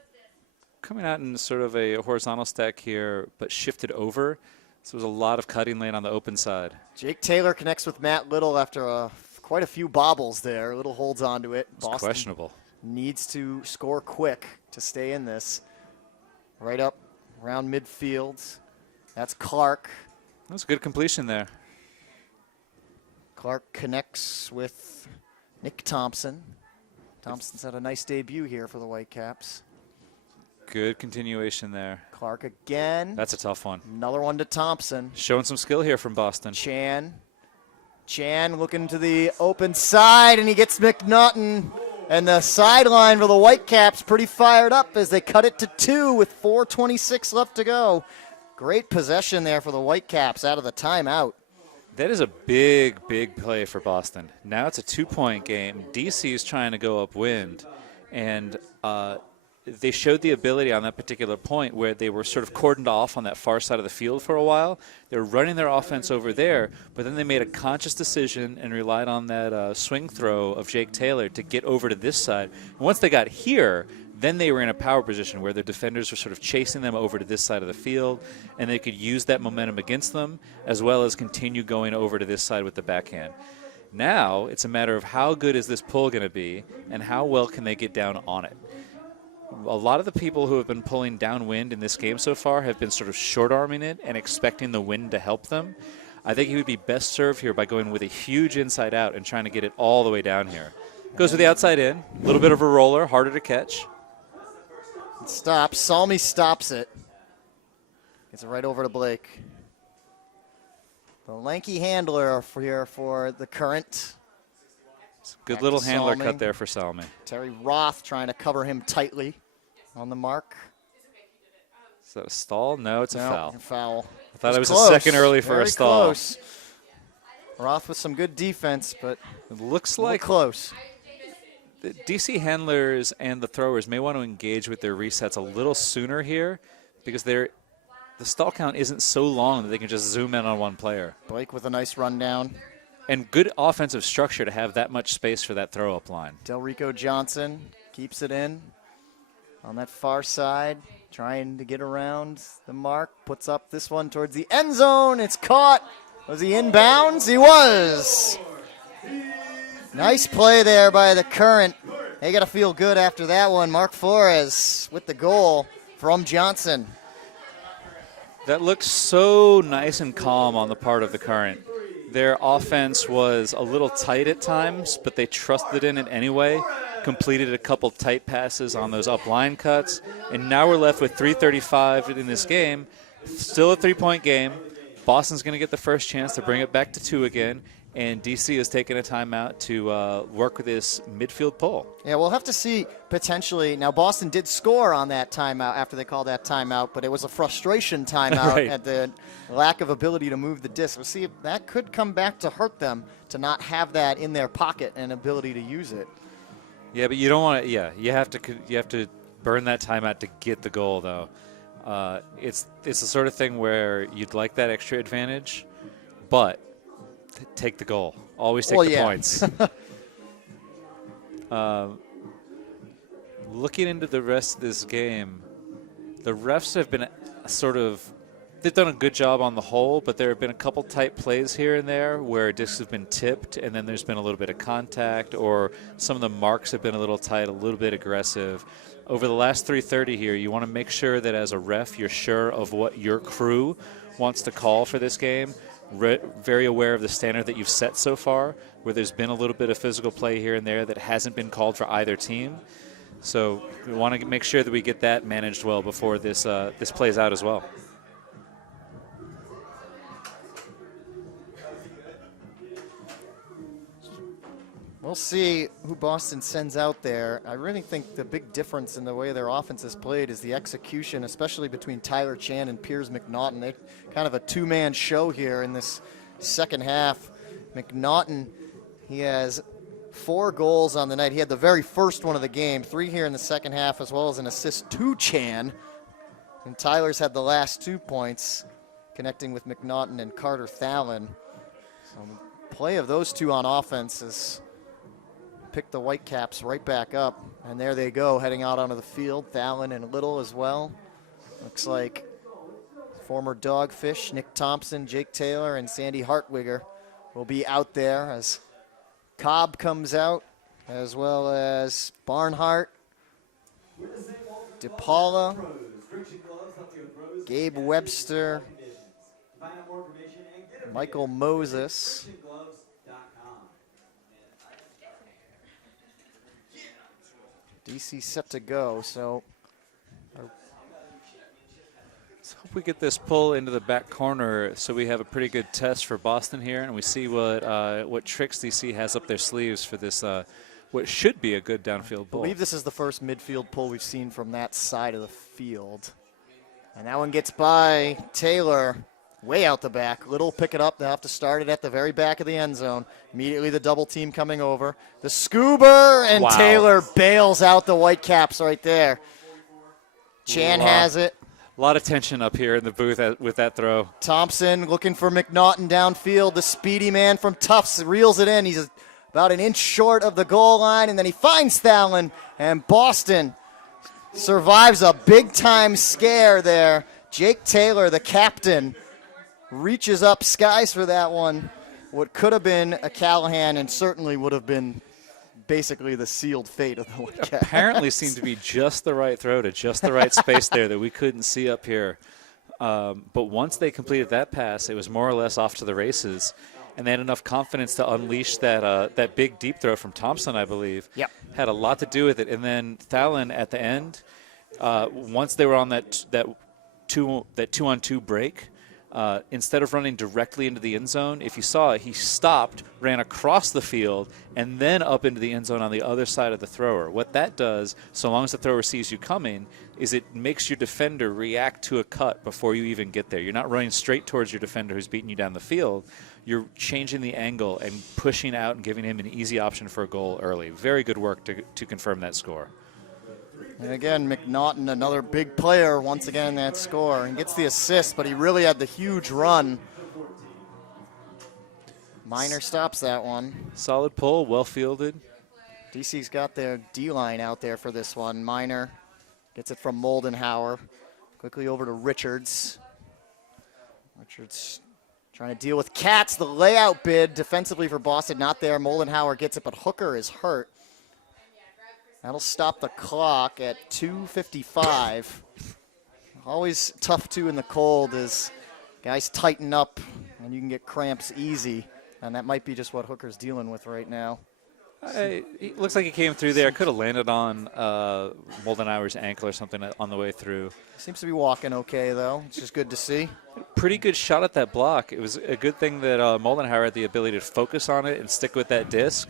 Coming out in sort of a horizontal stack here, but shifted over. So there's a lot of cutting lane on the open side. Jake Taylor connects with Matt Little after quite a few bobbles there. Little holds on to it. It's questionable. Needs to score quick to stay in this. Right up around midfield. That's Clark. That's a good completion there. Clark connects with Nick Thompson. Thompson's had a nice debut here for the Whitecaps. Good continuation there. Clark again. That's a tough one. Another one to Thompson. Showing some skill here from Boston. Chan looking to the open side, and he gets McNaughton. And the sideline for the Whitecaps pretty fired up as they cut it to 2 with 4:26 left to go. Great possession there for the Whitecaps out of the timeout. That is a big, big play for Boston. Now it's a 2-point game. DC is trying to go upwind, and they showed the ability on that particular point where they were sort of cordoned off on that far side of the field for a while. They were running their offense over there, but then they made a conscious decision and relied on that swing throw of Jake Taylor to get over to this side. And once they got here, then they were in a power position where their defenders were sort of chasing them over to this side of the field, and they could use that momentum against them as well as continue going over to this side with the backhand. Now it's a matter of how good is this pull going to be and how well can they get down on it. A lot of the people who have been pulling downwind in this game so far have been sort of short-arming it and expecting the wind to help them. I think he would be best served here by going with a huge inside out and trying to get it all the way down here. Goes with the outside in, a little bit of a roller, harder to catch. It stops. Salmi stops it. Gets it right over to Blake. The lanky handler for the Current. Good Back little to handler Salmi. cut there for Salmi. Terry Roth trying to cover him tightly on the mark. Is that a stall? No, it's a foul. Foul. I thought it was close. a second early for Very a stall. Close. Roth with some good defense, but It looks a little like close. the DC handlers and the throwers may want to engage with their resets a little sooner here because the stall count isn't so long that they can just zoom in on one player. Blake with a nice rundown. And good offensive structure to have that much space for that throw-up line. Delrico Johnson keeps it in on that far side, trying to get around the mark. Puts up this one towards the end zone. It's caught. Was he inbounds? He was. Nice play there by the Current. They got to feel good after that one. Mark Flores with the goal from Johnson. That looks so nice and calm on the part of the Current. Their offense was a little tight at times, but they trusted in it anyway, completed a couple tight passes on those up line cuts, and now we're left with 3:35 in this game. Still a 3-point game. Boston's going to get the first chance to bring it back to 2 again, and DC is taking a timeout to work with this midfield pull. Yeah, we'll have to see potentially. Now, Boston did score on that timeout after they called that timeout, but it was a frustration timeout Right. at the lack of ability to move the disc. We'll see if that could come back to hurt them to not have that in their pocket and ability to use it. Yeah, but you don't want to. Yeah, you have to burn that timeout to get the goal, though. It's the sort of thing where you'd like that extra advantage, but take the goal. Always take the points. Looking into the rest of this game, the refs have been they've done a good job on the whole, but there have been a couple tight plays here and there where discs have been tipped and then there's been a little bit of contact, or some of the marks have been a little tight, a little bit aggressive. Over the last 3:30 here, you want to make sure that as a ref, you're sure of what your crew wants to call for this game. Very aware of the standard that you've set so far, where there's been a little bit of physical play here and there that hasn't been called for either team. So we want to make sure that we get that managed well before this plays out as well. We'll see who Boston sends out there. I really think the big difference in the way their offense is played is the execution, especially between Tyler Chan and Piers McNaughton. They kind of a two-man show here in this second half. McNaughton, he has 4 goals on the night. He had the very first one of the game, 3 here in the second half, as well as an assist to Chan. And Tyler's had the last 2 points, connecting with McNaughton and Carter Thalen. So play of those two on offense is pick the Whitecaps right back up. And there they go, heading out onto the field. Thalen and Little as well. Looks like former Dogfish, Nick Thompson, Jake Taylor, and Sandy Hartwigger will be out there as Cobb comes out, as well as Barnhart, DePaula, Gabe Webster, Michael Moses. DC set to go, so Let's hope we get this pull into the back corner so we have a pretty good test for Boston here, and we see what tricks DC has up their sleeves for this, what should be a good downfield I pull. believe this is the first midfield pull we've seen from that side of the field. And that one gets by Taylor way out the back. Little pick it up. They'll have to start it at the very back of the end zone. Immediately the double team coming over. The Scuba, and Wow. Taylor bails out the Whitecaps right there. Chan has it. A lot of tension up here in the booth with that throw. Thompson looking for McNaughton downfield. The speedy man from Tufts reels it in. He's about an inch short of the goal line, and then he finds Thalen, and Boston survives a big-time scare there. Jake Taylor, the captain, reaches up skies for that one. What could have been a Callahan and certainly would have been basically the sealed fate of the Whitecaps. Apparently seemed to be just the right throw to just the right space there that we couldn't see up here. But once they completed that pass, it was more or less off to the races. And they had enough confidence to unleash that big deep throw from Thompson, I believe. Yep. Had a lot to do with it. And then Thalen at the end, once they were on that two-on-two break, instead of running directly into the end zone, if you saw it, he stopped, ran across the field, and then up into the end zone on the other side of the thrower. What that does, so long as the thrower sees you coming, is it makes your defender react to a cut before you even get there. You're not running straight towards your defender who's beating you down the field. You're changing the angle and pushing out and giving him an easy option for a goal early. Very good work to confirm that score. And again, McNaughton, another big player once again in that score. He gets the assist, but he really had the huge run. Miner stops that one. Solid pull, well fielded. DC's got their D-line out there for this one. Miner gets it from Moldenhauer. Quickly over to Richards. Richards trying to deal with Katz. The layout bid defensively for Boston, not there. Moldenhauer gets it, but Hooker is hurt. That'll stop the clock at 2:55. Always tough, too, in the cold as guys tighten up and you can get cramps easy. And that might be just what Hooker's dealing with right now. It looks like he came through there. Could have landed on Moldenhauer's ankle or something on the way through. Seems to be walking okay, though. It's just good to see. Pretty good shot at that block. It was a good thing that Moldenhauer had the ability to focus on it and stick with that disc.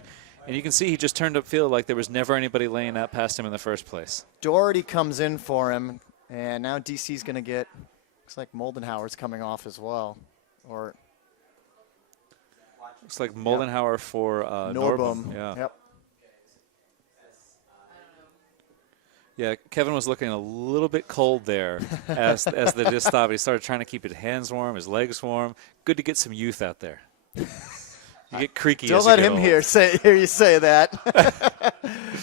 And you can see he just turned upfield like there was never anybody laying that past him in the first place. Doherty comes in for him, and now DC's going to get, looks like Moldenhauer's coming off as well. Or looks like Moldenhauer for Norbum. Yeah. Yep. Yeah, Kevin was looking a little bit cold there as the disc stopped. He started trying to keep his hands warm, his legs warm. Good to get some youth out there. You get creaky. Don't let him hear you say that.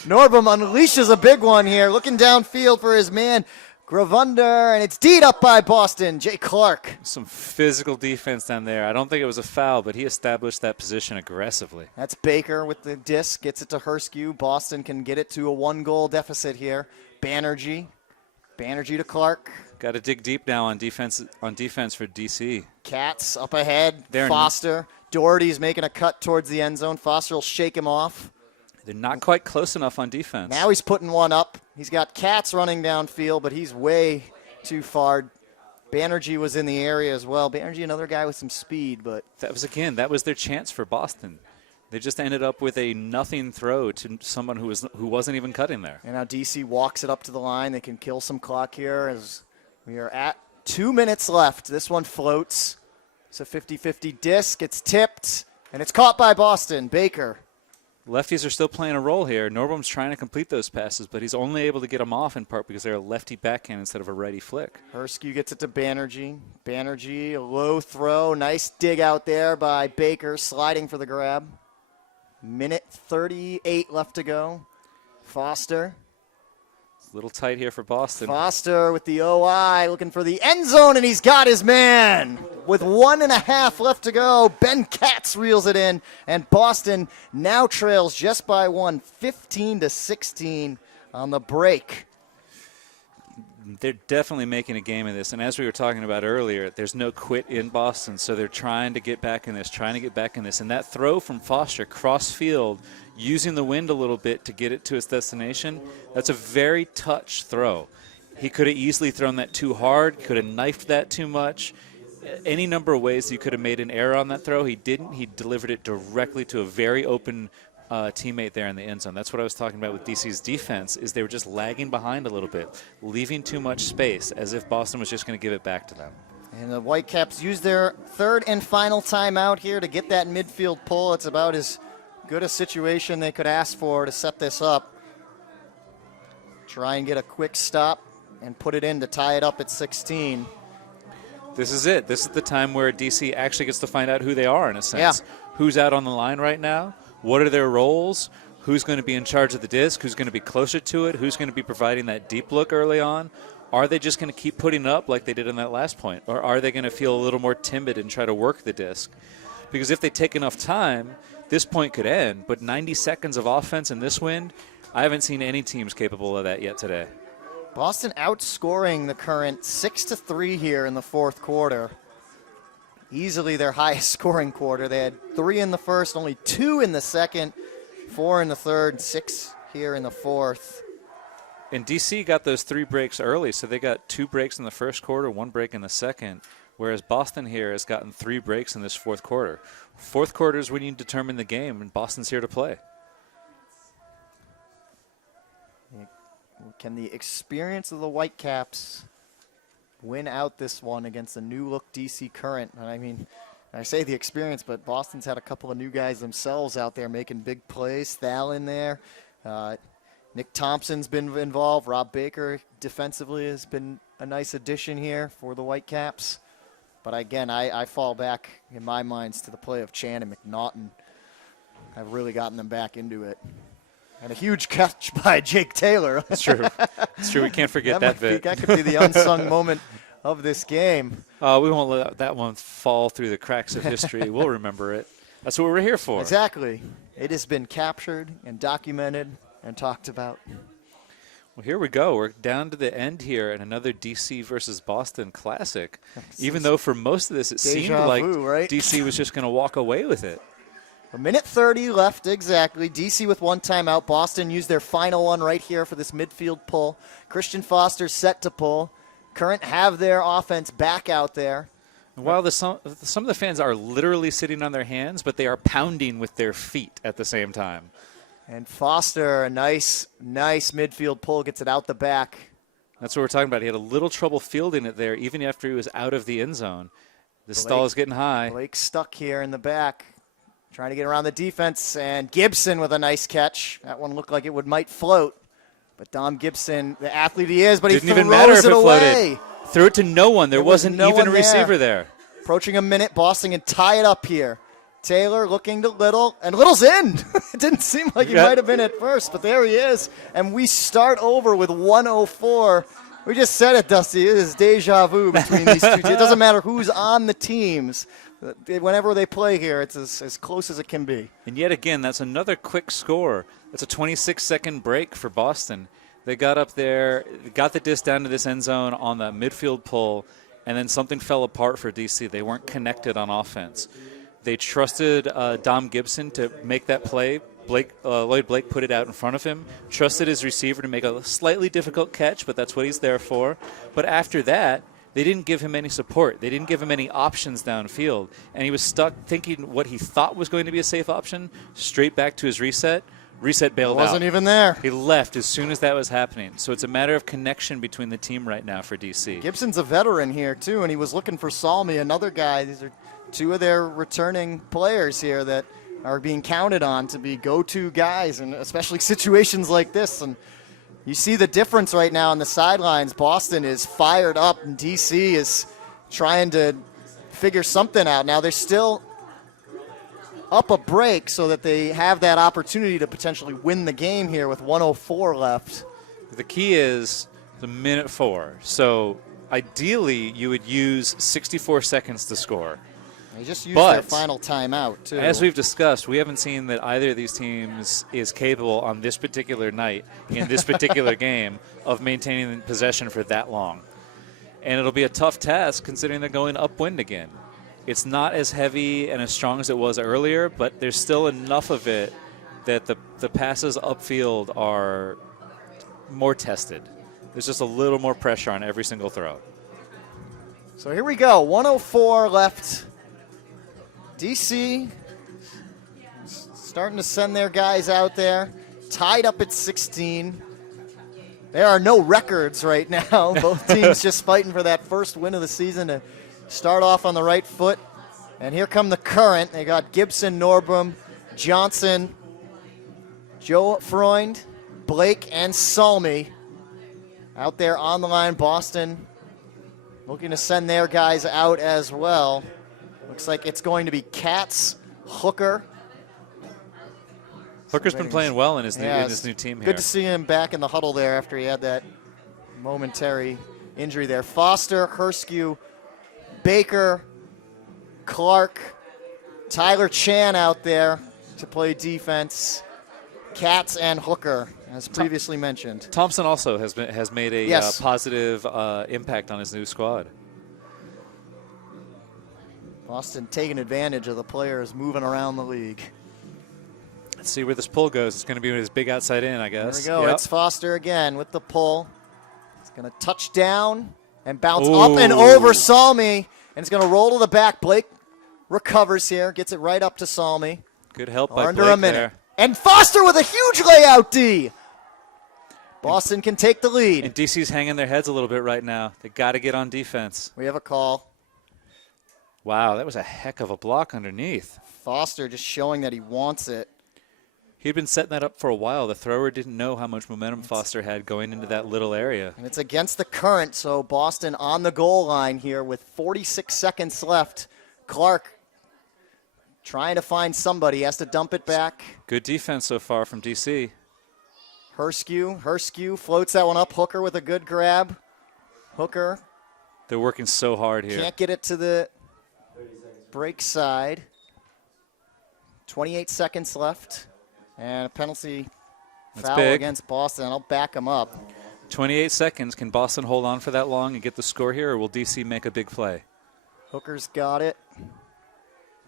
Norbum unleashes a big one here, looking downfield for his man, Gravander, and it's D'd up by Boston, Jay Clark. Some physical defense down there. I don't think it was a foul, but he established that position aggressively. That's Baker with the disc, gets it to Herskew. Boston can get it to a one-goal deficit here. Banerjee to Clark. Got to dig deep now on defense for DC. Katz up ahead. They're Foster. Doherty's making a cut towards the end zone. Foster will shake him off. They're not quite close enough on defense. Now he's putting one up. He's got Katz running downfield, but he's way too far. Banerjee was in the area as well. Banerjee, another guy with some speed, but that was their chance for Boston. They just ended up with a nothing throw to someone who wasn't even cutting there. And now DC walks it up to the line. They can kill some clock here as we are at 2 minutes left. This one floats. It's a 50-50 disc. It's tipped, and it's caught by Boston. Baker. Lefties are still playing a role here. Norbum's trying to complete those passes, but he's only able to get them off in part because they're a lefty backhand instead of a righty flick. Herskew gets it to Banerjee. Banerjee, a low throw. Nice dig out there by Baker, sliding for the grab. Minute 38 left to go. Foster. It's a little tight here for Boston. Foster with the OI looking for the end zone, and he's got his man. With 1.5 left to go, Ben Katz reels it in, and Boston now trails just by one, 15-16 on the break. They're definitely making a game of this. And as we were talking about earlier, there's no quit in Boston, so they're trying to get back in this, And that throw from Foster cross field, using the wind a little bit to get it to its destination, that's a very touch throw. He could have easily thrown that too hard, could have knifed that too much. Any number of ways you could have made an error on that throw. He didn't. He delivered it directly to a very open teammate there in the end zone. That's what I was talking about with DC's defense, is they were just lagging behind a little bit, leaving too much space, as if Boston was just going to give it back to them. And the Whitecaps use their third and final timeout here to get that midfield pull. It's about as good a situation they could ask for to set this up. Try and get a quick stop and put it in to tie it up at 16. This is it. This is the time where DC actually gets to find out who they are, in a sense. Yeah. Who's out on the line right now? What are their roles? Who's going to be in charge of the disc? Who's going to be closer to it? Who's going to be providing that deep look early on? Are they just going to keep putting it up like they did in that last point? Or are they going to feel a little more timid and try to work the disc? Because if they take enough time, this point could end. But 90 seconds of offense in this wind, I haven't seen any teams capable of that yet today. Boston outscoring the Current 6-3 here in the fourth quarter. Easily their highest scoring quarter. They had 3 in the first, only 2 in the second, 4 in the third, 6 here in the fourth. And DC got those 3 breaks early, so they got 2 breaks in the first quarter, 1 break in the second, whereas Boston here has gotten 3 breaks in this fourth quarter. Fourth quarter is when you determine the game, and Boston's here to play. Can the experience of the Whitecaps win out this one against the new-look DC Current? And I mean, I say the experience, but Boston's had a couple of new guys themselves out there making big plays. Thal in there. Nick Thompson's been involved. Rob Baker defensively has been a nice addition here for the Whitecaps. But again, I fall back in my minds to the play of Chan and McNaughton. I've really gotten them back into it. And a huge catch by Jake Taylor. It's true. It's true. We can't forget that bit. That could be the unsung moment of this game. We won't let that one fall through the cracks of history. We'll remember it. That's what we're here for. Exactly. It has been captured and documented and talked about. Well, here we go. We're down to the end here in another DC versus Boston classic. Even though for most of this it seemed like right? DC was just going to walk away with it. A minute 30 left exactly. DC with 1 timeout. Boston used their final one right here for this midfield pull. Christian Foster set to pull. Current have their offense back out there. While some of the fans are literally sitting on their hands, but they are pounding with their feet at the same time. And Foster, a nice midfield pull, gets it out the back. That's what we're talking about. He had a little trouble fielding it there, even after he was out of the end zone. The stall is getting high. Blake stuck here in the back, trying to get around the defense. And Gibson with a nice catch. That one looked like it might float. But Dom Gibson, the athlete he is, but Didn't he throws even matter if it away. Floated. Threw it to no one. There wasn't no even a one receiver there. Approaching a minute, Boston can tie it up here. Taylor looking to Little, and Little's in. It didn't seem like he might have been at first, but there he is. And we start over with 1:04. We just said it, Dusty. It is deja vu between these two teams. It doesn't matter who's on the teams. Whenever they play here, it's as close as it can be. And yet again, that's another quick score. That's a 26-second break for Boston. They got up there, got the disc down to this end zone on the midfield pull, and then something fell apart for DC. They weren't connected on offense. They trusted Dom Gibson to make that play. Lloyd Blake put it out in front of him, trusted his receiver to make a slightly difficult catch, but that's what he's there for. But after that, they didn't give him any support. They didn't give him any options downfield. And he was stuck thinking what he thought was going to be a safe option, straight back to his reset. Reset bailed out. Wasn't even there. He left as soon as that was happening. So it's a matter of connection between the team right now for DC. Gibson's a veteran here, too, and he was looking for Salmi, another guy. These are 2 of their returning players here that are being counted on to be go-to guys, and especially situations like this. And you see the difference right now on the sidelines. Boston is fired up, and DC is trying to figure something out. Now they're still up a break so that they have that opportunity to potentially win the game here with 1:04 left. The key is the minute 4. So ideally, you would use 64 seconds to score. They just used their final timeout, too. As we've discussed, we haven't seen that either of these teams is capable on this particular night, in this particular game, of maintaining possession for that long. And it'll be a tough task considering they're going upwind again. It's not as heavy and as strong as it was earlier, but there's still enough of it that the passes upfield are more tested. There's just a little more pressure on every single throw. So here we go, 104 left. DC starting to send their guys out there, tied up at 16. There are no records right now. Both teams just fighting for that first win of the season to start off on the right foot. And here come the Current. They got Gibson, Norbrom, Johnson, Joe Freund, Blake, and Salmi out there on the line. Boston looking to send their guys out as well. Looks like it's going to be Katz, Hooker. Hooker's been playing well in his new team here. Good to see him back in the huddle there after he had that momentary injury there. Foster, Herskew, Baker, Clark, Tyler Chan out there to play defense. Katz and Hooker, as previously mentioned. Thompson also has made a positive impact on his new squad. Boston taking advantage of the players moving around the league. Let's see where this pull goes. It's going to be his big outside in, I guess. There we go. Yep. It's Foster again with the pull. It's going to touch down and bounce up and over Salmi. And it's going to roll to the back. Blake recovers here, gets it right up to Salmi. Good help by under Blake a minute. there. And Foster with a huge layout D. Boston can take the lead. And DC's hanging their heads a little bit right now. They got to get on defense. We have a call. Wow, that was a heck of a block underneath. Foster just showing that he wants it. He'd been setting that up for a while. The thrower didn't know how much momentum Foster had going into that little area. And it's against the Current, so Boston on the goal line here with 46 seconds left. Clark trying to find somebody. He has to dump it back. Good defense so far from DC. Herskew floats that one up. Hooker with a good grab. Hooker. They're working so hard here. Can't get it to the break side. 28 seconds left. And a penalty foul against Boston. I'll back him up. 28 seconds. Can Boston hold on for that long and get the score here, or will DC make a big play? Hooker's got it.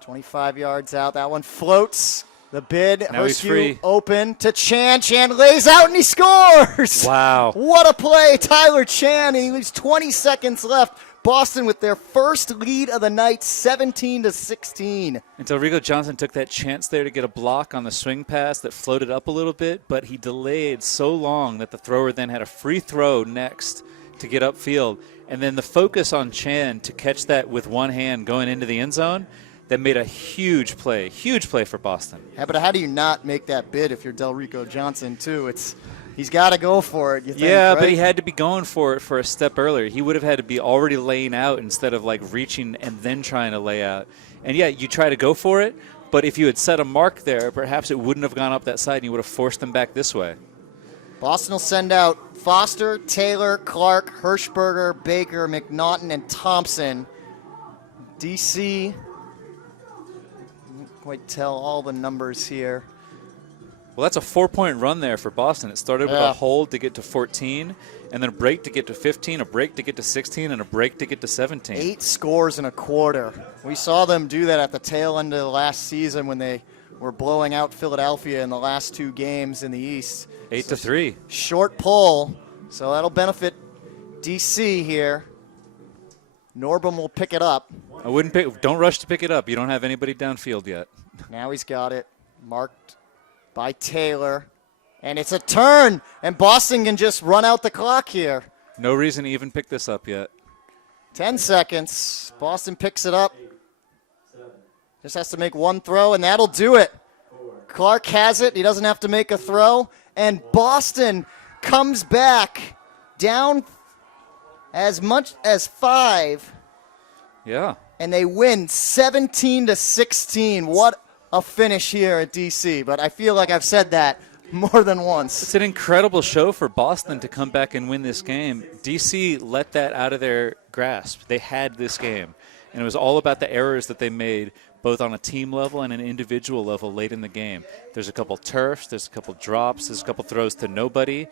25 yards out. That one floats. The bid. Now he's free. Open to Chan. Chan lays out and he scores. Wow. What a play. Tyler Chan. And he leaves 20 seconds left. Boston with their first lead of the night, 17-16. And Delrigo Johnson took that chance there to get a block on the swing pass that floated up a little bit, but he delayed so long that the thrower then had a free throw next to get upfield. And then the focus on Chan to catch that with one hand going into the end zone, that made a huge play for Boston. Yeah, but how do you not make that bid if you're Delrico Johnson, too? He's got to go for it, you think, yeah, right? But he had to be going for it for a step earlier. He would have had to be already laying out instead of like reaching and then trying to lay out. And yeah, you try to go for it, but if you had set a mark there, perhaps it wouldn't have gone up that side and you would have forced them back this way. Boston will send out Foster, Taylor, Clark, Hirschberger, Baker, McNaughton, and Thompson. DC, can't quite tell all the numbers here. Well, that's a 4-point run there for Boston. It started with a hold to get to 14, and then a break to get to 15, a break to get to 16, and a break to get to 17. 8 scores in a quarter. We saw them do that at the tail end of the last season when they were blowing out Philadelphia in the last 2 games in the East. 8-3. Short pull, so that'll benefit DC here. Norbrom will pick it up. Don't rush to pick it up. You don't have anybody downfield yet. Now he's got it marked by Taylor. And it's a turn, and Boston can just run out the clock here. No reason to even pick this up yet. 10 seconds. Boston picks it up. Just has to make one throw, and that'll do it. Clark has it. He doesn't have to make a throw. And Boston comes back down as much as 5. Yeah. And they win 17-16. What a finish here at DC. But I feel like I've said that more than once. It's an incredible show for Boston to come back and win this game. DC let that out of their grasp. They had this game. And it was all about the errors that they made both on a team level and an individual level late in the game. There's a couple turfs, there's a couple drops, there's a couple throws to nobody,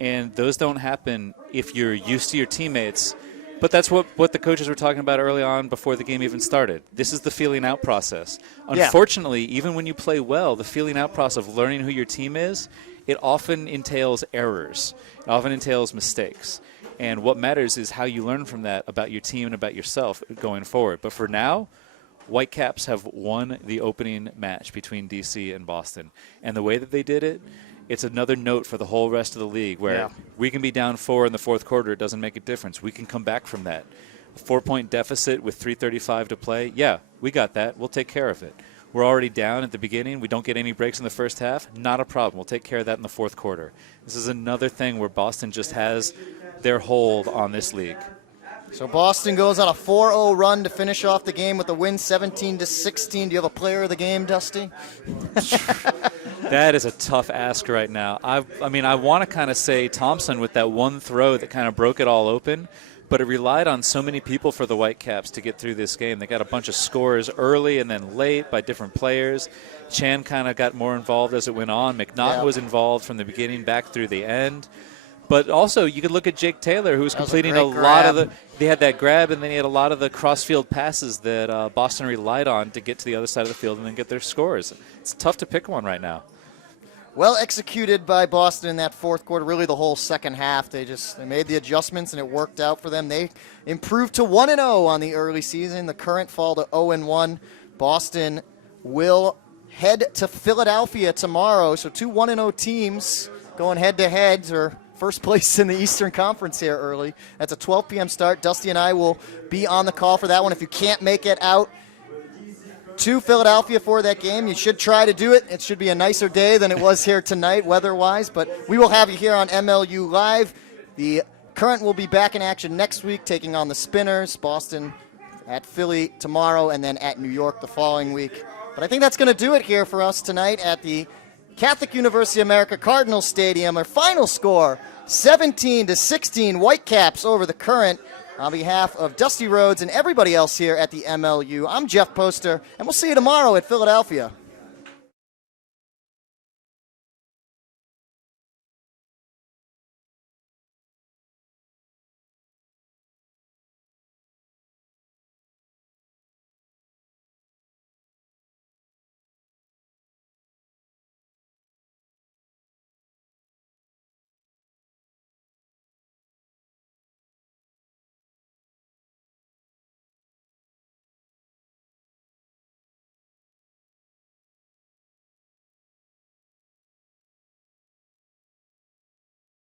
and those don't happen if you're used to your teammates. But that's what the coaches were talking about early on before the game even started. This is the feeling out process. Unfortunately, even when you play well, the feeling out process of learning who your team is, it often entails errors. It often entails mistakes. And what matters is how you learn from that about your team and about yourself going forward. But for now, Whitecaps have won the opening match between DC and Boston. And the way that they did it, it's another note for the whole rest of the league where we can be down 4 in the fourth quarter. It doesn't make a difference. We can come back from that. A 4-point deficit with 3:35 to play, yeah, we got that. We'll take care of it. We're already down at the beginning. We don't get any breaks in the first half. Not a problem. We'll take care of that in the fourth quarter. This is another thing where Boston just has their hold on this league. So Boston goes on a 4-0 run to finish off the game with a win 17-16. Do you have a player of the game, Dusty? That is a tough ask right now. I mean, I want to kind of say Thompson with that one throw that kind of broke it all open, but it relied on so many people for the Whitecaps to get through this game. They got a bunch of scores early and then late by different players. Chan kind of got more involved as it went on. McNaughton was involved from the beginning back through the end. But also, you could look at Jake Taylor, who was completing a lot of the – they had that grab, and then he had a lot of the cross-field passes that Boston relied on to get to the other side of the field and then get their scores. It's tough to pick one right now. Well executed by Boston in that fourth quarter, really the whole second half. They made the adjustments, and it worked out for them. They improved to 1-0 on the early season. The current fall to 0-1. Boston will head to Philadelphia tomorrow. So 2 1-0 teams going head-to-heads or first place in the Eastern Conference here early. That's a 12 p.m. start. Dusty and I will be on the call for that one. If you can't make it out to Philadelphia for that game, you should try to do it. It should be a nicer day than it was here tonight weather-wise, but we will have you here on MLU Live. The Current will be back in action next week, taking on the Spinners. Boston at Philly tomorrow, and then at New York the following week. But I think that's going to do it here for us tonight at the Catholic University of America Cardinal Stadium. Our final score, 17-16, Whitecaps over the Current. On behalf of Dusty Rhodes and everybody else here at the MLU, I'm Jeff Poster, and we'll see you tomorrow at Philadelphia.